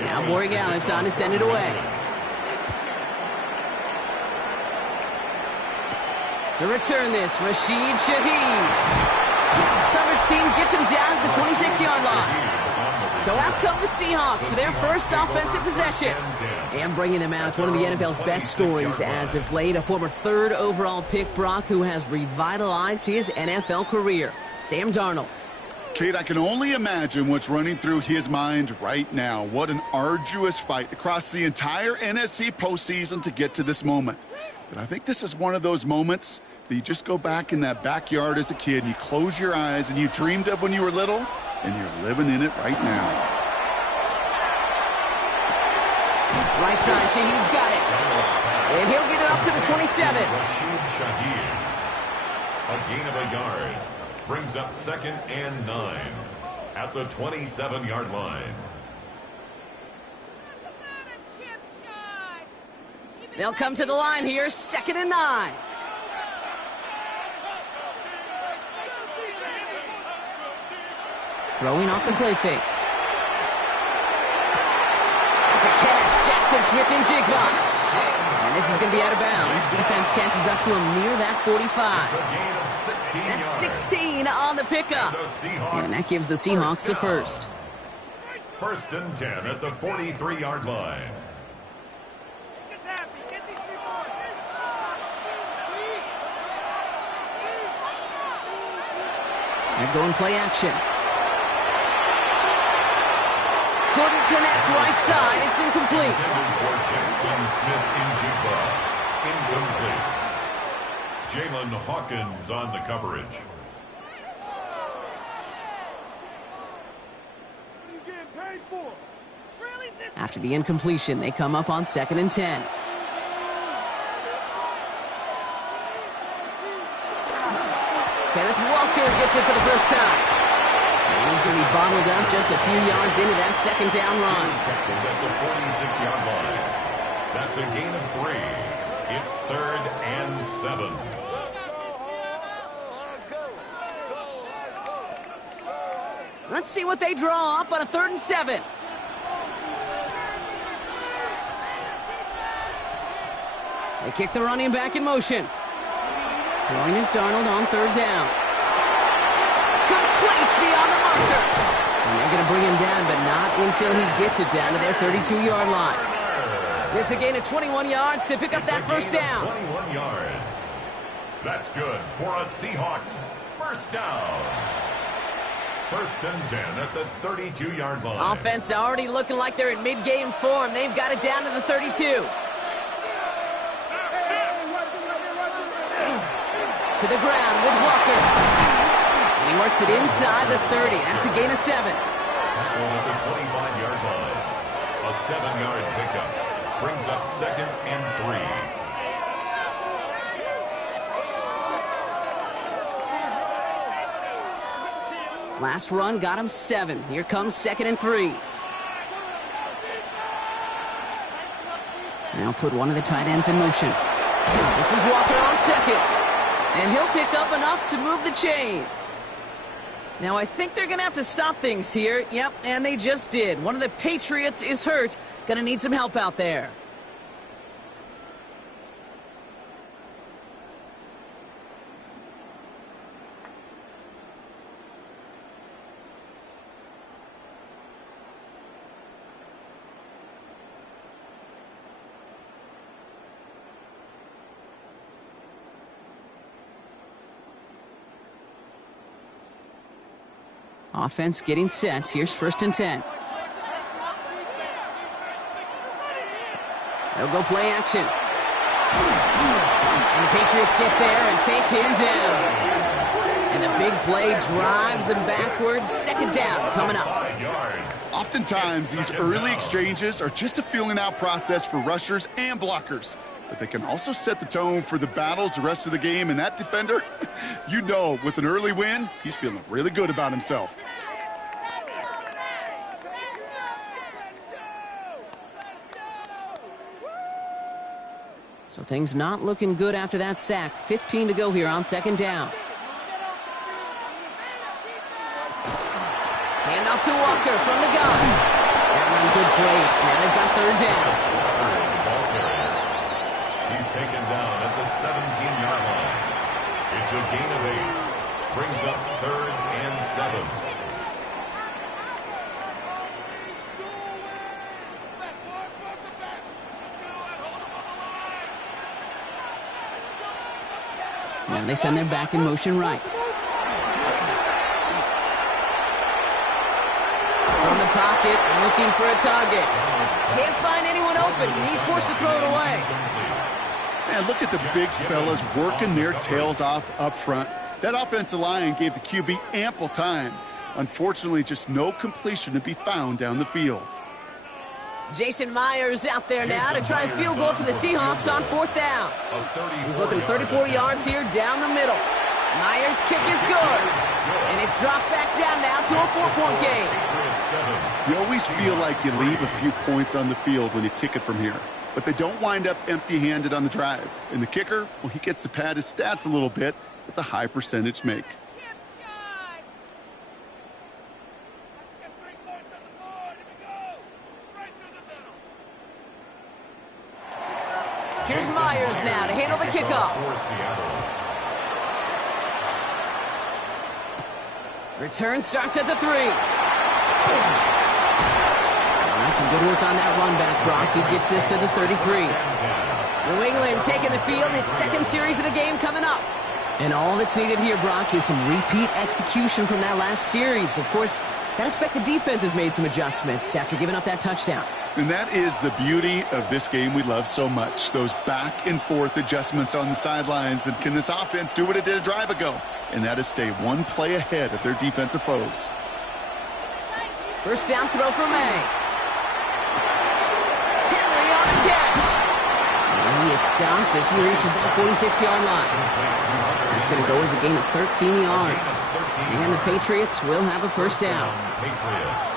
Now Borregales on to send it away. To return this, Rashid Shaheed. Coverage team gets him down at the 26-yard line. So out come the Seahawks for their first offensive possession. And bringing them out, one of the NFL's best stories as of late, a former 3rd overall pick, Brock, who has revitalized his NFL career, Sam Darnold. Kate, I can only imagine what's running through his mind right now. What an arduous fight across the entire NFC postseason to get to this moment. But I think this is one of those moments that you just go back in that backyard as a kid, and you close your eyes, and you dreamed of when you were little, and you're living in it right now. Right side, Shaheed's got it. And he'll get it up to the 27. Rashid Shaheed. A gain of a yard. Brings up second and 9 at the 27-yard line. They'll come to the line here, 2nd and 9. Throwing off the play fake. That's a catch. Jackson Smith-Njigba. And this is going to be out of bounds. Defense catches up to him near that 45. That's 16 on the pickup. And that gives the Seahawks the first. First and 10 at the 43-yard line. They're going play action. Couldn't connect right side. It's incomplete. For Jackson Smith-Njigba. Incomplete. Jalen Hawkins on the coverage. After the incompletion, they come up on 2nd and 10. Kenneth Walker gets it for the first time. And he's going to be bottled up just a few yards into that 2nd down run. Tackled at the 46-yard line. That's a gain of 3. It's 3rd and 7. Let's see what they draw up on a 3rd and 7. They kick the running back in motion. Throwing is Darnold on 3rd down. Complete beyond the marker. And they're going to bring him down, but not until he gets it down to their 32-yard line. It's a gain of 21 yards to pick up that first down. 21 yards. That's good for a Seahawks first down. First and 10 at the 32-yard line. Offense already looking like they're in mid-game form. They've got it down to the 32. To the ground with Walker. And he works it inside the 30. That's a gain of 7. Tackled at the 25-yard line. A 7-yard pickup. Brings up 2nd and 3. Last run got him 7. Here comes 2nd and 3. Now put one of the tight ends in motion. This is Walker on 2nd. And he'll pick up enough to move the chains. Now I think they're going to have to stop things here. Yep, and they just did. One of the Patriots is hurt. Going to need some help out there. Offense getting set. Here's 1st and 10. They'll go play action. And the Patriots get there and take him down. And the big play drives them backwards. 2nd down coming up. Oftentimes, these early exchanges are just a feeling-out process for rushers and blockers. But they can also set the tone for the battles the rest of the game. And that defender, you know, with an early win, he's feeling really good about himself. So things not looking good after that sack. 15 to go here on 2nd down. Handoff to Walker from the gun. That run good for 8. Now they've got 3rd down. He's taken down at the 17-yard line. It's a gain of 8. Brings up 3rd and 7. Now they send their back in motion right. From the pocket, looking for a target. Can't find anyone open, and he's forced to throw it away. Man, look at the big fellas working their tails off up front. That offensive line gave the QB ample time. Unfortunately, just no completion to be found down the field. Jason Myers out there now to try a field goal for the Seahawks on 4th down. He's looking 34 yards here down the middle. Myers' kick is good. And it's dropped back down now to a 4-point game. You always feel like you leave a few points on the field when you kick it from here. But they don't wind up empty-handed on the drive. And the kicker, well, he gets to pad his stats a little bit with a high percentage make. Here's Myers now to handle the kickoff. Return starts at the 3. That's some good work on that run back, Brock. He gets this to the 33. New England taking the field. Its 2nd series of the game coming up. And all that's needed here, Brock, is some repeat execution from that last series. Of course, I expect the defense has made some adjustments after giving up that touchdown. And that is the beauty of this game we love so much. Those back-and-forth adjustments on the sidelines. And can this offense do what it did a drive ago? And that is stay one play ahead of their defensive foes. 1st down throw for May. Henry on the catch. And he is stopped as he reaches that 46-yard line. That's going to go as a gain of 13 yards. And the Patriots will have a 1st down. Patriots.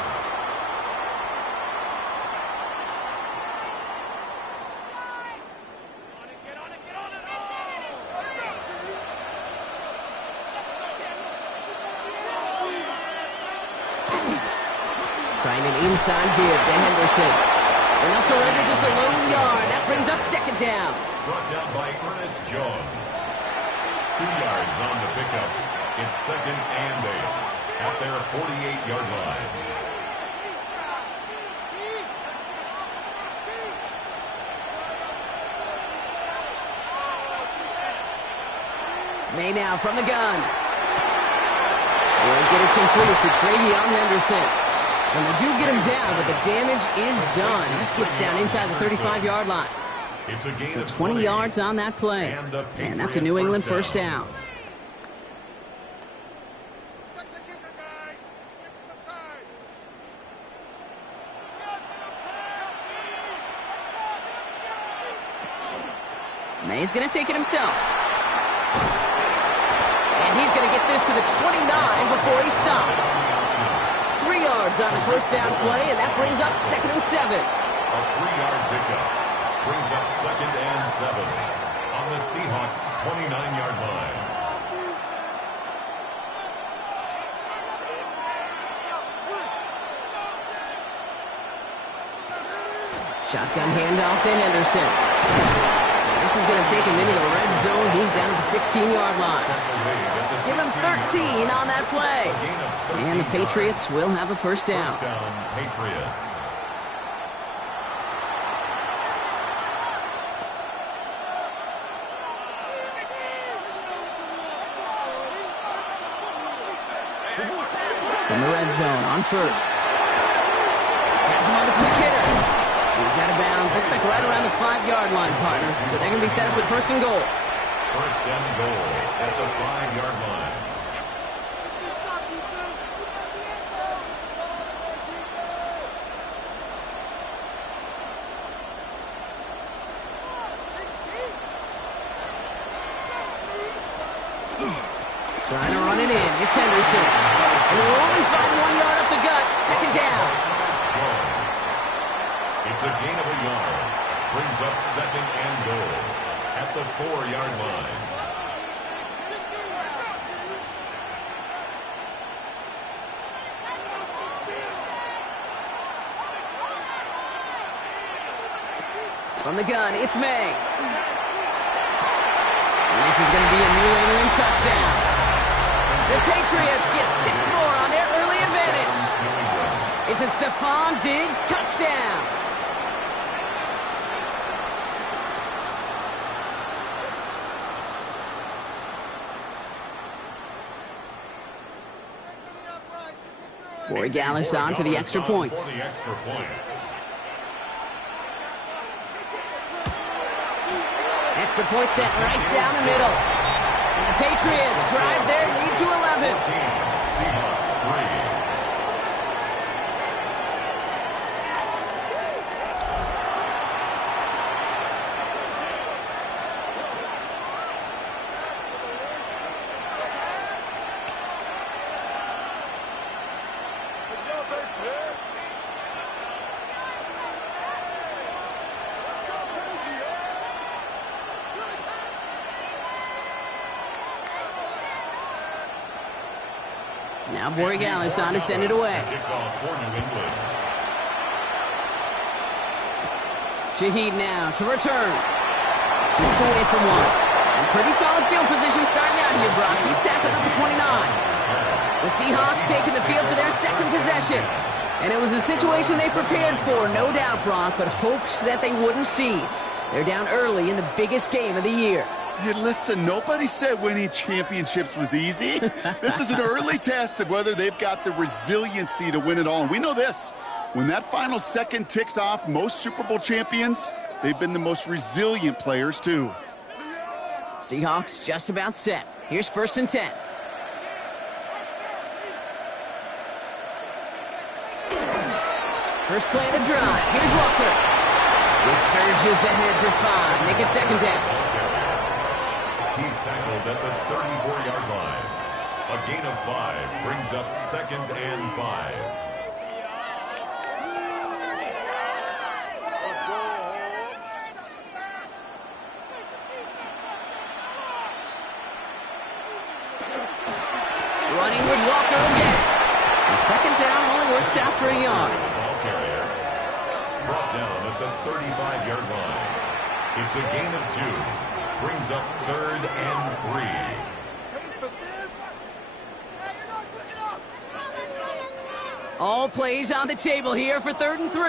Trying an inside give to Henderson. And they'll surrender just a lone yard. That brings up 2nd down. Brought down by Ernest Jones. 2 yards on the pickup. It's 2nd and 8 at their 48-yard line. May now from the gun. Won't get it complete to Travion Henderson. And they do get him down, but the damage is done. He just gets down inside the 35-yard line. It's a gain So of 20 yards on that play. And that's a New England first down. May's going to take it himself. And he's going to get this to the 29 before he stopped. 3 yards on the first down play, and that brings up 2nd and 7. A 3-yard pickup brings up 2nd and 7 on the Seahawks' 29-yard line. Shotgun handoff to Henderson. This is going to take him into the red zone. He's down at the 16-yard line. Give him 13 on that play. And the Patriots will have a first down. First down, Patriots. In the red zone on first. Has him on the quick hitter. He's out of bounds. Looks like right around the 5-yard line, partner. So they're going to be set up with first and goal. First and goal at the 5-yard line. Trying to run it in. It's Henderson. And we'll only find 1 yard up the gut. Second down. It's a gain of a yard. Brings up 2nd and goal at the 4-yard line. From the gun, it's May. And this is going to be a New England touchdown. The Patriots get 6 more on their early advantage. It's a Stephon Diggs touchdown. Corey Gallis on for the extra point. Extra point set right down the middle. And the Patriots drive their lead to 11. Seahawks 3. Now Borregales on to send it away. Shaheed now to return. Shoots away from one. And pretty solid field position starting out here, Brock. He's tackled at the 29. The Seahawks taking the field for their second possession. And it was a situation they prepared for, no doubt, Brock, but hopes that they wouldn't see. They're down early in the biggest game of the year. Hey, listen, nobody said winning championships was easy. This is an early test of whether they've got the resiliency to win it all. And we know this. When that final second ticks off, most Super Bowl champions, they've been the most resilient players, too. Seahawks just about set. Here's 1st and 10. First play of the drive. Here's Walker. He surges ahead for 5. Make it 2nd down. He's tackled at the 34-yard line. A gain of 5 brings up 2nd and 5. Running with Walker again. And 2nd down only works out for a yard. Ball carrier brought down at the 35-yard line. It's a gain of 2. Brings up 3rd and 3. All plays on the table here for 3rd and 3.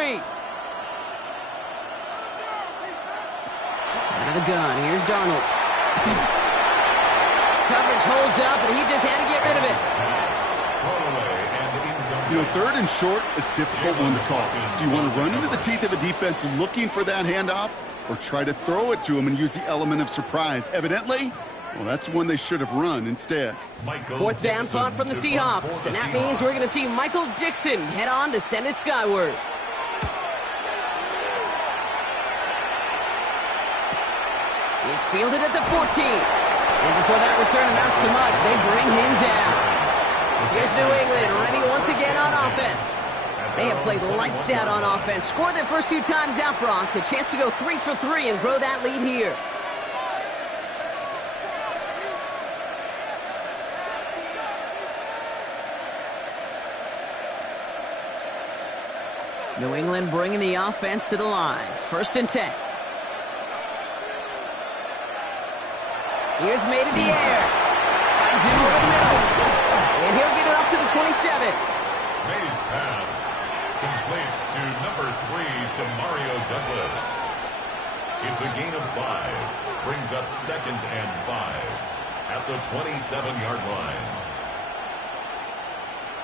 Out of the gun, here's Darnold. Coverage holds up, and he just had to get rid of it. You know, third and short is a difficult one to call. Do you want to run into the teeth of a defense looking for that handoff, or try to throw it to them and use the element of surprise? Evidently, well, that's one they should have run instead. Fourth down punt from the Seahawks, and that means we're going to see Michael Dixon head on to send it skyward. It's fielded at the 14. And before that return amounts to much, they bring him down. Here's New England ready once again on offense. They have played lights out on offense. Scored their first 2 times out, Brock. A chance to go 3 for 3 and grow that lead here. New England bringing the offense to the line. 1st and 10. Here's made in the air. Finds him over the middle. And he'll get it up to the 27. May's pass complete to number 3, Demario Douglas. It's a gain of 5. Brings up 2nd and 5 at the 27-yard line.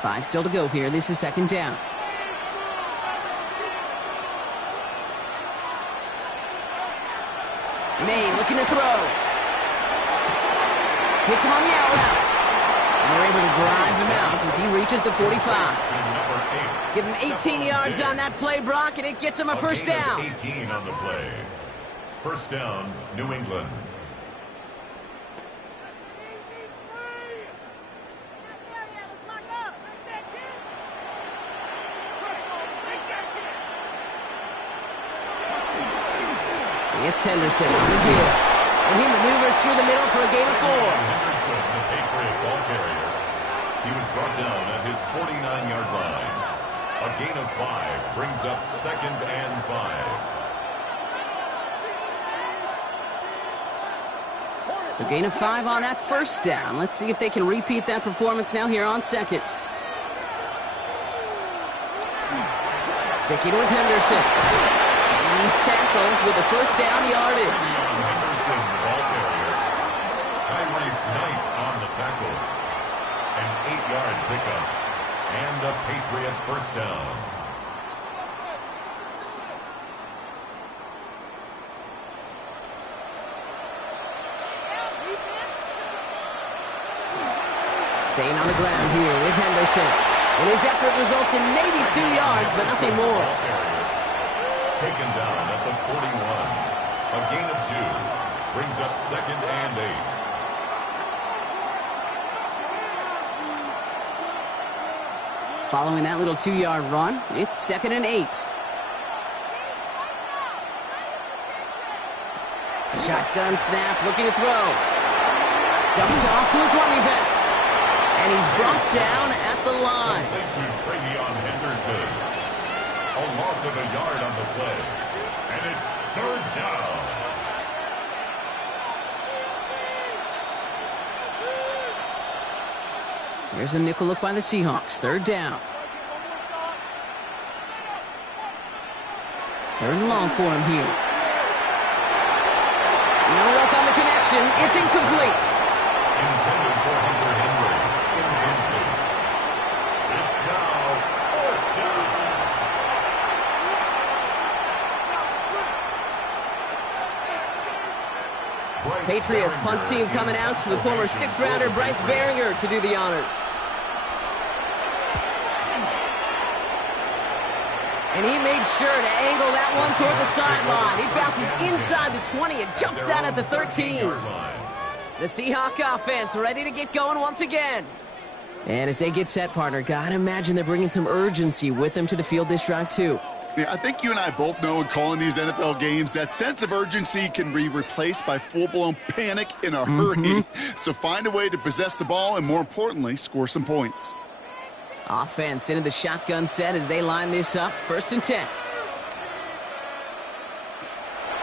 5 still to go here. This is 2nd down. May looking to throw. Hits him on the out route. And they're able to drive him out as he reaches the 45. Give him 18 yards on that play, Brock, and it gets him a first down. 18 on the play. First down, New England. It's Henderson here. And he maneuvers through the middle for a gain of 4. Henderson, the Patriot ball carrier. He was brought down at his 49-yard line. A gain of 5 brings up 2nd and 5. So gain of 5 on that first down. Let's see if they can repeat that performance now here on 2nd. Sticking with Henderson. And he's tackled with the first down yardage. Henderson, ball carrier. Tyrese Knight on the tackle. An 8-yard pickup. And a Patriot first down. Staying on the ground here with Henderson. And his effort results in maybe 2 yards, but nothing more. Taken down at the 41. A gain of 2. Brings up 2nd and 8. Following that little 2-yard run, it's 2nd and 8. Shotgun snap, looking to throw. Dumped off to his running back. And he's brought down at the line. To Travion Henderson. A loss of a yard on the play. And it's 3rd down. Here's a nickel look by the Seahawks. 3rd down. 3rd and long for him here. No luck on the connection. It's incomplete. Intended for Hunter Henry. Incomplete. It's now 4th down. Patriots punt team coming out with former 6th-rounder Bryce Baringer to do the honors. And he made sure to angle that one toward the sideline. He bounces inside the 20 and jumps out at the 13. The Seahawk offense ready to get going once again. And as they get set, partner, gotta imagine they're bringing some urgency with them to the field this drive, too. Yeah, I think you and I both know in calling these NFL games that sense of urgency can be replaced by full-blown panic in a hurry. So find a way to possess the ball and, more importantly, score some points. Offense into the shotgun set as they line this up. 1st and 10.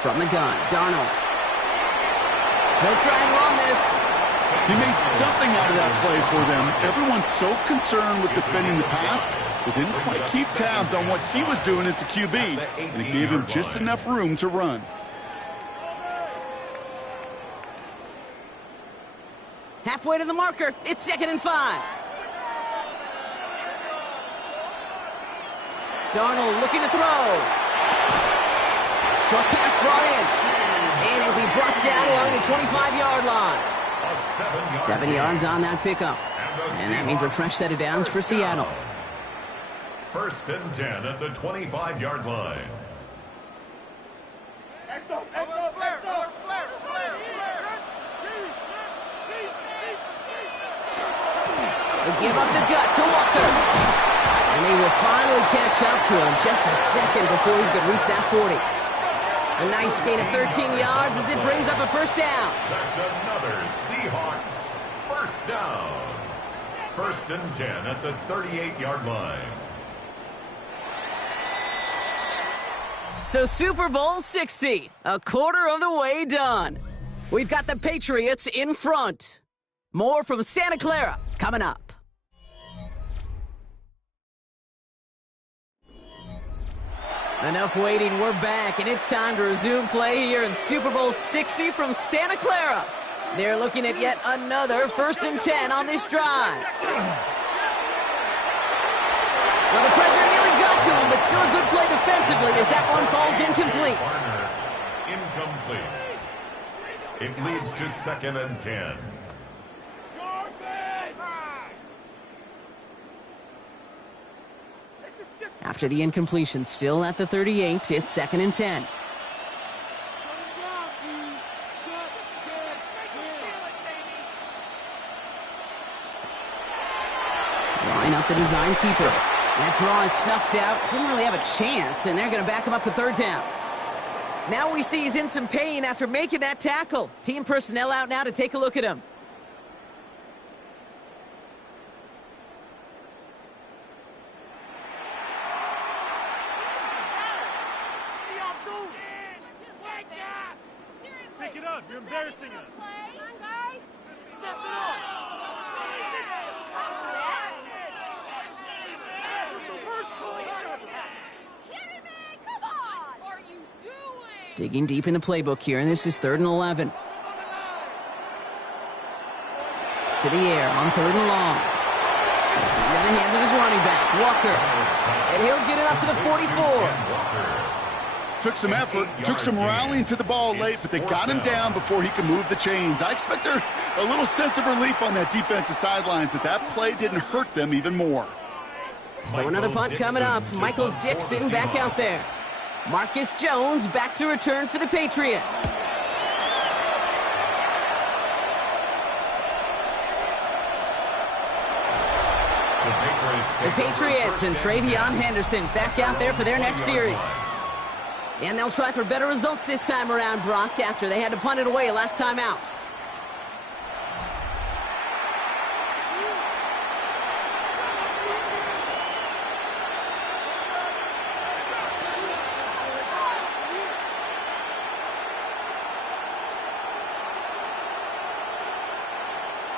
From the gun, Darnold. He'll try and run this. He made something out of that play for them. Everyone's so concerned with defending the pass, but didn't quite keep tabs on what he was doing as the QB, and it gave him just enough room to run. Halfway to the marker, it's 2nd and 5. Darnold looking to throw. Short pass brought in. And it'll be brought down along the 25-yard line. 7 yards on that pickup. And that means a fresh set of downs for Seattle. 1st and 10 at the 25-yard line. They give up the gut to Walker. And they will finally catch up to him just a second before he could reach that 40. A nice gain of 13 yards as it brings up a first down. That's another Seahawks first down. 1st and 10 at the 38-yard line. So Super Bowl 60, a quarter of the way done. We've got the Patriots in front. More from Santa Clara coming up. Enough waiting, we're back, and it's time to resume play here in Super Bowl 60 from Santa Clara. They're looking at yet another 1st and 10 on this drive. Well, the pressure nearly got to him, but still a good play defensively as that one falls incomplete. Incomplete. It leads to 2nd and 10. After the incompletion, still at the 38, it's 2nd and 10. Drawing up the design keeper. That draw is snuffed out. Didn't really have a chance, and they're going to back him up for 3rd down. Now we see he's in some pain after making that tackle. Team personnel out now to take a look at him. Pick it up. You're embarrassing us. Come on, guys. Step it up. Digging deep in the playbook here, and this is 3rd and 11. To the air on 3rd and long. Into the hands of his running back, Walker. And he'll get it up to the 44. Took some effort, took some rallying to the ball late, but they got him down before he could move the chains. I expect there a little sense of relief on that defensive sidelines that play didn't hurt them even more. So another punt coming up. Michael Dixon back out there. Marcus Jones back to return for the Patriots. The Patriots and Travion Henderson back out there for their next series. And they'll try for better results this time around, Brock, after they had to punt it away last time out.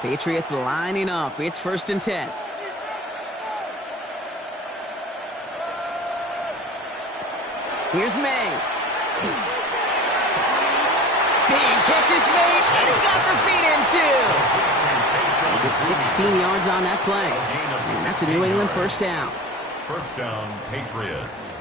Patriots lining up. It's 1st and 10. Here's May. Big catch is made, and he got the feet in too. He gets 16 yards on that play. And that's a New England first down. First down, Patriots.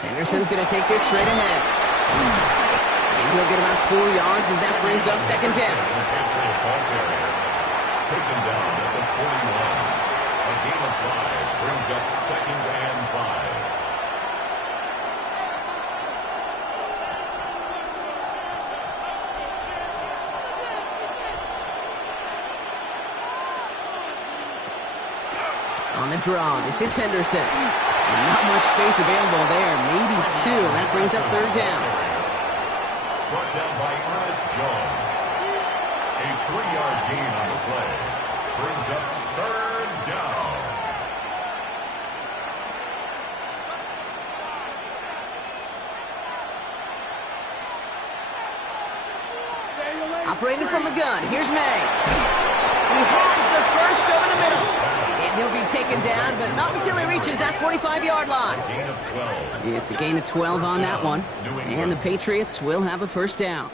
Henderson's going to take this straight ahead. And he'll get about 4 yards as that brings up 2nd down. Taken down at the 41. A gain of 5 brings up 2nd and 5. On the draw, this is Henderson. Not much space available there. Maybe 2. That brings up 3rd down. Brought down by Ernest Jones. A 3-yard gain on the play. Brings up 3rd down. Operating from the gun. Here's May. He has the first over the middle. And he'll be taken down, but not until he reaches that 45-yard line. Gain of 12. It's a gain of 12 on that one. And the Patriots will have a first down.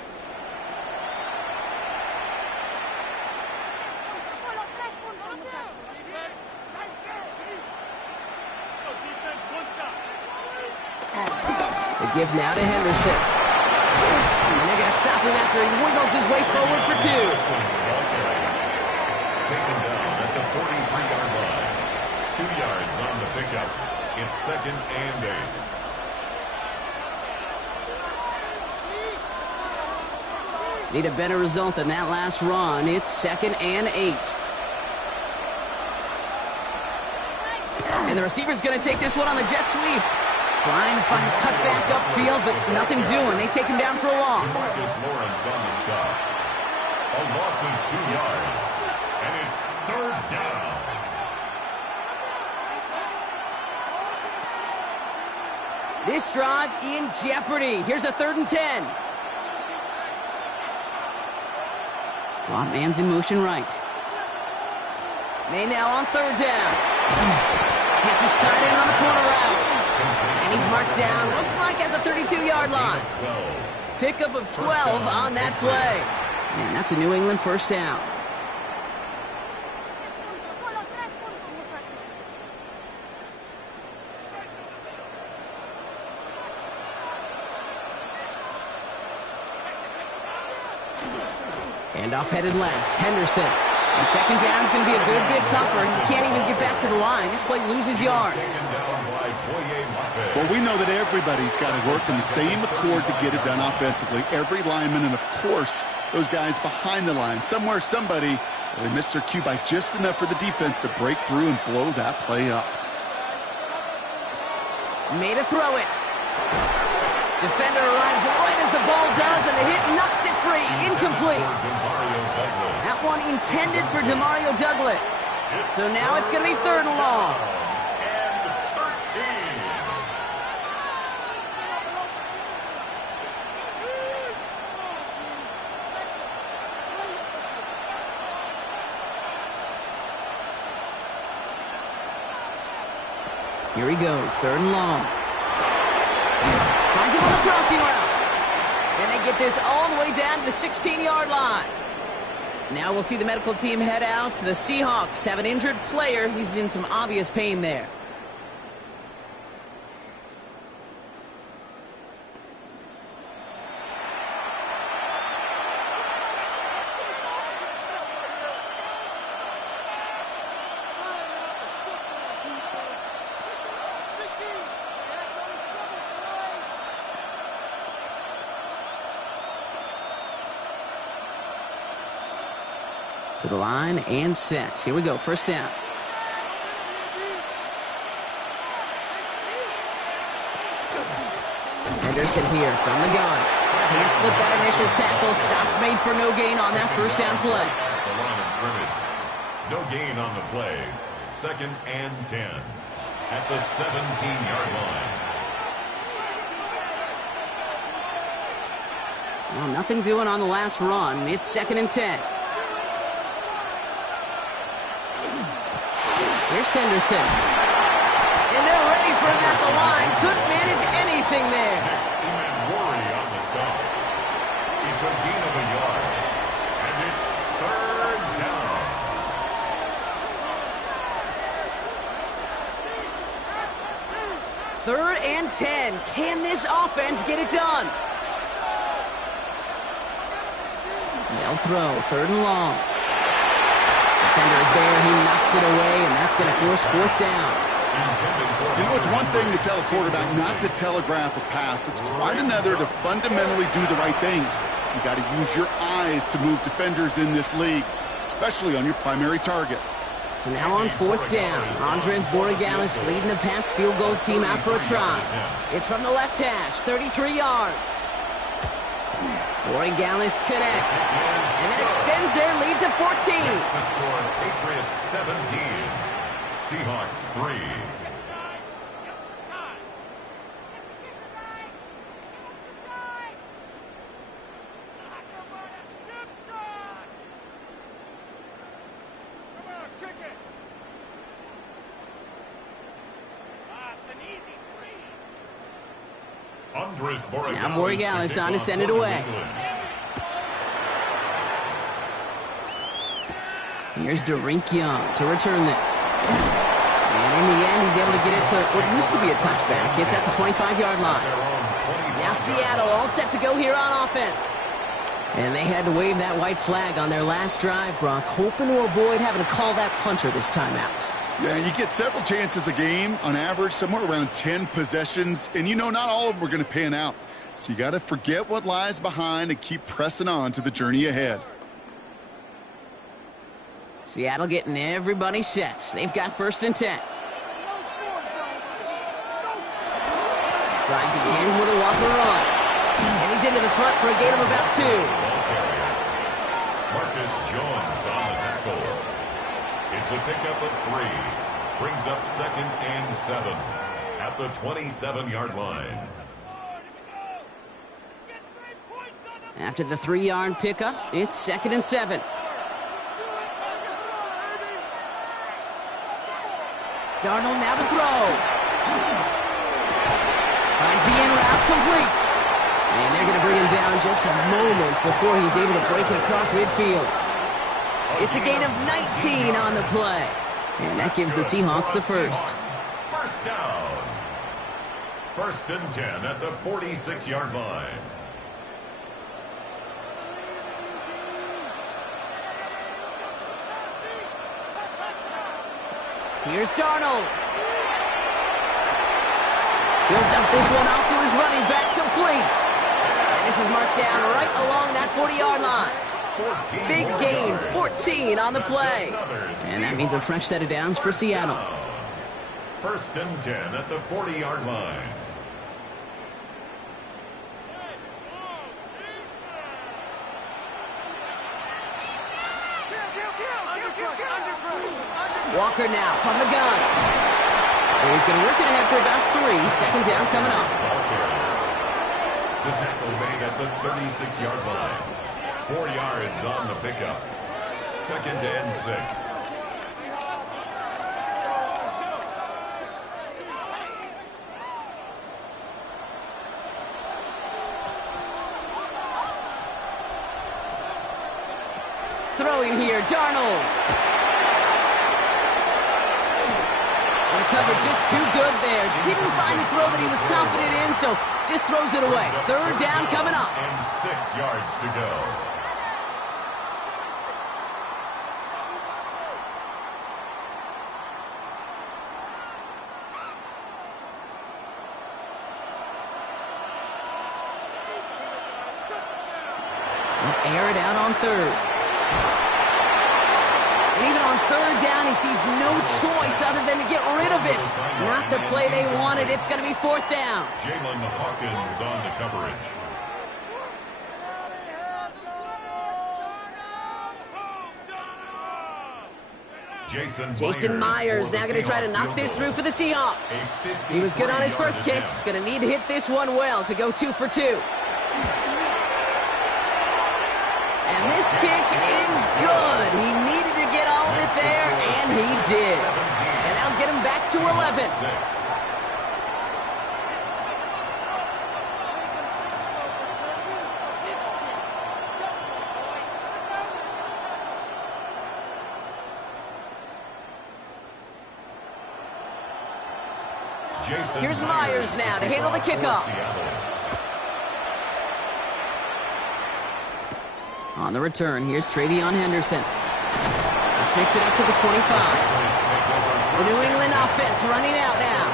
The give now to Henderson. And they're going to stop him after he wiggles his way forward for 2. Taken down at the 43-yard line. 2 yards on the pickup. It's 2nd and 8. Need a better result than that last run. It's 2nd and 8. And the receiver's going to take this one on the jet sweep. Trying to find a cutback upfield, but nothing doing. They take him down for a loss. Marcus Lawrence on the stop. A loss of 2 yards. And it's 3rd down. This drive in jeopardy. Here's a 3rd and 10. Slot man's in motion right. May now on 3rd down. Hits his tight end on the corner route. And he's marked down, looks like at the 32-yard line. Pickup of 12 on that play. And that's a New England first down. Handoff headed left. Henderson. And 2nd down's going to be a good bit tougher. He can't even get back to the line. This play loses yards. Well, we know that everybody's got to work in the same accord to get it done offensively. Every lineman and, of course, those guys behind the line. Somewhere, somebody, they missed their cue by just enough for the defense to break through and blow that play up. Made a throw it. Defender arrives right as the ball does, and the hit knocks it free. Incomplete. That one intended for Demario Douglas. So now it's going to be 3rd and long. Here he goes, 3rd and long. Finds him on the crossing route. And they get this all the way down to the 16-yard line. Now we'll see the medical team head out to the Seahawks. Have an injured player. He's in some obvious pain there. To the line and set. Here we go, first down. Henderson here from the gun. Can't slip that initial tackle. Stops made for no gain on that first down play. The line of scrimmage. No gain on the play. 2nd and 10 at the 17-yard line. Well, nothing doing on the last run. It's 2nd and 10. Here's Henderson. And they're ready for him at the line. Couldn't manage anything there. Worry on the stop. It's a gain of a yard. And it's 3rd down. Third and 10. Can this offense get it done? They'll throw. 3rd and long. Defender is there. He knocks it away, and that's going to force 4th down. You know, it's one thing to tell a quarterback not to telegraph a pass. It's quite another to fundamentally do the right things. You got to use your eyes to move defenders in this league, especially on your primary target. So now on 4th down, Andres Borregales leading the Pats field goal team out for a try. It's from the left hash, 33 yards. Borregales connects, and that extends their lead to 14. The score, Patriots 17, Seahawks 3. Now Borregales on to send it away. Here's Derink Young to return this. And in the end, he's able to get it to what used to be a touchback. It's at the 25-yard line. Now Seattle all set to go here on offense. And they had to wave that white flag on their last drive, Brock, hoping to avoid having to call that punter this time out. Yeah, you get several chances a game, on average, somewhere around 10 possessions, and you know not all of them are going to pan out. So you got to forget what lies behind and keep pressing on to the journey ahead. Seattle getting everybody set. They've got 1st and 10. Drive begins with a Walker run. And he's into the front for a gain of about 2. Marcus Jones on the tackle. It's a pickup of 3. Brings up 2nd and 7 at the 27-yard line. After the 3-yard pickup, it's 2nd and 7. Darnold now to throw. Finds the in route complete. And they're going to bring him down just a moment before he's able to break it across midfield. It's a gain of 19 on the play. And that gives the Seahawks the first. First down. 1st and 10 at the 46-yard line. Here's Darnold. He'll dump this one off to his running back, complete. And this is marked down right along that 40-yard line. Big gain, 14 on the play. And that means a fresh set of downs for Seattle. 1st and 10 at the 40-yard line. Walker now from the gun. And he's going to work it ahead for about 3. 2nd down coming up. The tackle made at the 36-yard line. 4 yards on the pickup. 2nd and 6. Throwing here, Darnold. And the cover just too good there. Didn't find the throw that he was confident in, so just throws it away. 3rd down coming up. And 6 yards to go. Air it out on 3rd. And even on 3rd down, he sees no choice other than to get rid of it. Not the play they wanted. It's going to be 4th down. Jalen Hawkins on the coverage. Jason Myers now going to try to knock this through for the Seahawks. He was good on his first kick. Going to need to hit this one well to go 2 for 2. And this kick is good. He needed to get all of it there, and he did. And that'll get him back to 11. Here's Myers now to handle the kickoff. On the return, here's Travion Henderson. This makes it up to the 25. The New England offense running out now.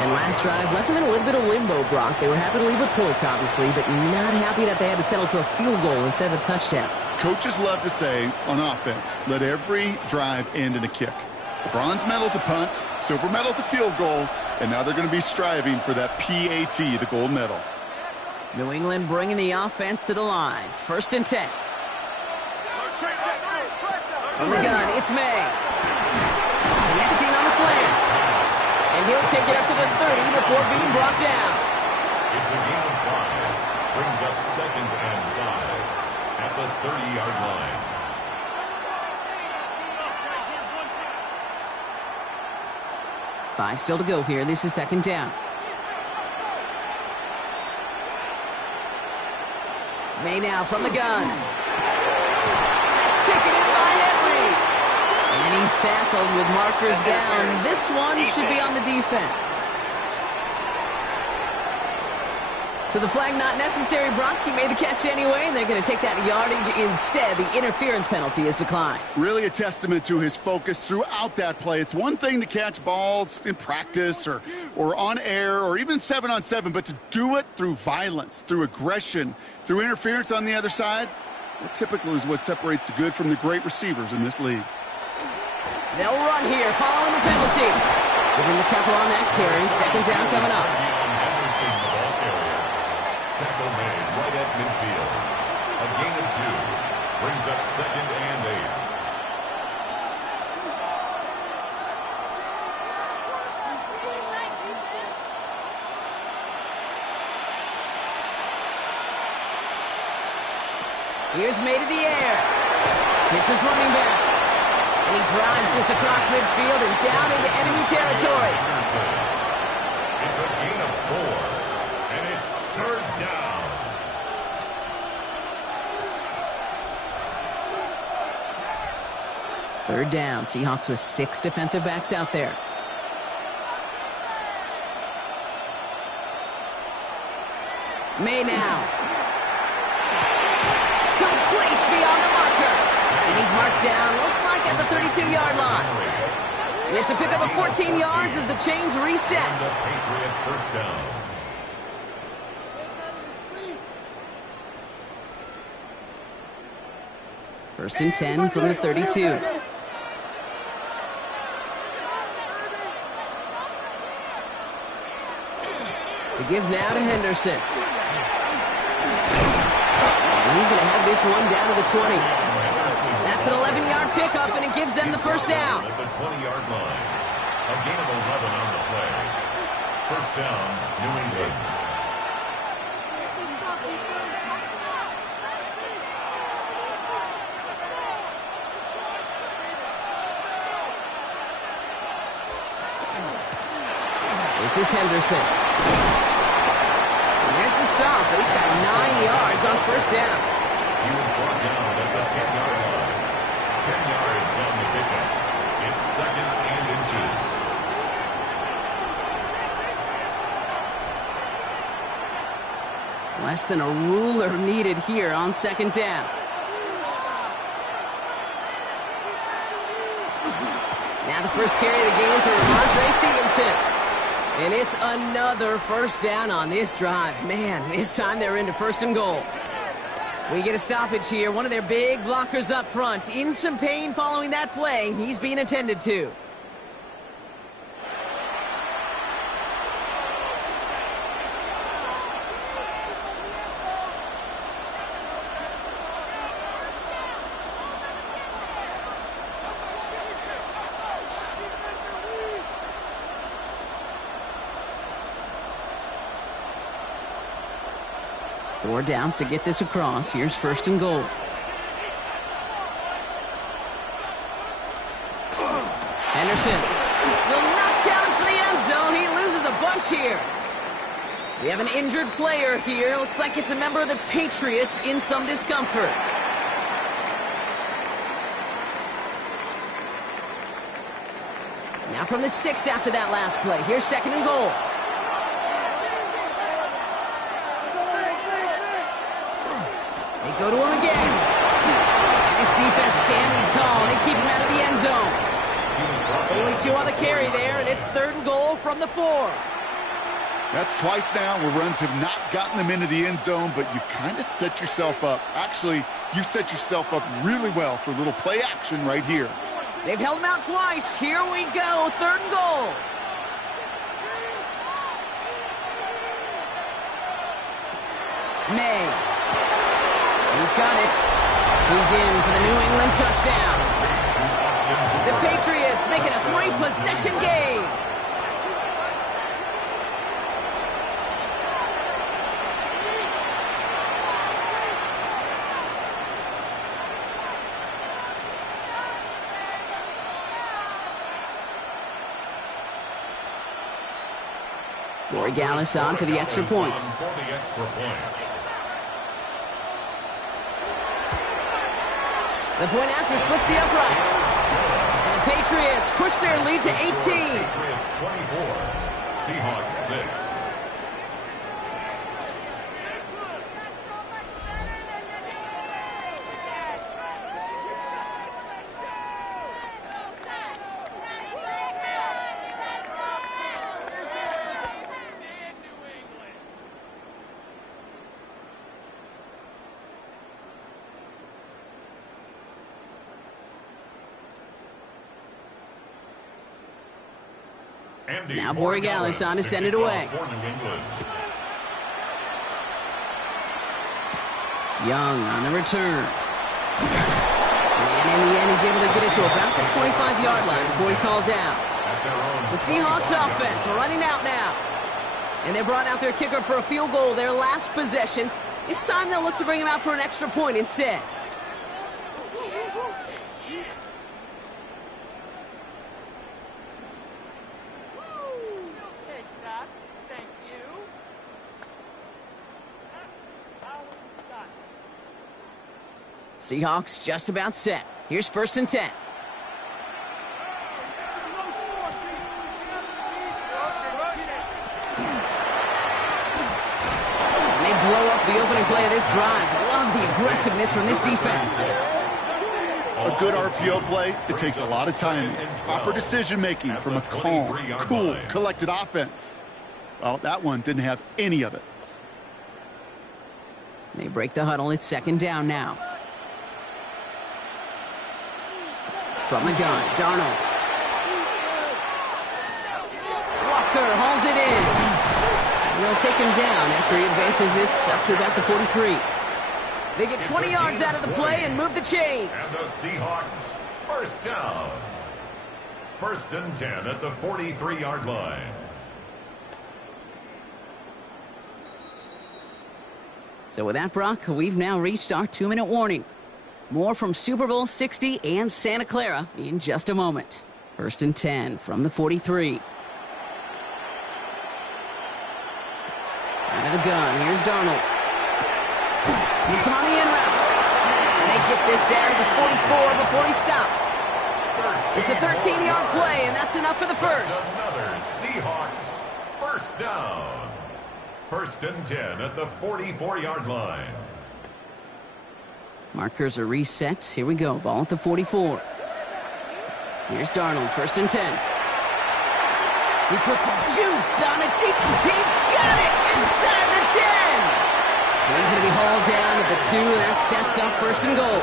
And last drive left them in a little bit of limbo, Brock. They were happy to leave with points, obviously, but not happy that they had to settle for a field goal instead of a touchdown. Coaches love to say, on offense, let every drive end in a kick. The bronze medal's a punt, silver medal's a field goal, and now they're going to be striving for that PAT, the gold medal. New England bringing the offense to the line. 1st and 10. From the gun, it's May. Connecting on the slant. And he'll take it up to the 30 before being brought down. It's a gain of 5. Brings up 2nd and 5 at the 30-yard line. Five still to go here. This is 2nd down. May now from the gun. That's taken in by Henry. And he's tackled with markers down. This one should be on the defense. So the flag not necessary, Brock. He made the catch anyway, and they're going to take that yardage instead. The interference penalty is declined. Really a testament to his focus throughout that play. It's one thing to catch balls in practice or on air or even 7-on-7, but to do it through violence, through aggression, through interference on the other side, that typically is what separates the good from the great receivers in this league. They'll run here following the penalty. Give him the couple on that carry. Second down coming up. Tackle made right at midfield. A gain of 2. Brings up 2nd and 8. Here's May to the air. Hits his running back. And he drives this across midfield and down into enemy territory. It's a gain of 4. And it's 3rd down. Third down. Seahawks with 6 defensive backs out there. May now. Complete beyond the marker. And he's marked down, looks like at the 32-yard line. It's a pickup of 14 yards as the chains reset. Patriot first down. First and 10 from the 32. To give now to Henderson. And he's going to have this one down to the 20. That's an 11-yard pickup, and it gives them the first down. At the 20-yard line. A gain of 11 on the play. First down, New England. This is Henderson. And there's the stop, but he's got 9 yards on first down. He was brought down at the 10-yard line. 10 yards on the pickup. It's 2nd and inches. Less than a ruler needed here on second down. Now the first carry of the game for Ramondre Stevenson. And it's another first down on this drive. Man, this time they're into 1st and goal. We get a stoppage here. One of their big blockers up front. In some pain following that play. He's being attended to. Four downs to get this across. Here's 1st and goal. Henderson will not challenge for the end zone. He loses a bunch here. We have an injured player here. Looks like it's a member of the Patriots in some discomfort. Now from the 6 after that last play. Here's 2nd and goal. They go to him again. This defense standing tall. They keep him out of the end zone. Only 2 on the carry there, and it's 3rd and goal from the 4. That's twice now where runs have not gotten them into the end zone, but you've kind of set yourself up. Actually, you set yourself up really well for a little play action right here. They've held him out twice. Here we go, 3rd and goal. May. He's got it. He's in for the New England touchdown. The Patriots make it a 3-possession game. Corey Gallis on for the extra point. The point after splits the uprights. And the Patriots push their lead to 18. Patriots 24, Seahawks 6. Now Borregales on to send it away. Young on the return. And in the end, he's able to get it to about the 25-yard line before he's hauled down. The Seahawks offense running out now. And they brought out their kicker for a field goal their last possession. This time they'll look to bring him out for an extra point instead. Seahawks just about set. Here's 1st and 10. And they blow up the opening play of this drive. Love the aggressiveness from this defense. A good RPO play, it takes a lot of time. Proper decision-making from a calm, cool, collected offense. Well, that one didn't have any of it. They break the huddle. It's 2nd down now. From the gun, Darnold. Walker hauls it in. And they'll take him down after he advances this up to about the 43. They get 20 yards out of the play and move the chains. And the Seahawks, 1st down. 1st and 10 at the 43-yard line. So with that, Brock, we've now reached our 2-minute warning. More from Super Bowl 60 and Santa Clara in just a moment. 1st and 10 from the 43. Out of the gun, here's Darnold. Gets him on the in route. And they get this down to the 44 before he stopped. It's a 13-yard play, and that's enough for the first. Another Seahawks 1st down. 1st and 10 at the 44-yard line. Markers are reset. Here we go. Ball at the 44. Here's Darnold. 1st and 10. He puts some juice on it deep. He's got it inside the 10. And he's going to be hauled down at the 2. That sets up 1st and goal.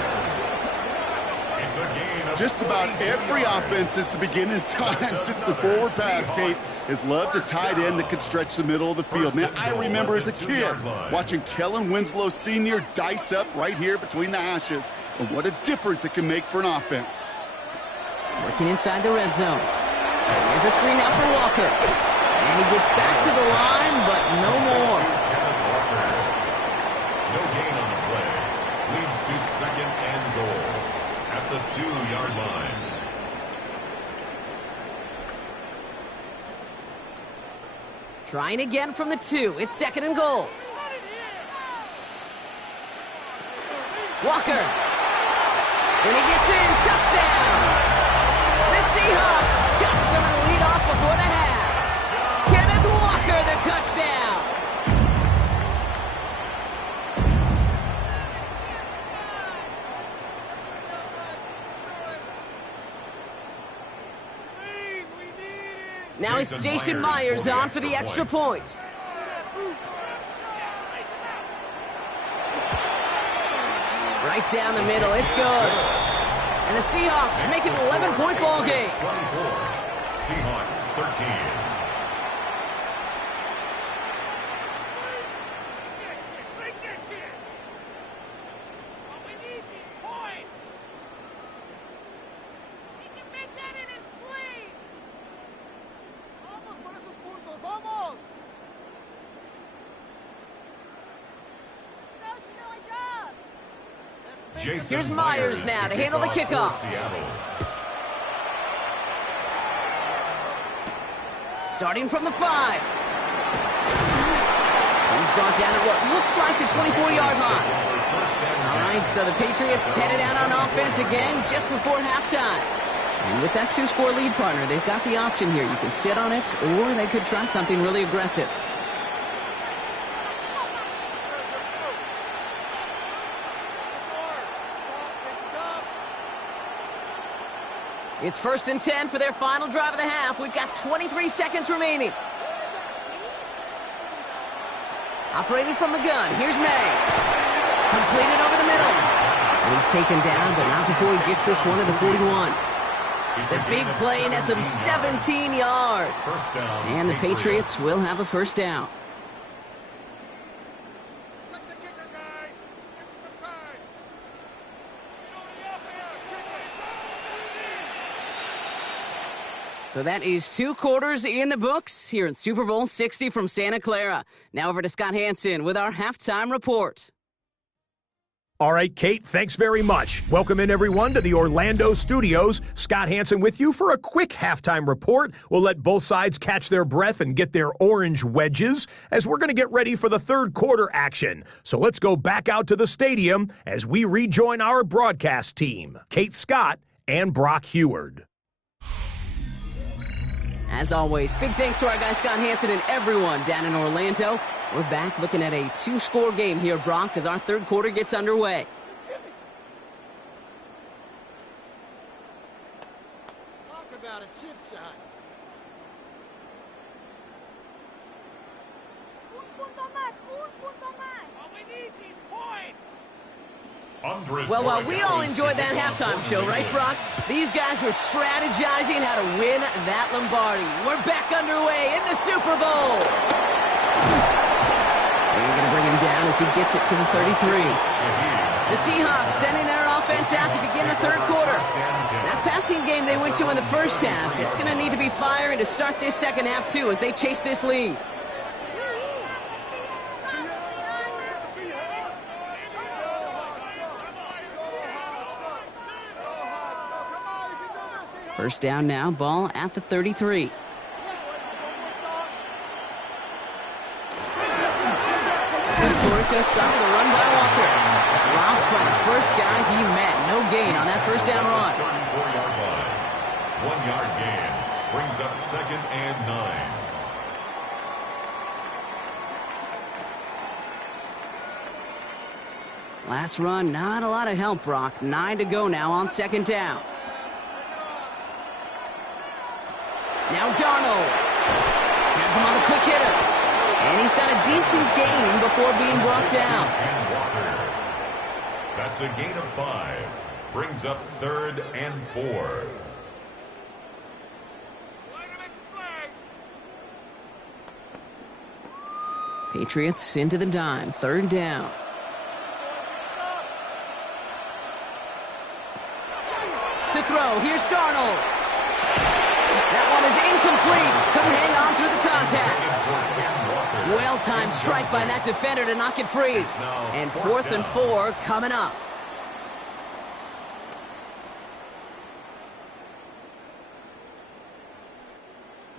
It's a gain of Just about every offense since the beginning of time, since the forward pass, Kate, has loved a tight end that could stretch the middle of the field. Man, I remember as a kid watching Kellen Winslow Sr. dice up right here between the hashes. And what a difference it can make for an offense. Working inside the red zone. Here's a screen out for Walker. And he gets back to the line, but no more. No gain on the play. Leads to 2nd and goal at the 2-yard line. Trying again from the 2. It's 2nd and goal. Walker. And he gets in. Touchdown. The Seahawks chop some of the lead off before the half. Kenneth Walker, the touchdown. Now it's Jason Myers on for the extra point. Right down the middle, it's good. And the Seahawks make it an 11-point ball game. 24, Seahawks 13. Here's Myers now to handle the kickoff. Starting from the 5. He's brought down at what looks like the 24-yard line. All right, right, so the Patriots headed out on offense again just before halftime. And with that two-score lead, partner, they've got the option here. You can sit on it, or they could try something really aggressive. It's 1st and 10 for their final drive of the half. We've got 23 seconds remaining. Operating from the gun, here's May. Completed over the middle. And he's taken down, but not before he gets this one to the 41. The big play nets him 17 yards. And the Patriots will have a first down. So that is 2 quarters in the books here in Super Bowl 60 from Santa Clara. Now over to Scott Hanson with our halftime report. All right, Kate, thanks very much. Welcome in, everyone, to the Orlando studios. Scott Hanson with you for a quick halftime report. We'll let both sides catch their breath and get their orange wedges as we're going to get ready for the third quarter action. So let's go back out to the stadium as we rejoin our broadcast team, Kate Scott and Brock Heward. As always, big thanks to our guy Scott Hanson and everyone down in Orlando. We're back looking at a 2-score game here, Brock, as our third quarter gets underway. Talk about a chip shot. Un punto más. Oh, we need these points. Well, while we all enjoyed that halftime show, right, Brock? These guys were strategizing how to win that Lombardi. We're back underway in the Super Bowl. They're going to bring him down as he gets it to the 33. The Seahawks sending their offense out to begin the third quarter. That passing game they went to in the first half, it's going to need to be firing to start this second half, too, as they chase this lead. First down now, ball at the 33. He's going to stop with a run by Walker. Drops by the first guy he met. No gain on that first down run. 34-yard line. 1-yard gain. Brings up 2nd and 9. Last run, not a lot of help, Brock. 9 to go now on 2nd down. Now Darnold has him on the quick hitter. And he's got a decent gain before being brought down. That's a gain of 5. Brings up 3rd and 4. Patriots into the dime. 3rd down. To throw. Here's Darnold. That one is incomplete. Couldn't hang on through the contact. Well-timed strike by that defender to knock it free. And 4th and 4 coming up.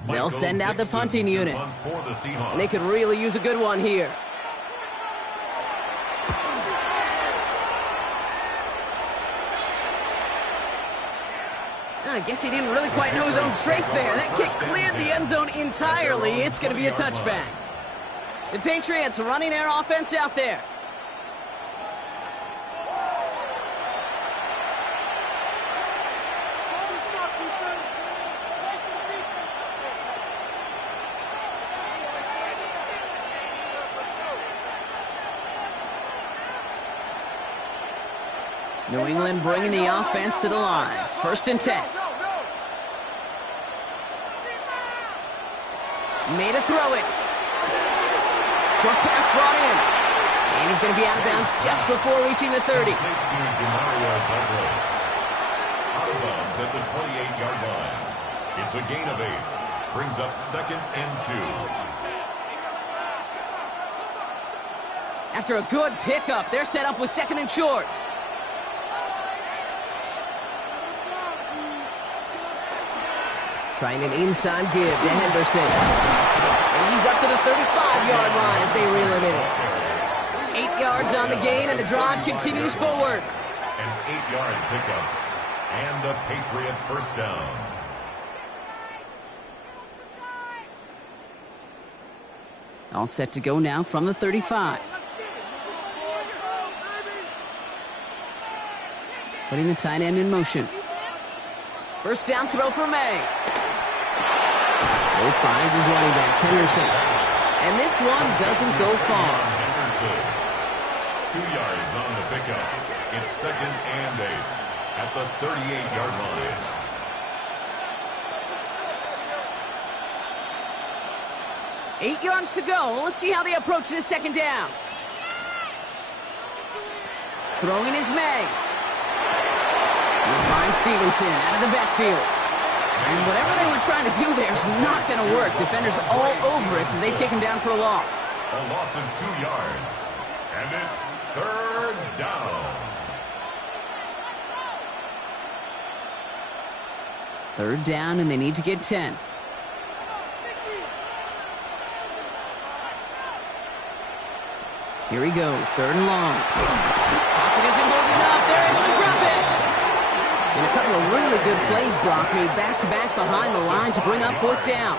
They'll send out the punting unit. And they could really use a good one here. I guess he didn't really quite know his own strength there. That kick cleared the end zone entirely. It's going to be a touchback. The Patriots running their offense out there. New England bringing the offense to the line. 1st and 10. Made a throw it. Short pass brought in. And he's going to be out of bounds just before reaching the 30. Out of bounds at the 28-yard line. It's a gain of 8. Brings up 2nd and 2. After a good pickup, they're set up with 2nd and short. Trying an inside give to Henderson. And he's up to the 35-yard line as they reel him in. 8 yards on the gain, and the drive continues forward. An 8-yard pickup and a Patriot first down. All set to go now from the 35. Putting the tight end in motion. First down throw for May. He finds his running back, Henderson. And this one doesn't go far. Henderson. 2 yards on the pickup. It's 2nd and 8 at the 38-yard line. Eight yards to go. Let's see how they approach this second down. Throwing is May. He finds Stevenson out of the backfield. And whatever they were trying to do there is not going to work. Defenders all over it, so they take him down for a loss. A loss of 2 yards. And it's 3rd down. 3rd down, and they need to get 10. Here he goes, 3rd and long. Pocket isn't holding up. They're able to drop it. And a couple of really good plays, Brock, made back-to-back behind the line to bring up 4th down.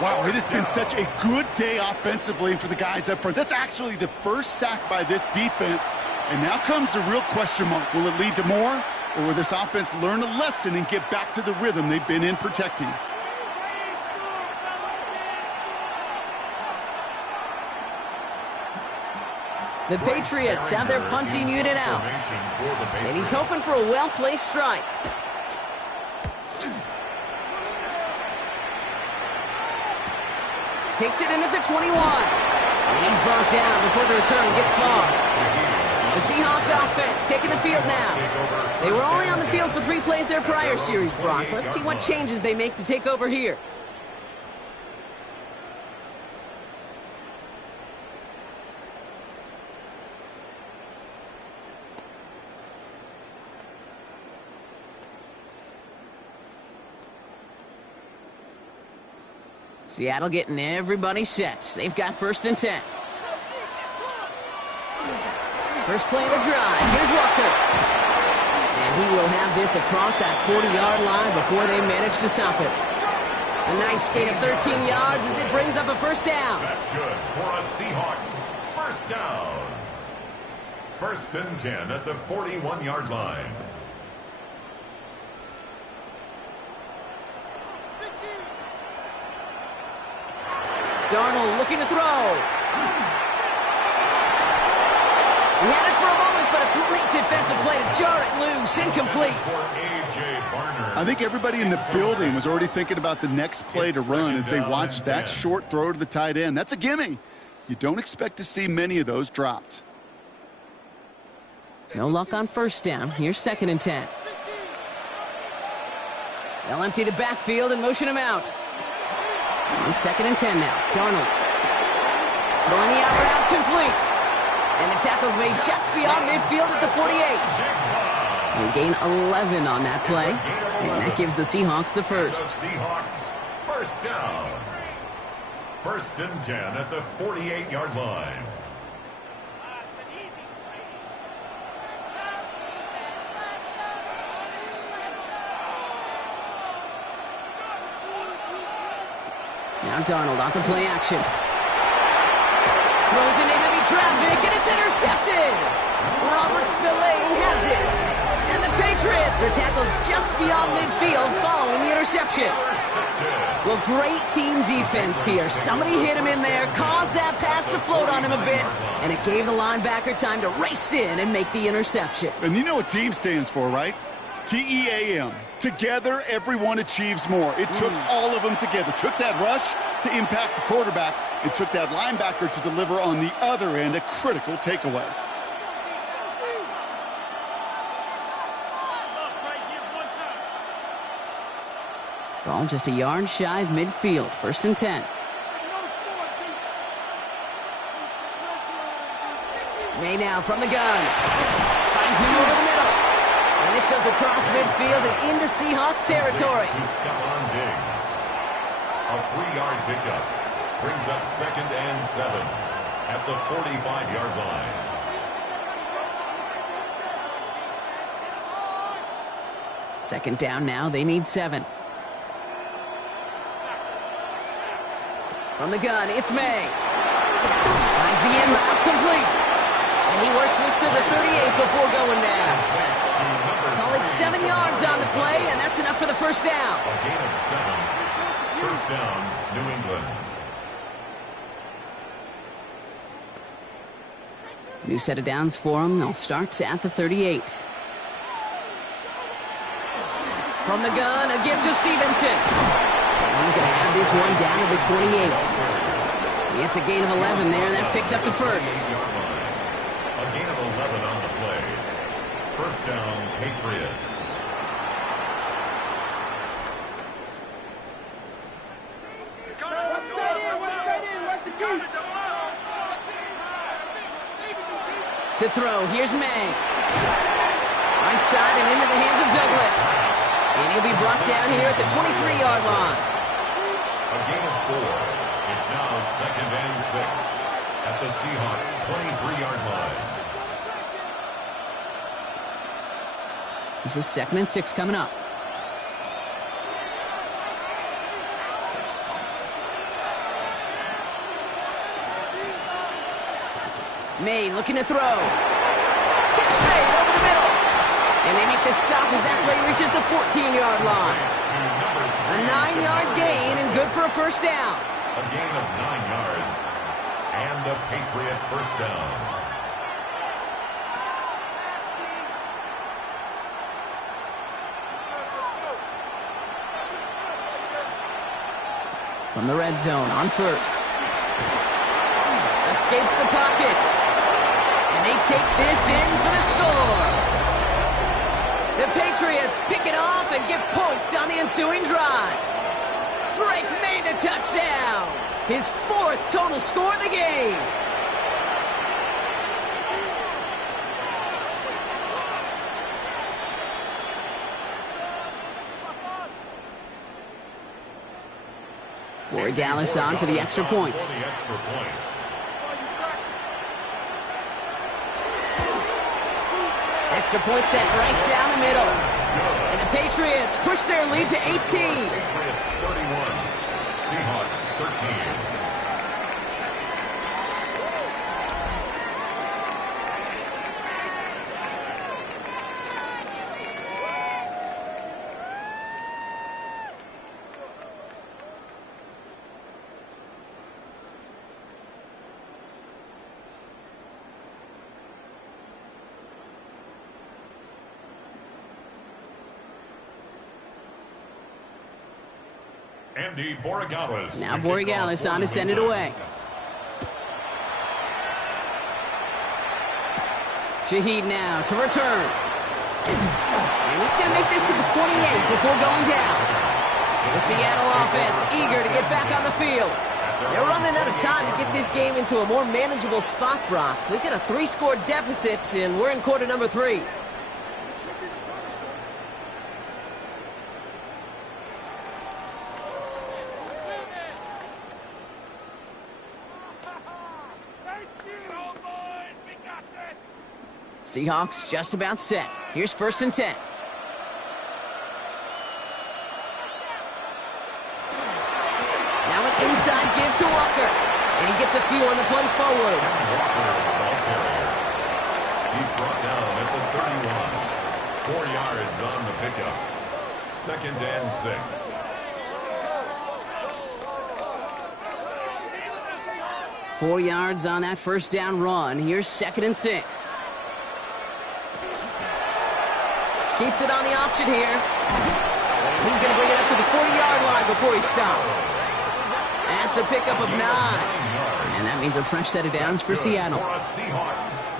Wow, it has been such a good day offensively for the guys up front. That's actually the first sack by this defense. And now comes the real question mark. Will it lead to more? Or will this offense learn a lesson and get back to the rhythm they've been in protecting? The Patriots have their punting unit out. And he's hoping for a well-placed strike. Takes it in at the 21. And he's brought down before the return gets far. The Seahawks offense taking the field now. They were only on the field for 3 plays their prior series, Brock. Let's see what changes they make to take over here. Seattle getting everybody set. They've got 1st and 10. First play of the drive. Here's Walker. And he will have this across that 40-yard line before they manage to stop it. A nice gain of 13 yards as it brings up a 1st down. That's good for a Seahawks 1st down. 1st and 10 at the 41-yard line. Darnold looking to throw. He had it for a moment, but a great defensive play to jar it loose. Incomplete. I think everybody in the building was already thinking about the next play to run as they watched that short throw to the tight end. That's a gimme. You don't expect to see many of those dropped. No luck on 1st down. Here's 2nd and 10. They'll empty the backfield and motion him out. On 2nd and 10 now. Darnold. Throwing the out route complete. And the tackle's made just beyond midfield at the 48. They gain 11 on that play. And that gives the Seahawks the 1st. The Seahawks 1st down. 1st and 10 at the 48-yard line. Now Darnold off the play action. Throws into heavy traffic, and it's intercepted. Robert Spillane has it. And the Patriots are tackled just beyond midfield following the interception. Well, great team defense here. Somebody hit him in there, caused that pass to float on him a bit, and it gave the linebacker time to race in and make the interception. And you know what team stands for, right? T-E-A-M. Together, everyone achieves more. It took all of them together. Took that rush to impact the quarterback. It took that linebacker to deliver on the other end, a critical takeaway. Ball just a yard shy of midfield. 1st and 10. May now from the gun. Finds him over the middle. And this goes across midfield and into Seahawks territory. To Stephon Diggs. A 3-yard pickup. Brings up 2nd and 7. at the 45-yard line. Second down now. They need 7. From the gun, it's May. Finds the end route complete. And he works this to the 38 before going down. Call it 7 yards on the play, and that's enough for the first down. A gain of 7. First down, New England. New set of downs for him. They'll start at the 38. From the gun, a give to Stevenson. And he's going to have this one down to the 28. It's a gain of 11 there. That picks up the first. A gain of 11 on the play. First down, Patriots. To throw, here's May. Right side and into the hands of Douglas. And he'll be brought down here at the 23-yard line. A gain of 4. It's now 2nd and 6 at the Seahawks' 23-yard line. This is 2nd and 6 coming up. May looking to throw. Catch made over the middle. And they make the stop as that play reaches the 14-yard line. A 9-yard gain and good for a first down. A gain of 9 yards and a Patriot first down. From the red zone on first. Escapes the pocket. And they take this in for the score. The Patriots pick it off and get points on the ensuing drive. Drake made the touchdown. His 4th total score of the game. Corey Gallis on for the extra point. Extra point set right down the middle. And the Patriots push their lead to 18. Patriots 31, Seahawks 13. Andy Borregales. Now Borregales on to send it away. Shaheed now to return. And he's going to make this to the 28 before going down. The Seattle offense eager to get back on the field. They're running out of time to get this game into a more manageable spot, Brock. We've got a 3-score deficit, and we're in quarter number 3. Seahawks just about set. Here's 1st and 10. Now an inside give to Walker. And he gets a few on the plunge forward. He's brought down at the 31. 4 yards on the pickup. 2nd and 6. Four yards on that first down run. Here's 2nd and 6. Keeps it on the option here. And he's going to bring it up to the 40-yard line before he stopped. That's a pickup of 9. And that means a fresh set of downs for Seattle.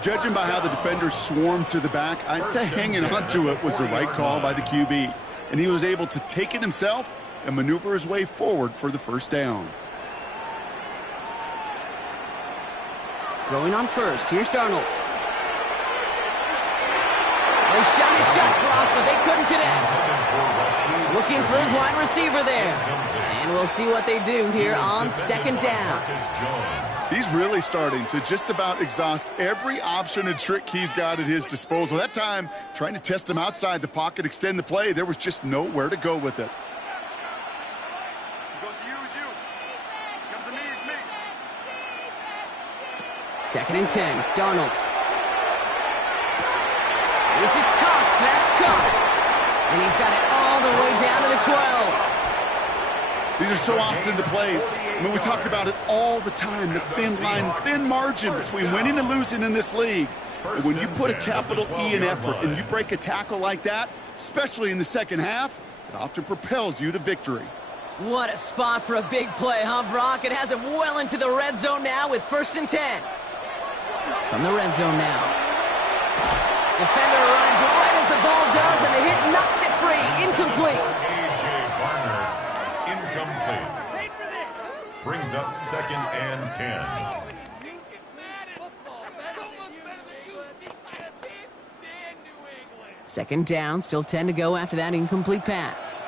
Judging by how the defenders swarmed to the back, I'd say hanging on to it was the right call by the QB. And he was able to take it himself and maneuver his way forward for the first down. Throwing on first. Here's Darnold. They shot his shot clock, but they couldn't connect. Looking for his wide receiver there. And we'll see what they do here on 2nd down. He's really starting to just about exhaust every option and trick he's got at his disposal. That time, trying to test him outside the pocket, extend the play, there was just nowhere to go with it. Second and 10, Darnold. This is caught, that's caught. And he's got it all the way down to the 12. These are so often the plays. I mean, we talk about it all the time, the thin line, thin margin between winning and losing in this league. And when you put a capital E in effort and you break a tackle like that, especially in the second half, it often propels you to victory. What a spot for a big play, huh, Brock? It has him well into the red zone now with 1st and 10. From the red zone now. Defender arrives right as the ball does, and the hit knocks it free. Incomplete. Brings up 2nd and 10. Second down, still 10 to go after that incomplete pass.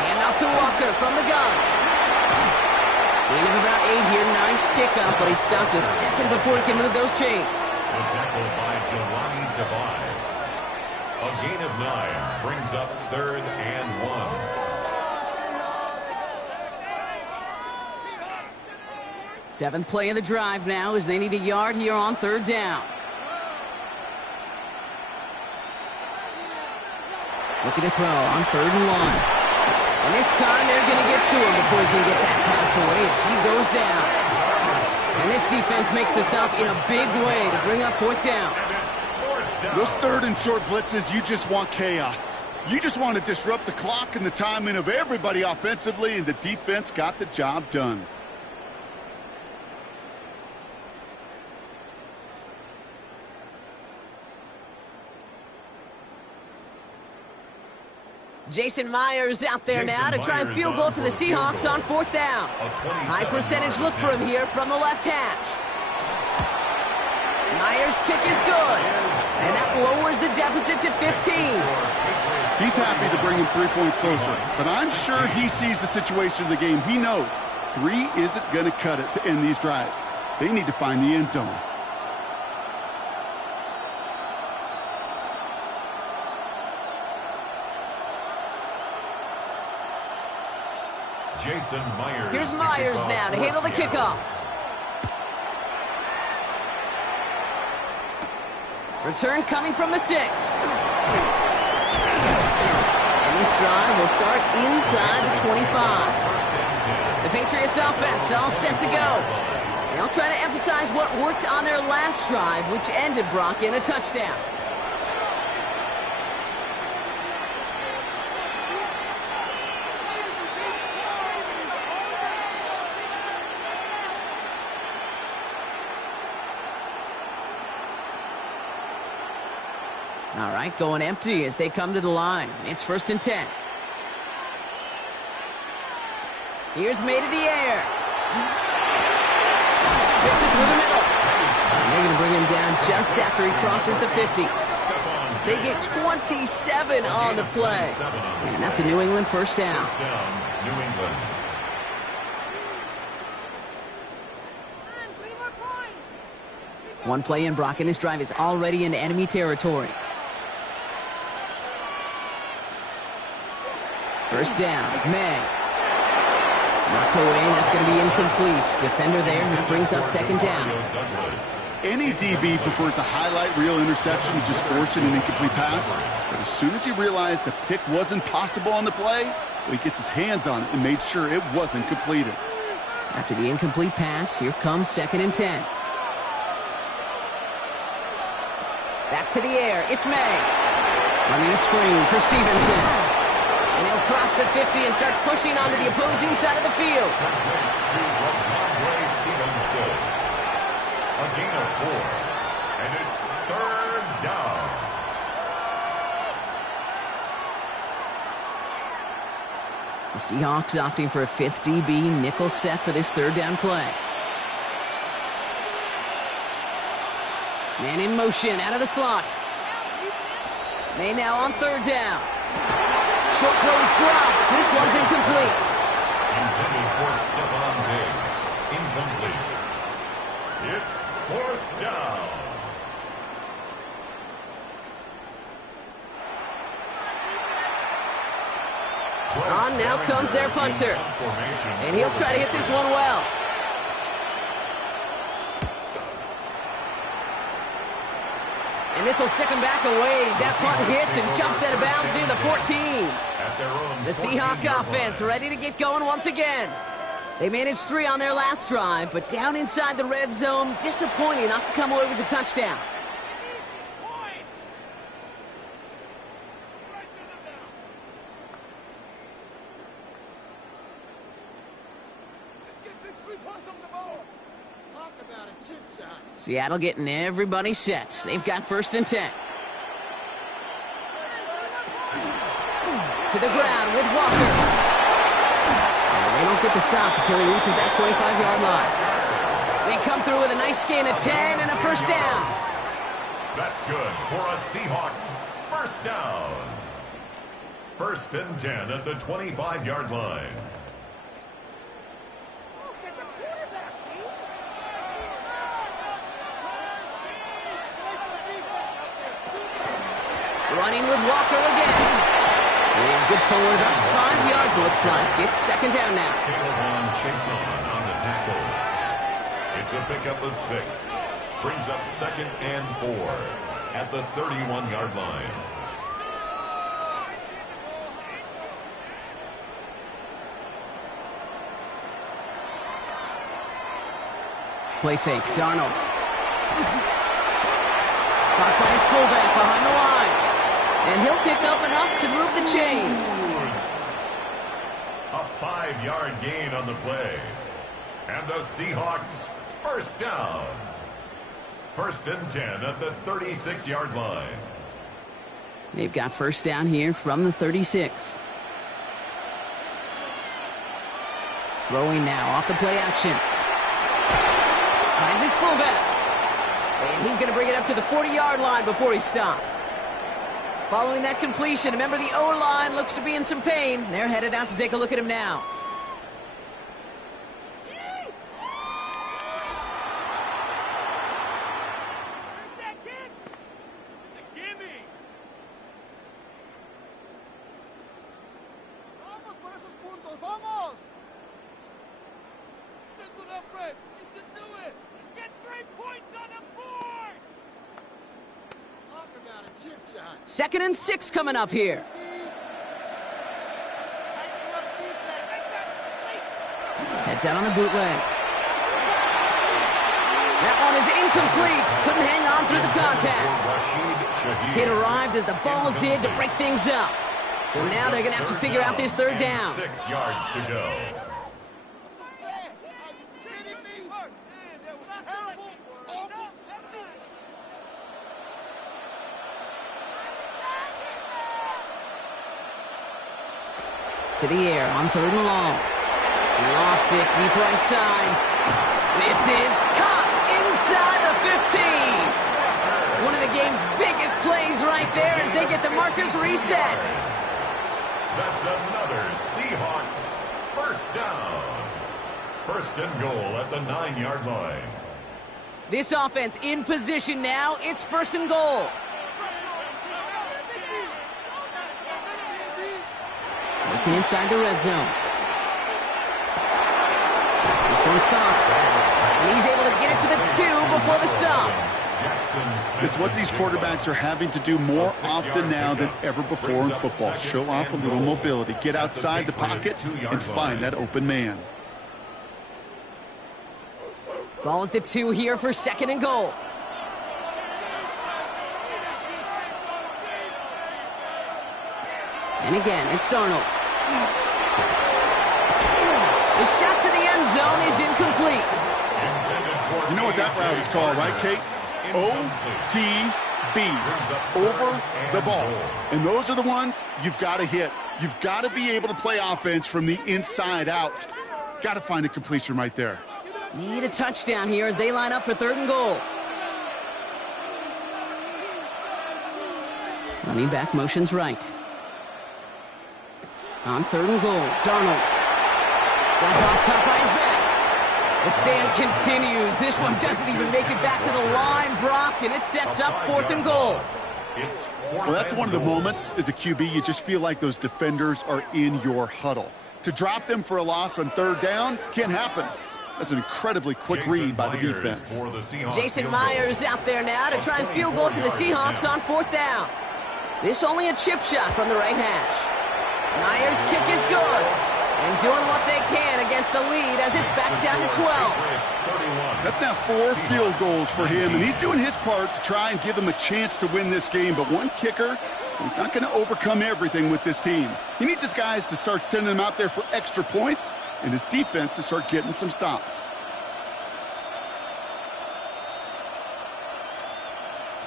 Handoff to Walker from the gun. Gain of about 8 here, nice pickup, but he stopped a second before he can move those chains. The tackle by Jelani Tavai. A gain of 9 brings up 3rd and 1. Seventh play of the drive now as they need a yard here on 3rd down. Looking to throw on 3rd and 1. And this time they're going to get to him before he can get that pass away as he goes down. And this defense makes the stop in a big way to bring up 4th down. Those 3rd and short blitzes, you just want chaos. You just want to disrupt the clock and the timing of everybody offensively, and the defense got the job done. Jason Myers out there now to try and field goal for the Seahawks on 4th down. High percentage look for him here from the left hash. Myers' kick is good, and that lowers the deficit to 15. He's happy to bring him 3 points closer, but I'm sure he sees the situation of the game. He knows 3 isn't going to cut it to end these drives. They need to find the end zone. Jason Myers. Here's Myers now to handle the kickoff. Return coming from the 6. And this drive will start inside the 25. The Patriots offense all set to go. They'll try to emphasize what worked on their last drive, which ended, Brock, in a touchdown. All right, going empty as they come to the line. It's 1st and 10. Here's May to the air. Hits it through the middle. And they're going to bring him down just after he crosses the 50. They get 27 on the play. And that's a New England 1st down. New England. One play in, Brock, and this drive is already in enemy territory. 1st down, May. Knocked away, and that's going to be incomplete. Defender there, and that brings up 2nd down. Any DB prefers a highlight reel interception to just forcing an incomplete pass. But as soon as he realized a pick wasn't possible on the play, well, he gets his hands on it and made sure it wasn't completed. After the incomplete pass, here comes 2nd and 10. Back to the air, it's May. Running a screen for Stevenson. And he'll cross the 50 and start pushing onto the opposing side of the field. A gain of 4. And it's 3rd down. The Seahawks opting for a 5th DB nickel set for this 3rd down play. Man in motion out of the slot. May now on 3rd down. short throw is dropped. This one's incomplete. Intended for Stephon Diggs. Incomplete. It's 4th down. On now comes their punter. And he'll try to hit this one well. And this will stick him back a ways. That punt hits and jumps out of bounds near the 14. The Seahawks offense ready to get going once again. They managed 3 on their last drive, but down inside the red zone, disappointing not to come away with a touchdown. Seattle getting everybody set. They've got 1st and 10. To the ground with Walker. And they don't get the stop until he reaches that 25-yard line. They come through with a nice gain of 10 and a 1st down. That's good for a Seahawks 1st down. 1st and 10 at the 25-yard line. Running with Walker again. And good forward, about 5 yards, it looks like. It's 2nd down now. On the tackle. It's a pickup of 6. Brings up 2nd and 4 at the 31-yard line. Play fake, Darnold. Caught by his fullback behind the line. And he'll pick up enough to move the chains. A 5-yard gain on the play. And the Seahawks 1st down. 1st and 10 at the 36-yard line. They've got 1st down here from the 36. Throwing now off the play action. Finds his fullback. And he's going to bring it up to the 40-yard line before he stopped. Following that completion, remember the O-line looks to be in some pain. They're headed out to take a look at him now. Second and 6 coming up here. Heads out on the bootleg. That one is incomplete. Couldn't hang on through the contact. It arrived as the ball did to break things up. So now they're going to have to figure out this 3rd down. 6 yards to go. To the air on 3rd and long. Lofts it deep right side. This is caught inside the 15. One of the game's biggest plays right there as they get the markers reset. That's another Seahawks 1st down. 1st and goal at the 9-yard line. This offense in position now. It's 1st and goal. Working inside the red zone. This one's caught. And he's able to get it to the 2 before the stop. It's what these quarterbacks are having to do more often now than ever before in football. Show off a little mobility. Get outside the pocket and find that open man. Ball at the 2 here for 2nd and goal. And again, it's Darnold. The shot to the end zone is incomplete. You know what that route is called, right, Kate? OTB, over the ball. And those are the ones you've got to hit. You've got to be able to play offense from the inside out. Got to find a completion right there. Need a touchdown here as they line up for 3rd and goal. Running back motions right. On 3rd and goal, Darnold. Dump off, caught by his back. The stand continues. This one doesn't even make it back to the line, Brock, and it sets up 4th and goal. Well, that's one of the moments as a QB you just feel like those defenders are in your huddle. To drop them for a loss on 3rd down can't happen. That's an incredibly quick read by the defense. Jason Myers out there now to try and field goal for the Seahawks on 4th down. This only a chip shot from the right hash. Myers' kick is good. And doing what they can against the lead as it's back down to 12. That's now 4 field goals for him, and he's doing his part to try and give them a chance to win this game. But one kicker, he's not going to overcome everything with this team. He needs his guys to start sending them out there for extra points, and his defense to start getting some stops.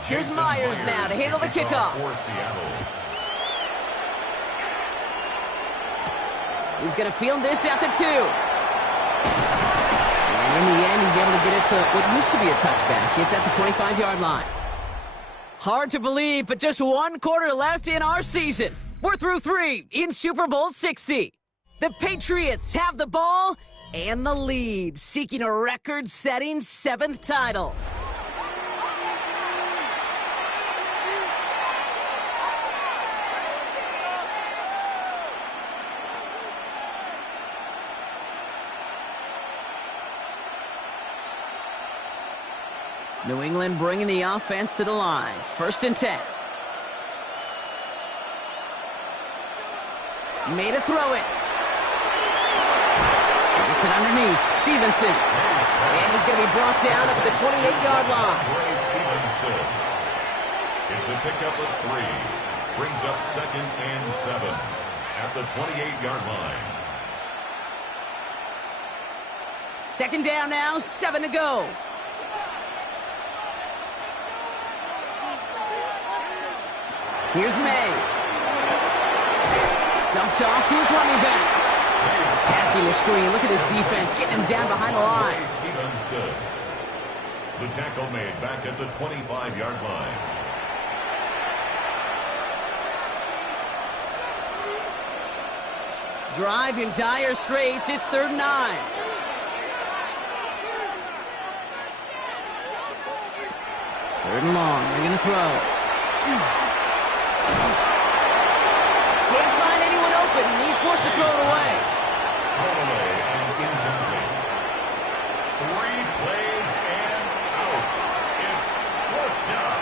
Here's Myers now to handle the kickoff. He's going to field this at the 2. And in the end, he's able to get it to what used to be a touchback. It's at the 25-yard line. Hard to believe, but just 1 quarter left in our season. We're through 3 in Super Bowl 60. The Patriots have the ball and the lead, seeking a record-setting 7th title. New England bringing the offense to the line. 1st and 10. Made a throw it. He gets it underneath. Stevenson. And he's going to be brought down up at the 28-yard line. It's a pickup of 3. Brings up 2nd and 7 at the 28-yard line. 2nd down now, 7 to go. Here's May. Dumped off to his running back. Attacking the screen. Look at this defense getting him down behind the line. The tackle made back at the 25-yard line. Drive in dire straits. It's 3rd and 9. Third and long. They're going to throw. Can't find anyone open. He's forced to throw it away. Thrown away and incomplete. 3 plays and out. It's 4th down.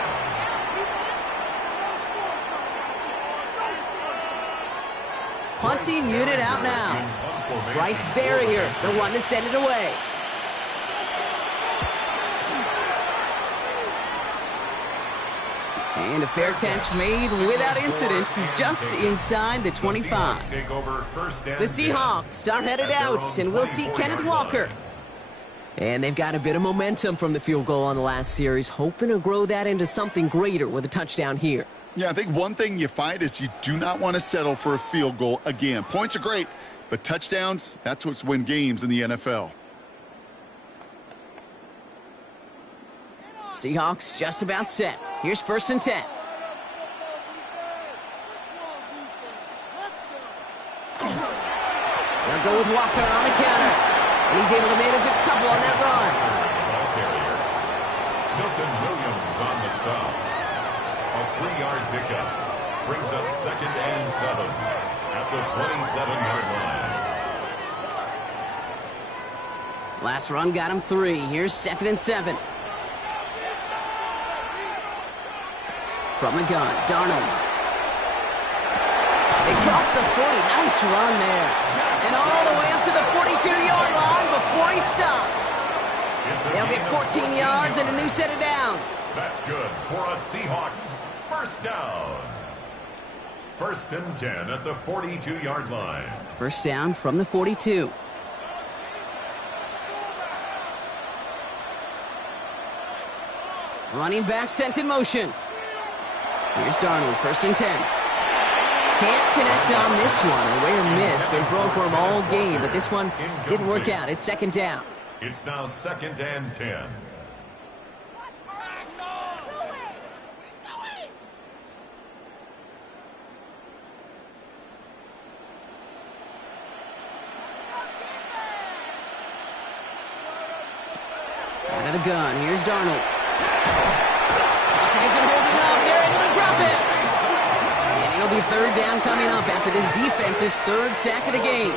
Punting unit out now. Bryce Barrier, the one to send it away. And a fair catch made without incident, just inside the 25. The Seahawks are headed out, and we'll see Kenneth Walker. And they've got a bit of momentum from the field goal on the last series, hoping to grow that into something greater with a touchdown here. Yeah, I think one thing you find is you do not want to settle for a field goal again. Points are great, but touchdowns, that's what's win games in the NFL. Seahawks just about set. Here's 1st and 10. They'll go with Walker on the counter. And he's able to manage a couple on that run. Ball carrier. Milton Williams on the stop. A 3-yard pickup. Brings up 2nd and 7 at the 27-yard line. Last run got him 3. Here's 2nd and 7. From the gun, Darnold. They cross the 40. Nice run there. And all the way up to the 42-yard line before he stopped. They'll get 14 yards and a new set of downs. That's good for a Seahawks 1st down. 1st and 10 at the 42-yard line. 1st down from the 42. Running back sent in motion. Here's Darnold, 1st and 10. Can't connect on this one. A rare miss. Been thrown for him all game, but this one didn't work out. It's 2nd down. It's now 2nd and 10. gun. Here's Darnold. Isn't holding up. They're able to drop it. And it'll be third down coming up after this defense's third sack of the game.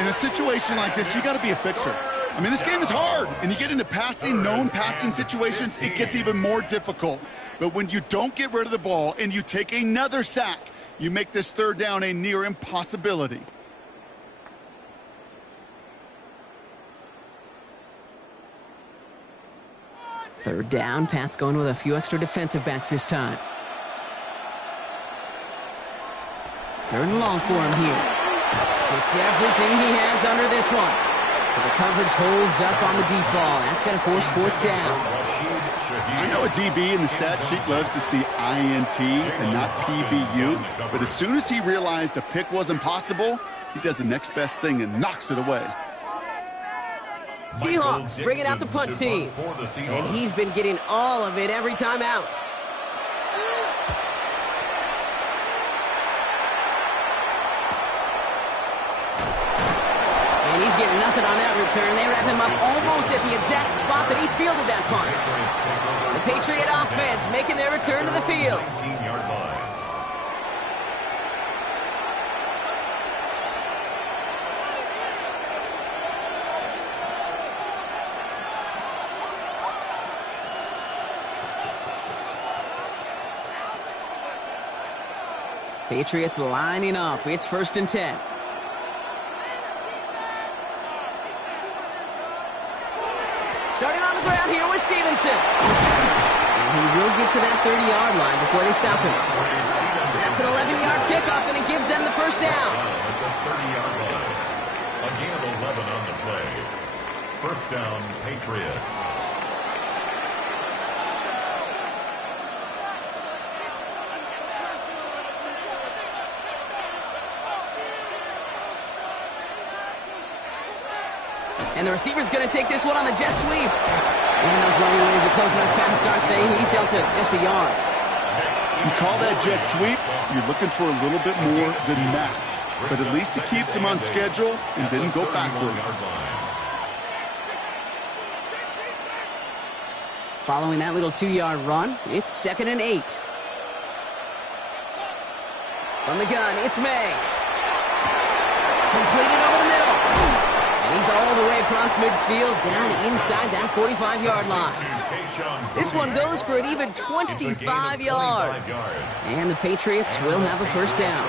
In a situation like this, you got to be a fixer. I mean, this game is hard, and you get into known passing situations, it gets even more difficult. But when you don't get rid of the ball and you take another sack, you make this third down a near impossibility. Third down, Pat's going with a few extra defensive backs this time. Third and long for him here. Gets everything he has under this one. So the coverage holds up on the deep ball. That's going to force fourth down. I know a DB in the stat sheet loves to see INT and not PBU, but as soon as he realized a pick wasn't possible, he does the next best thing and knocks it away. Seahawks bringing out the punt team. And he's been getting all of it every time out. And he's getting nothing on that return. They wrap him up almost at the exact spot that he fielded that punt. The Patriot offense making their return to the field. Patriots lining up. It's 1st and 10. Starting on the ground here with Stevenson. And he will get to that 30-yard line before they stop him. That's an 11-yard pickup, and it gives them the first down. At the 30-yard line. A gain of 11 on the play. First down, Patriots. And the receiver's going to take this one on the jet sweep. And those running lanes are closing up fast, aren't they? He's held to just a yard. You call that jet sweep, you're looking for a little bit more than that. But at least it keeps him on schedule and didn't go backwards. Following that little 2-yard run, it's 2nd and 8. From the gun, it's May. Completed over the middle. And he's all the way across midfield, down inside that 45-yard line. This one goes for an even 25 yards. And the Patriots will have a first down.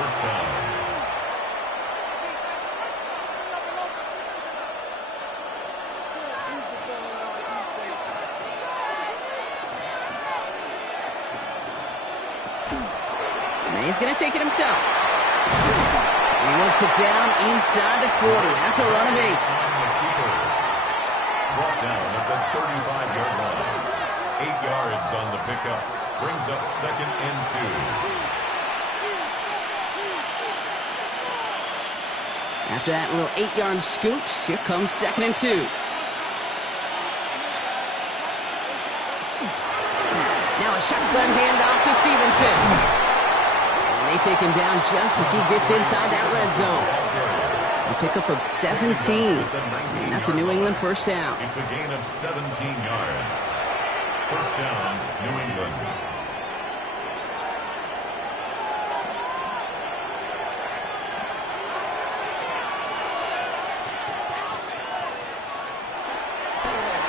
May's going to take it himself. He works it down inside the 40. That's a run of 8. Brought down at the 35-yard line. 8 yards on the pickup. Brings up 2nd and 2. After that little 8-yard scoot, here comes 2nd and 2. Now a shotgun handoff to Stevenson. They take him down just as he gets inside that red zone. A pickup of 17. And that's a New England first down. It's a gain of 17 yards. First down, New England.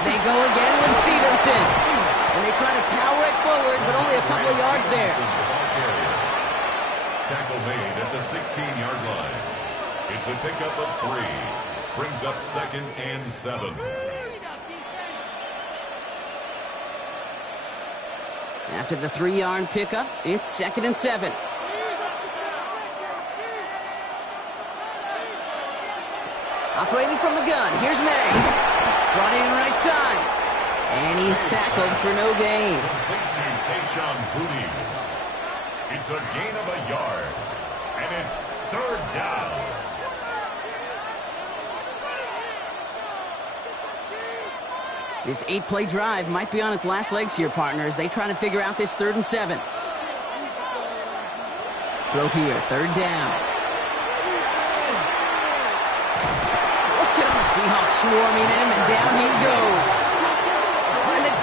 They go again with Stevenson. And they try to power it forward, but only a couple of yards there. Tackle made at the 16-yard line. It's a pickup of 3. Brings up 2nd and 7. After the 3-yard pickup, it's 2nd and 7. Operating from the gun, here's May. Brought in right side. And he's tackled for no gain. Complete to Tayshaun Boutte. It's a gain of a yard, and it's 3rd down. This 8-play drive might be on its last legs here, partners. They try to figure out this 3rd and 7. Throw here, 3rd down. Look at him. Seahawks swarming him, and down he goes.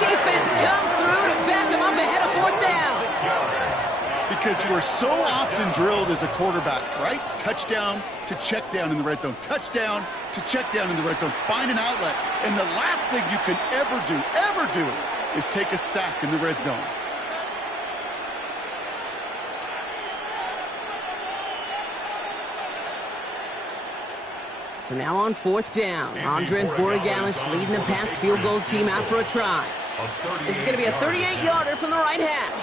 defense comes through to back him up ahead of 4th down. 6 yards. Because you are so often drilled as a quarterback, right? Touchdown to check down in the red zone. Touchdown to check down in the red zone. Find an outlet. And the last thing you can ever do, is take a sack in the red zone. So now on 4th down, Andres Borregales leading the Pats field goal team out for a try. This is going to be a 38-yarder from the right hash.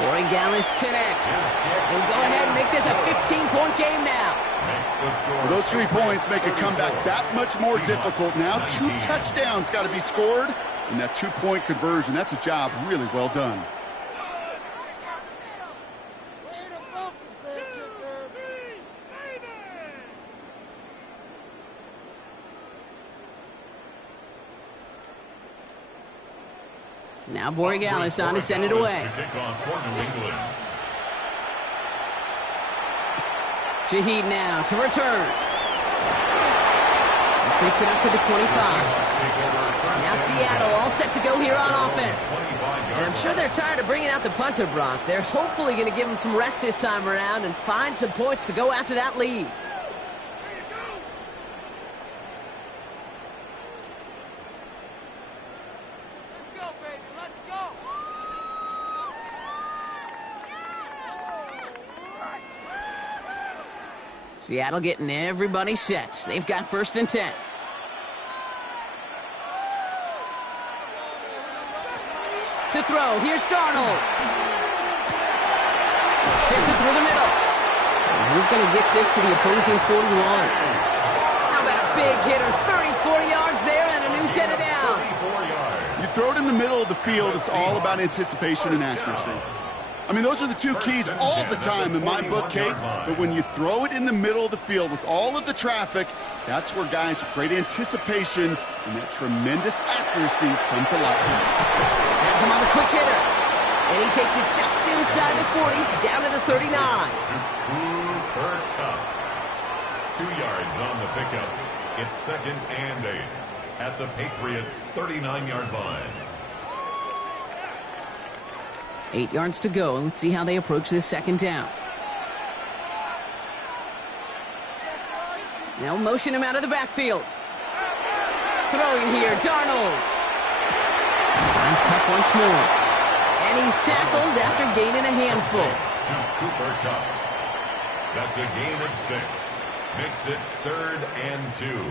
Borregales connects. And go ahead and make this a 15-point game now. Those 3 points make a comeback that much more difficult. Now 2 touchdowns got to be scored. And that 2-point conversion, that's a job really well done. Now Borregales on to send it away. Shaheed now to return. This makes it up to the 25. Now Seattle all set to go here on offense. And I'm sure they're tired of bringing out the punter, Brock. They're hopefully going to give him some rest this time around and find some points to go after that lead. Seattle getting everybody set. They've got 1st and 10. To throw, here's Darnold. Fits it through the middle. And he's going to get this to the opposing 41. How about a big hitter, 30-40 yards there and a new set of downs. You throw it in the middle of the field, it's all about anticipation and accuracy. I mean, those are the 2 keys all the time in my book, Kate. But when you throw it in the middle of the field with all of the traffic, that's where guys with great anticipation and that tremendous accuracy come to life. Has him on the quick hitter. And he takes it just inside the 40, down to the 39. Cooper Kupp. 2 yards on the pickup. It's 2nd and 8 at the Patriots' 39-yard line. 8 yards to go. Let's see how they approach this 2nd down. They'll motion him out of the backfield. Throwing here, Darnold. Finds Kupp once more. And he's tackled after gaining a handful. To Cooper Kupp. That's a gain of 6. Makes it 3rd and 2.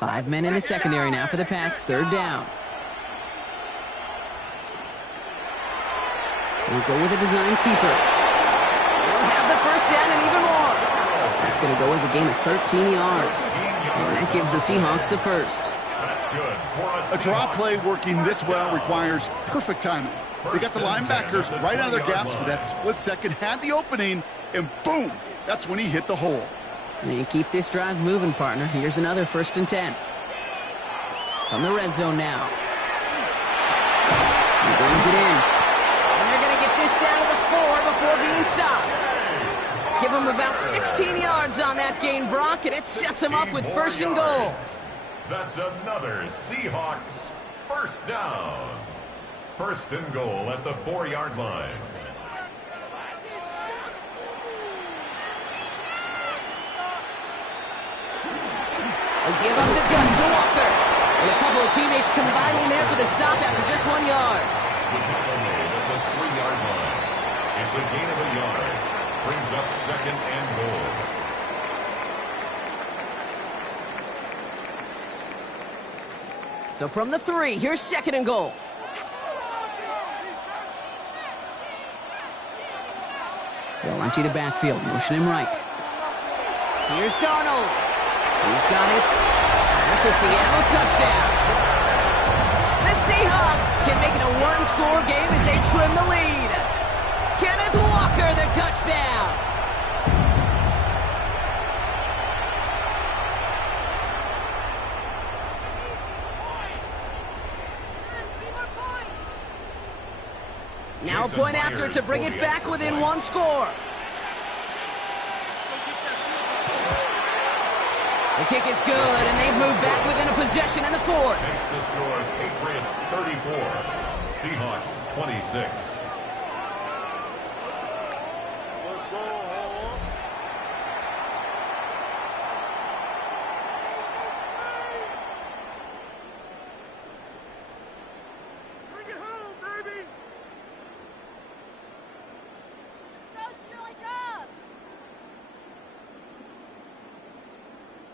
5 men in the secondary now for the Pats. 3rd down. We'll go with a design keeper. We'll have the 1st down and even more. That's going to go as a gain of 13 yards. And that gives the Seahawks the 1st. That's good. A draw play working this well requires perfect timing. They got the linebackers right out of their gaps for that split second, had the opening, and boom, that's when he hit the hole. And keep this drive moving, partner. Here's another 1st and 10. From the red zone now. He brings it in. And they're going to get this down to the 4 before being stopped. Give him about 16 yards on that gain, Brock, and it sets him up with 1st and goal. That's another Seahawks 1st down. 1st and goal at the 4-yard line. They give up the gun to Walker. And a couple of teammates combining there for the stop after just 1 yard. The tackle made at the 3-yard line. It's a gain of a yard. Brings up 2nd and goal. So from the 3, here's 2nd and goal. They'll empty the backfield, motion him right. Here's Darnold. He's got it. That's a Seattle touchdown. The Seahawks can make it a 1-score game as they trim the lead. Kenneth Walker, the touchdown. Now a point after to bring it back within 1 score. The kick is good, and they've moved back within a possession in the fourth. Makes the score Patriots 34, Seahawks 26. Let's go. Bring it home, baby. Coach, really job.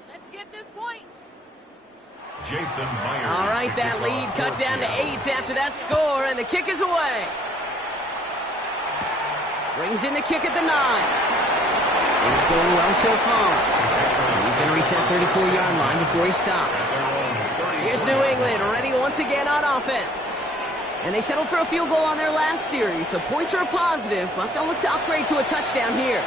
Let's get this point. Jason Myers. All right, that lead cut down to 8 after that score, and the kick is away. Brings in the kick at the 9. It's going well so far. He's going to reach that 34-yard line before he stops. Here's New England ready once again on offense. And they settled for a field goal on their last series, so points are a positive, but they'll look to upgrade to a touchdown here.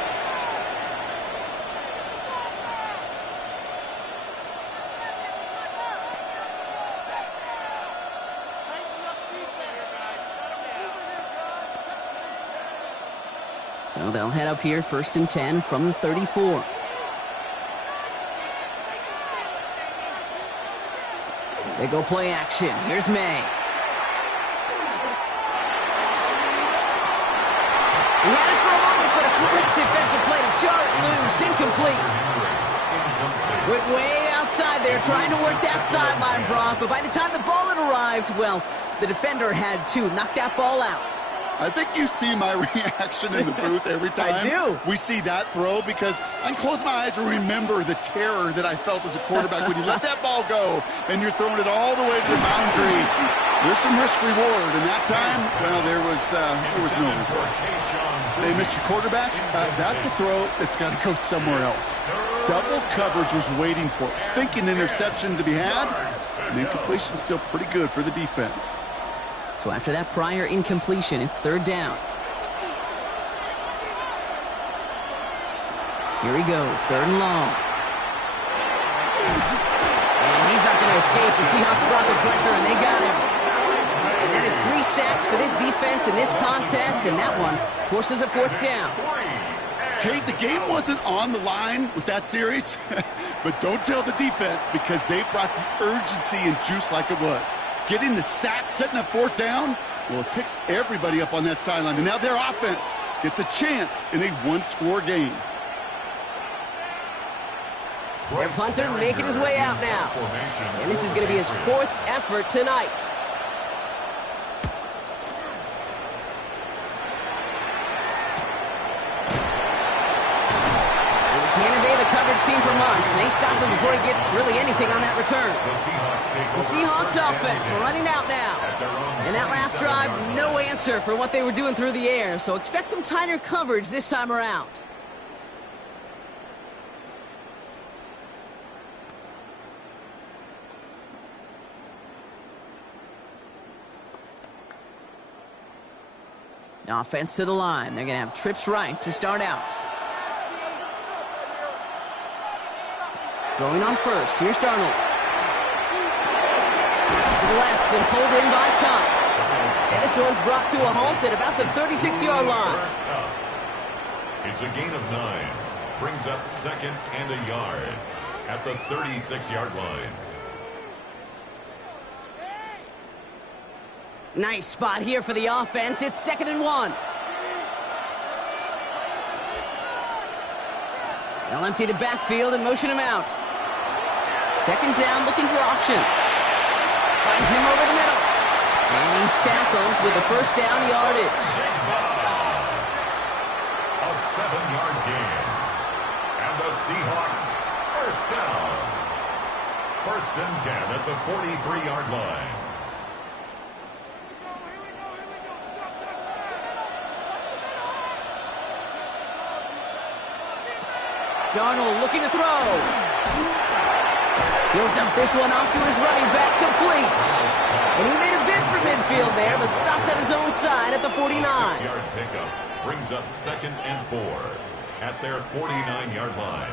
So they'll head up here, 1st and 10 from the 34. They go play action. Here's May. He had it for a moment, but a great defensive play to jar it loose. Incomplete. Went way outside there, trying to work that sideline, Brock. But by the time the ball had arrived, well, the defender had to knock that ball out. I think you see my reaction in the booth every time I do. we see that throw, because I can close my eyes and remember the terror that I felt as a quarterback when you let that ball go and you're throwing it all the way to the boundary. There's some risk-reward, and that time, well, there was no reward. Hey, Mr. Quarterback, that's a throw that's got to go somewhere else. Double coverage was waiting for it. Thinking interception to be had, and incompletion still pretty good for the defense. So after that prior incompletion, it's 3rd down. Here he goes, 3rd and long. And he's not going to escape. The Seahawks brought the pressure, and they got him. And that is 3 sacks for this defense in this contest, and that one forces a 4th down. Kate, the game wasn't on the line with that series, but don't tell the defense, because they brought the urgency and juice like it was. Getting the sack, setting up 4th down, well, it picks everybody up on that sideline. And now their offense gets a chance in a one-score game. Their punter making his way out now. And this is going to be his 4th effort tonight. Team for Munch. They stop him before he gets really anything on that return. The Seahawks offense running out now. And that last drive, no answer for what they were doing through the air. So expect some tighter coverage this time around. Offense to the line. They're going to have trips right to start out. Throwing on first. Here's Darnold. To the left and pulled in by Cup. And this one's brought to a halt at about the 36-yard line. It's a gain of 9. Brings up 2nd and a yard at the 36-yard line. Nice spot here for the offense. It's 2nd and 1. They'll empty the backfield and motion him out. 2nd down, looking for options. Finds him over the middle. And he's tackled with the 1st down yardage. A 7-yard gain. And the Seahawks, 1st down. 1st and 10 at the 43-yard line. Darnold looking to throw. He'll dump this one off to his running back, complete. And he made a bid for midfield there, but stopped on his own side at the 49. 6-yard pickup brings up 2nd and 4 at their 49-yard line.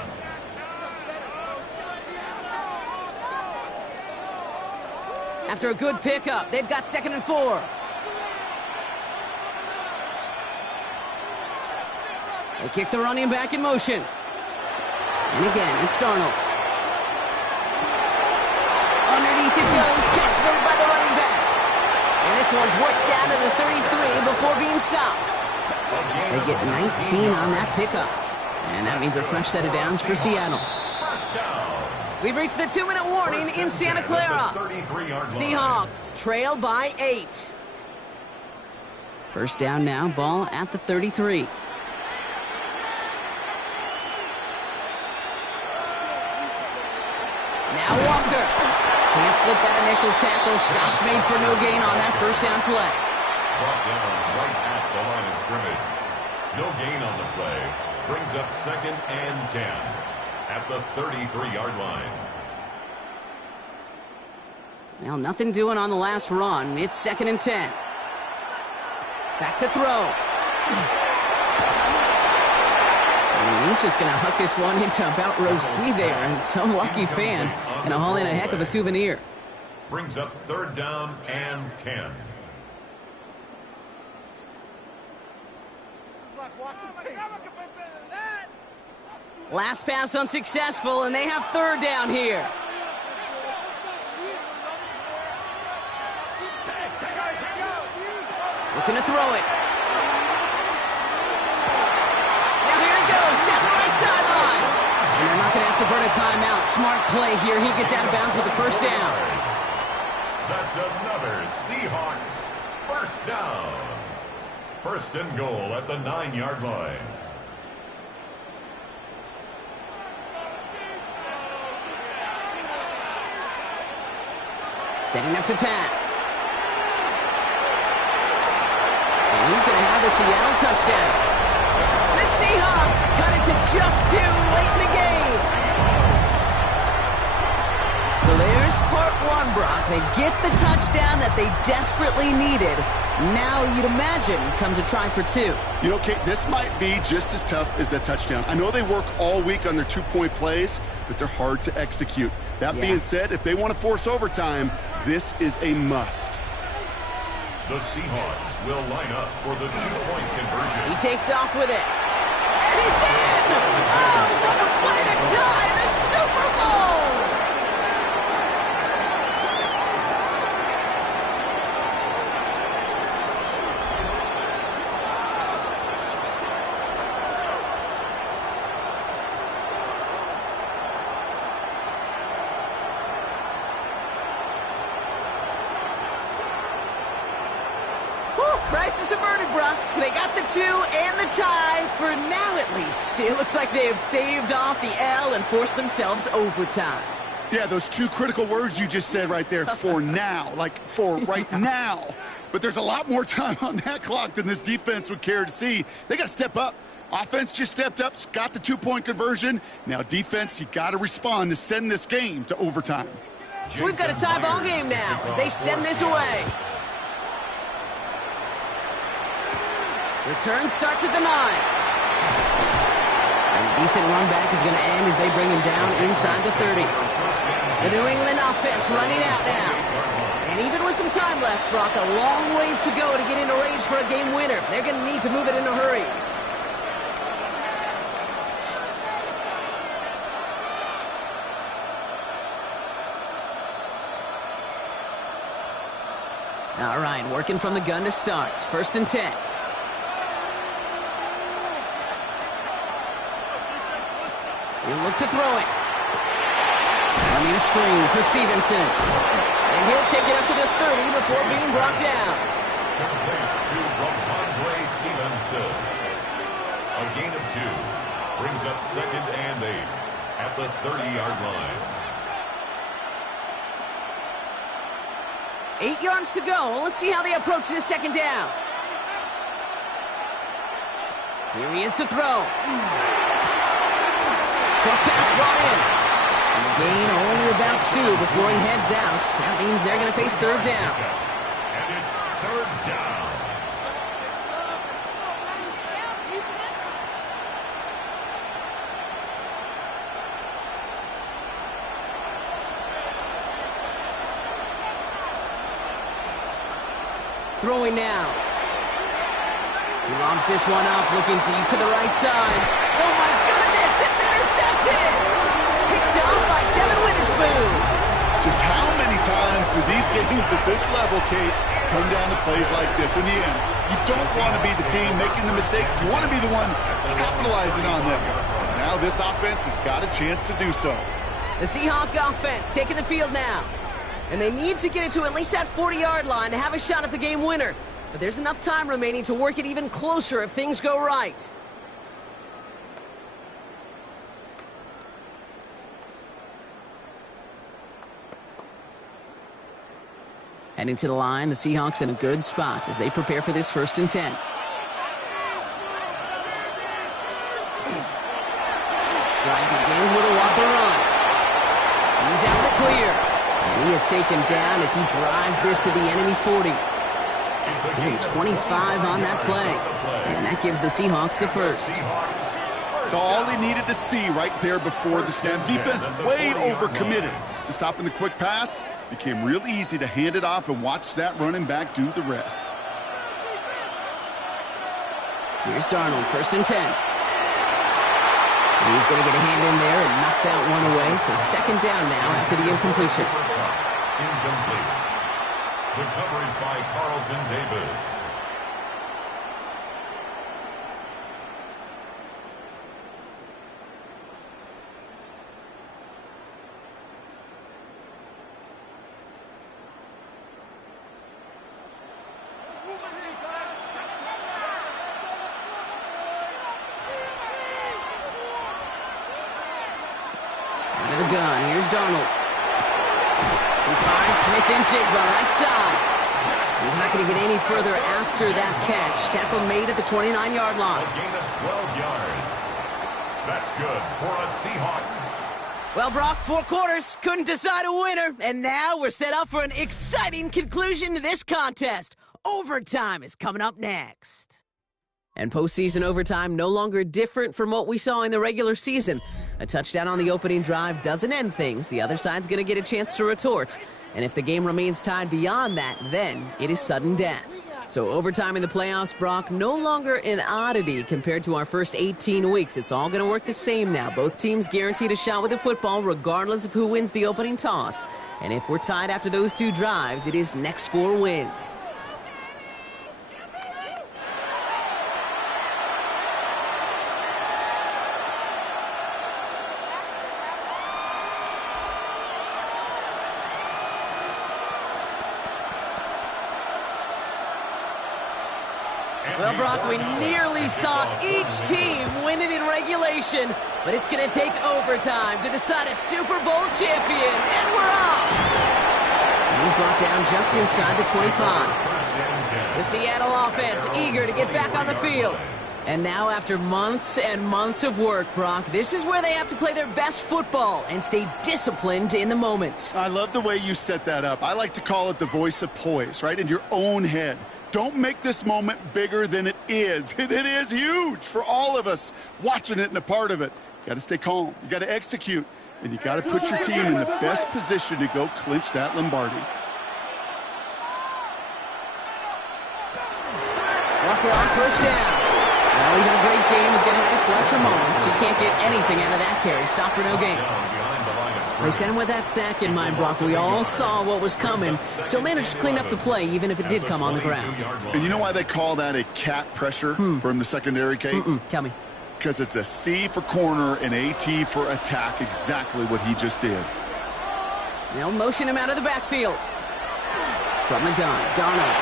After a good pickup, they've got 2nd and 4. They kick the running back in motion. And again, it's Darnold. this one's worked down to the 33 before being stopped. They get 19 on that pickup. And that means a fresh set of downs for Seattle. We've reached the 2-minute warning in Santa Clara. Seahawks trail by 8. First down now, ball at the 33. Now Walker. Can't slip that initial tackle. Stops made for no gain on that first down play. Brought down right at the line of scrimmage. No gain on the play. Brings up 2nd and 10 at the 33-yard line. Well, nothing doing on the last run. It's 2nd and 10. Back to throw. And he's just going to huck this one into about row C there. And some lucky fan going to haul in a heck of a souvenir. Brings up 3rd down and 10. Last pass unsuccessful, and they have 3rd down here. Looking to throw it. Now here it goes, down the right sideline. And they're not going to have to burn a timeout. Smart play here. He gets out of bounds with the first down. That's another Seahawks first down. 1st and goal at the 9-yard line. Setting up to pass. And he's going to have the Seattle touchdown. The Seahawks cut it to just 2 late in the game. So there's part 1, Brock. They get the touchdown that they desperately needed. Now, you'd imagine, comes a try for 2. You know, Kate, this might be just as tough as that touchdown. I know they work all week on their 2-point plays, but they're hard to execute. That being said, if they want to force overtime, this is a must. The Seahawks will line up for the 2-point conversion. He takes off with it. And he's in! Oh, what a play to tie the Super Bowl! Crisis averted, Brock. They got the 2 and the tie, for now at least. It looks like they have staved off the L and forced themselves overtime. Yeah, those 2 critical words you just said right there, for now, like for right now. But there's a lot more time on that clock than this defense would care to see. They got to step up. Offense just stepped up, got the 2-point conversion. Now defense, you got to respond to send this game to overtime. So we've got a tie ball game now as they send this away. Return starts at the 9. And a decent run back is going to end as they bring him down inside the 30. The New England offense running out now. And even with some time left, Brock, a long ways to go to get into range for a game winner. They're going to need to move it in a hurry. All right, working from the gun to start. 1st and 10. He'll look to throw it. Running a screen for Stevenson. And he'll take it up to the 30 before being brought down. Complete to Ramondre Stevenson. A gain of 2. Brings up 2nd and 8 at the 30-yard line. 8 yards to go. Let's see how they approach this 2nd down. Here he is to throw. Short pass brought in. And the gain only about 2 before he heads out. That means they're going to face 3rd down. And it's 3rd down. Throwing now. He lobs this one up, looking deep to the right side. Oh my goodness, it's intercepted! Picked off by Devin Witherspoon. Just how many times do these games at this level, Kate, come down to plays like this. In the end, you don't want to be the team making the mistakes. You want to be the one capitalizing on them. And now this offense has got a chance to do so. The Seahawks offense taking the field now. And they need to get it to at least that 40-yard line to have a shot at the game winner. But there's enough time remaining to work it even closer if things go right. Heading to the line, the Seahawks in a good spot as they prepare for this 1st and 10. Drive begins with a walker run. He's out of the clear. And he is taken down as he drives this to the enemy 40. And 25 on that play. And that gives the Seahawks the first. So all they needed to see right there before the snap. Defense way overcommitted to stopping the quick pass. Became real easy to hand it off and watch that running back do the rest. Here's Darnold, 1st and 10. He's going to get a hand in there and knock that one away. So 2nd down now after the incompletion. Incomplete. The coverage by Carlton Davis. Gun. Here's Darnold. He finds Smith and Jigba right side. He's not going to get any further after that catch. Tackle made at the 29-yard line. A gain of 12 yards. That's good for us Seahawks. Well, Brock, 4 quarters couldn't decide a winner, and now we're set up for an exciting conclusion to this contest. Overtime is coming up next. And postseason overtime no longer different from what we saw in the regular season. A touchdown on the opening drive doesn't end things. The other side's going to get a chance to retort. And if the game remains tied beyond that, then it is sudden death. So overtime in the playoffs, Brock, no longer an oddity compared to our first 18 weeks. It's all going to work the same now. Both teams guaranteed a shot with the football regardless of who wins the opening toss. And if we're tied after those 2 drives, it is next score wins. Well, Brock, we nearly saw each team win it in regulation, but it's going to take overtime to decide a Super Bowl champion, and we're off! And he's brought down just inside the 25. The Seattle offense eager to get back on the field. And now, after months and months of work, Brock, this is where they have to play their best football and stay disciplined in the moment. I love the way you set that up. I like to call it the voice of poise, right? In your own head. Don't make this moment bigger than it is. It is huge for all of us watching it and a part of it. You got to stay calm. You got to execute. And you got to put your team in the best position to go clinch that Lombardi. Walker on 1st down. Well, even a great game is going to have its lesser moments. You can't get anything out of that carry. Stop for no gain. They sent him with that sack in mind, Brock. We all saw what was coming. Still managed to clean up the play, even if it did come on the ground. And you know why they call that a cat pressure from the secondary, Kate? Tell me. Because it's a C for corner and a T for attack, exactly what he just did. They'll motion him out of the backfield. From the gun, Darnold.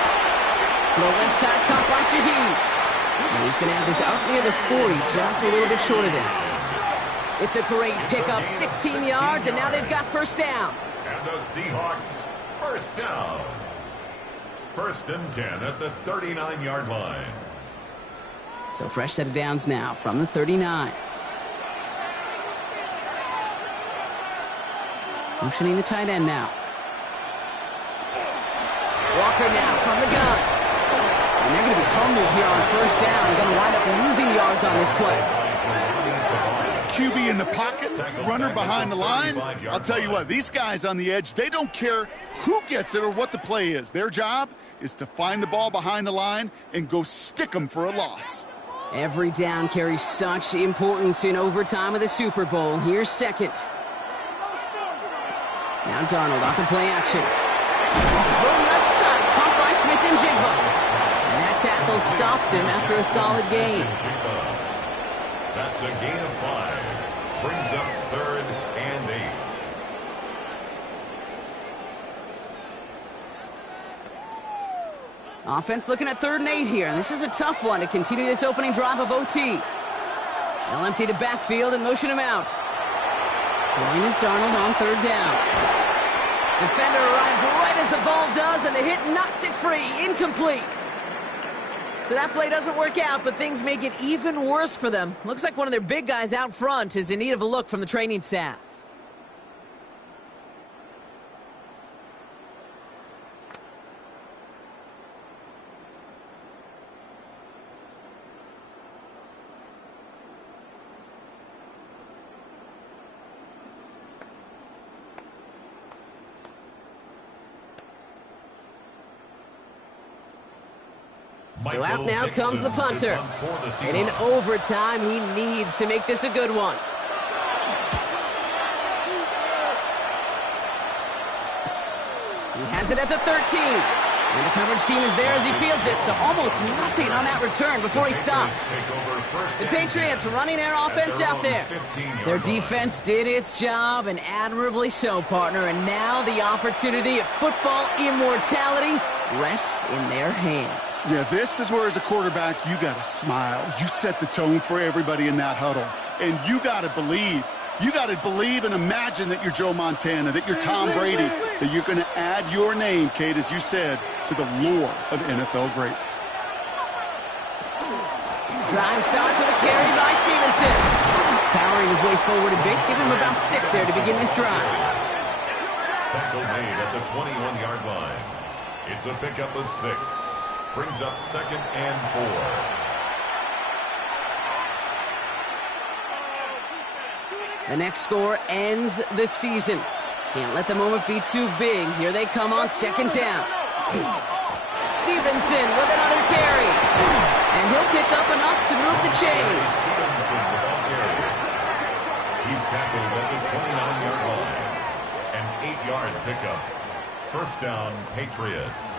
Throw left side, caught by Shaheed. And he's going to have this up near the 40, just a little bit short of it. It's a great pickup, 16 yards, and now they've got 1st down. And the Seahawks, 1st down. 1st and 10 at the 39-yard line. So fresh set of downs now from the 39. Motioning the tight end now. Walker now from the gun. And they're going to be humbled here on 1st down. They're going to wind up losing yards on this play. QB in the pocket, runner behind the line. I'll tell you what, these guys on the edge, they don't care who gets it or what the play is. Their job is to find the ball behind the line and go stick them for a loss. Every down carries such importance in overtime of the Super Bowl. Here's 2nd. Now Darnold off the play action. Thrown left side, caught by Smith and Jigba. And that tackle stops him after a solid gain. That's a gain of 5. Brings up 3rd and 8. Offense looking at 3rd and 8 here, and this is a tough one to continue this opening drive of OT. They'll empty the backfield and motion him out. Going is Darnold on 3rd down. Defender arrives right as the ball does, and the hit knocks it free. Incomplete. So that play doesn't work out, but things make it even worse for them. Looks like one of their big guys out front is in need of a look from the training staff. So out now comes the punter. And in overtime, he needs to make this a good one. He has it at the 13. And the coverage team is there as he fields it, so almost nothing on that return before he stopped. The Patriots running their offense out there. Their defense did its job, and admirably so, partner. And now the opportunity of football immortality rests in their hands. Yeah, this is where as a quarterback, you got to smile. You set the tone for everybody in that huddle. And you got to believe. You got to believe and imagine that you're Joe Montana, that you're Tom Brady, that you're going to add your name, Kate, as you said, to the lore of NFL greats. Drive starts with a carry by Stevenson. Powering his way forward a bit, give him about 6 there to begin this drive. Tackle made at the 21-yard line. It's a pickup of 6. Brings up 2nd and 4. The next score ends the season. Can't let the moment be too big. Here they come on 2nd down. Stevenson with another carry. And he'll pick up enough to move the chains. He's tackled at the 29-yard line. An 8-yard pickup. 1st down, Patriots.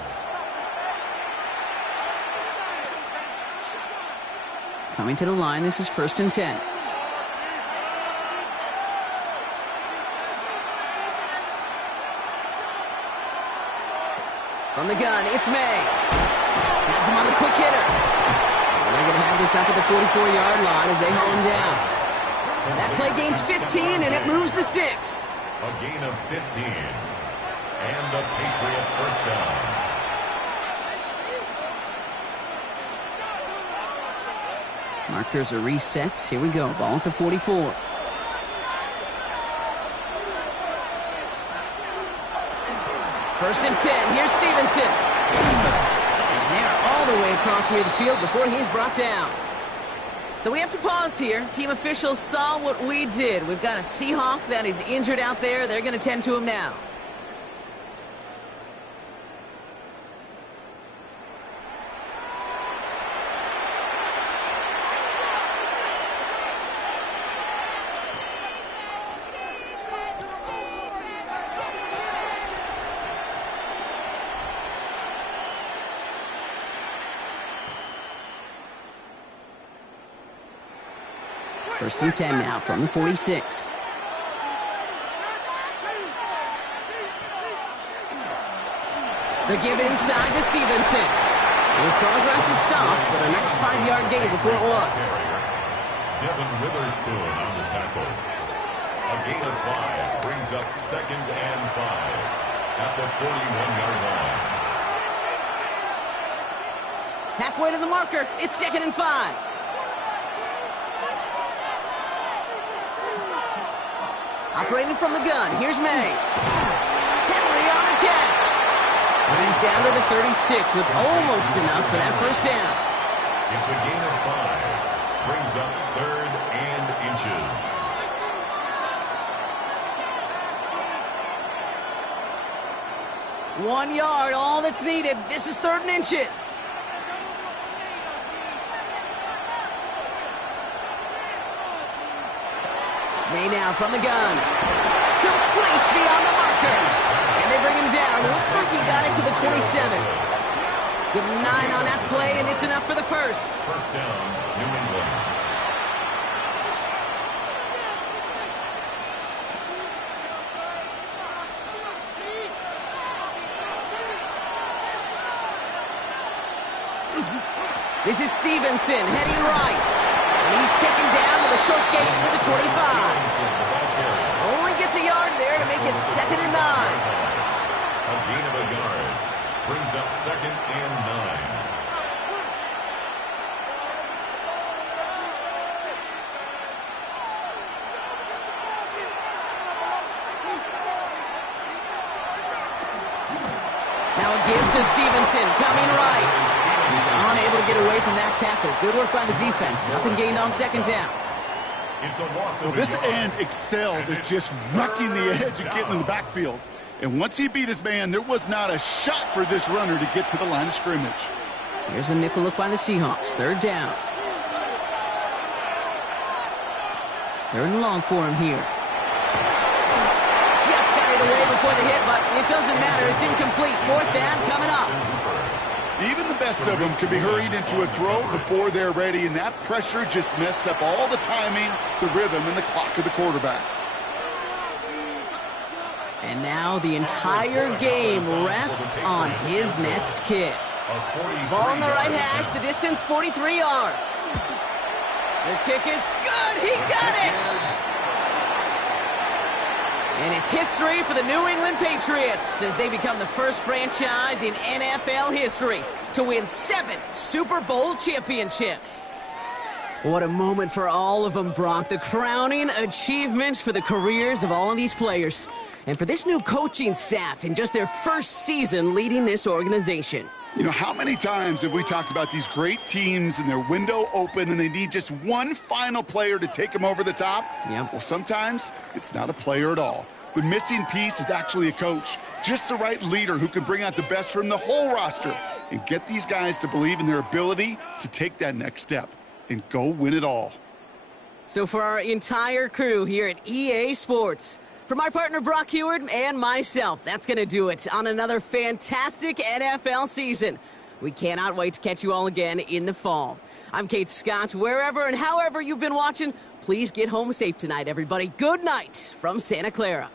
Coming to the line, this is 1st and 10. From the gun, it's May. Has him on the quick hitter. And they're going to have this up at the 44-yard line as they haul him down. That play gains 15, and it moves the sticks. A gain of 15. And a Patriot 1st down. Markers are reset. Here we go. Ball at the 44. First and 10. Here's Stevenson. And they're all the way across midfield before he's brought down. So we have to pause here. Team officials saw what we did. We've got a Seahawk that is injured out there. They're going to tend to him now. First and 10 now from the 46. The give inside to Stevenson. His progress is soft, but a nice 5-yard gain before it was. Devin Witherspoon on the tackle. A gain of 5 brings up 2nd and 5 at the 41-yard line. Halfway to the marker. It's 2nd and 5. Operating from the gun, here's May. Henry on the catch. And he's down to the 36 with almost enough for that 1st down. It's a gain of 5. Brings up 3rd and inches. 1 yard, all that's needed. This is 3rd and inches. May now from the gun. Complete beyond the marker. And they bring him down looks like he got it to the 27. Give him 9 on that play, and it's enough for the first. First down, New England. This is Stevenson heading right. And he's taken down with a short gain to the 25. Only gets a yard there to make it 2nd and 9. A gain of a yard brings up 2nd and 9. Now a give to Stevenson, coming right. He's unable to get away from that tackle. Good work by the defense. Nothing gained on 2nd down. It's a loss of Well, this end excels at just wrecking the edge and getting in the backfield. And once he beat his man, there was not a shot for this runner to get to the line of scrimmage. Here's a nickel look by the Seahawks. 3rd down. 3rd and long for him here. Just got it away before the hit, but it doesn't matter. It's incomplete. 4th down coming up. Even the best of them can be hurried into a throw before they're ready, and that pressure just messed up all the timing, the rhythm, and the clock of the quarterback. And now the entire game rests on his next kick. Ball on the right hash, the distance 43 yards. The kick is good. He got it. And it's history for the New England Patriots as they become the first franchise in NFL history to win 7 Super Bowl championships. What a moment for all of them, Brock. The crowning achievements for the careers of all of these players. And for this new coaching staff in just their first season leading this organization. You know, how many times have we talked about these great teams and their window open and they need just one final player to take them over the top? Yep. Well, sometimes it's not a player at all. The missing piece is actually a coach. Just the right leader who can bring out the best from the whole roster and get these guys to believe in their ability to take that next step and go win it all. So for our entire crew here at EA Sports, for my partner Brock Heward and myself, that's going to do it on another fantastic NFL season. We cannot wait to catch you all again in the fall. I'm Kate Scott. Wherever and however you've been watching, please get home safe tonight, everybody. Good night from Santa Clara.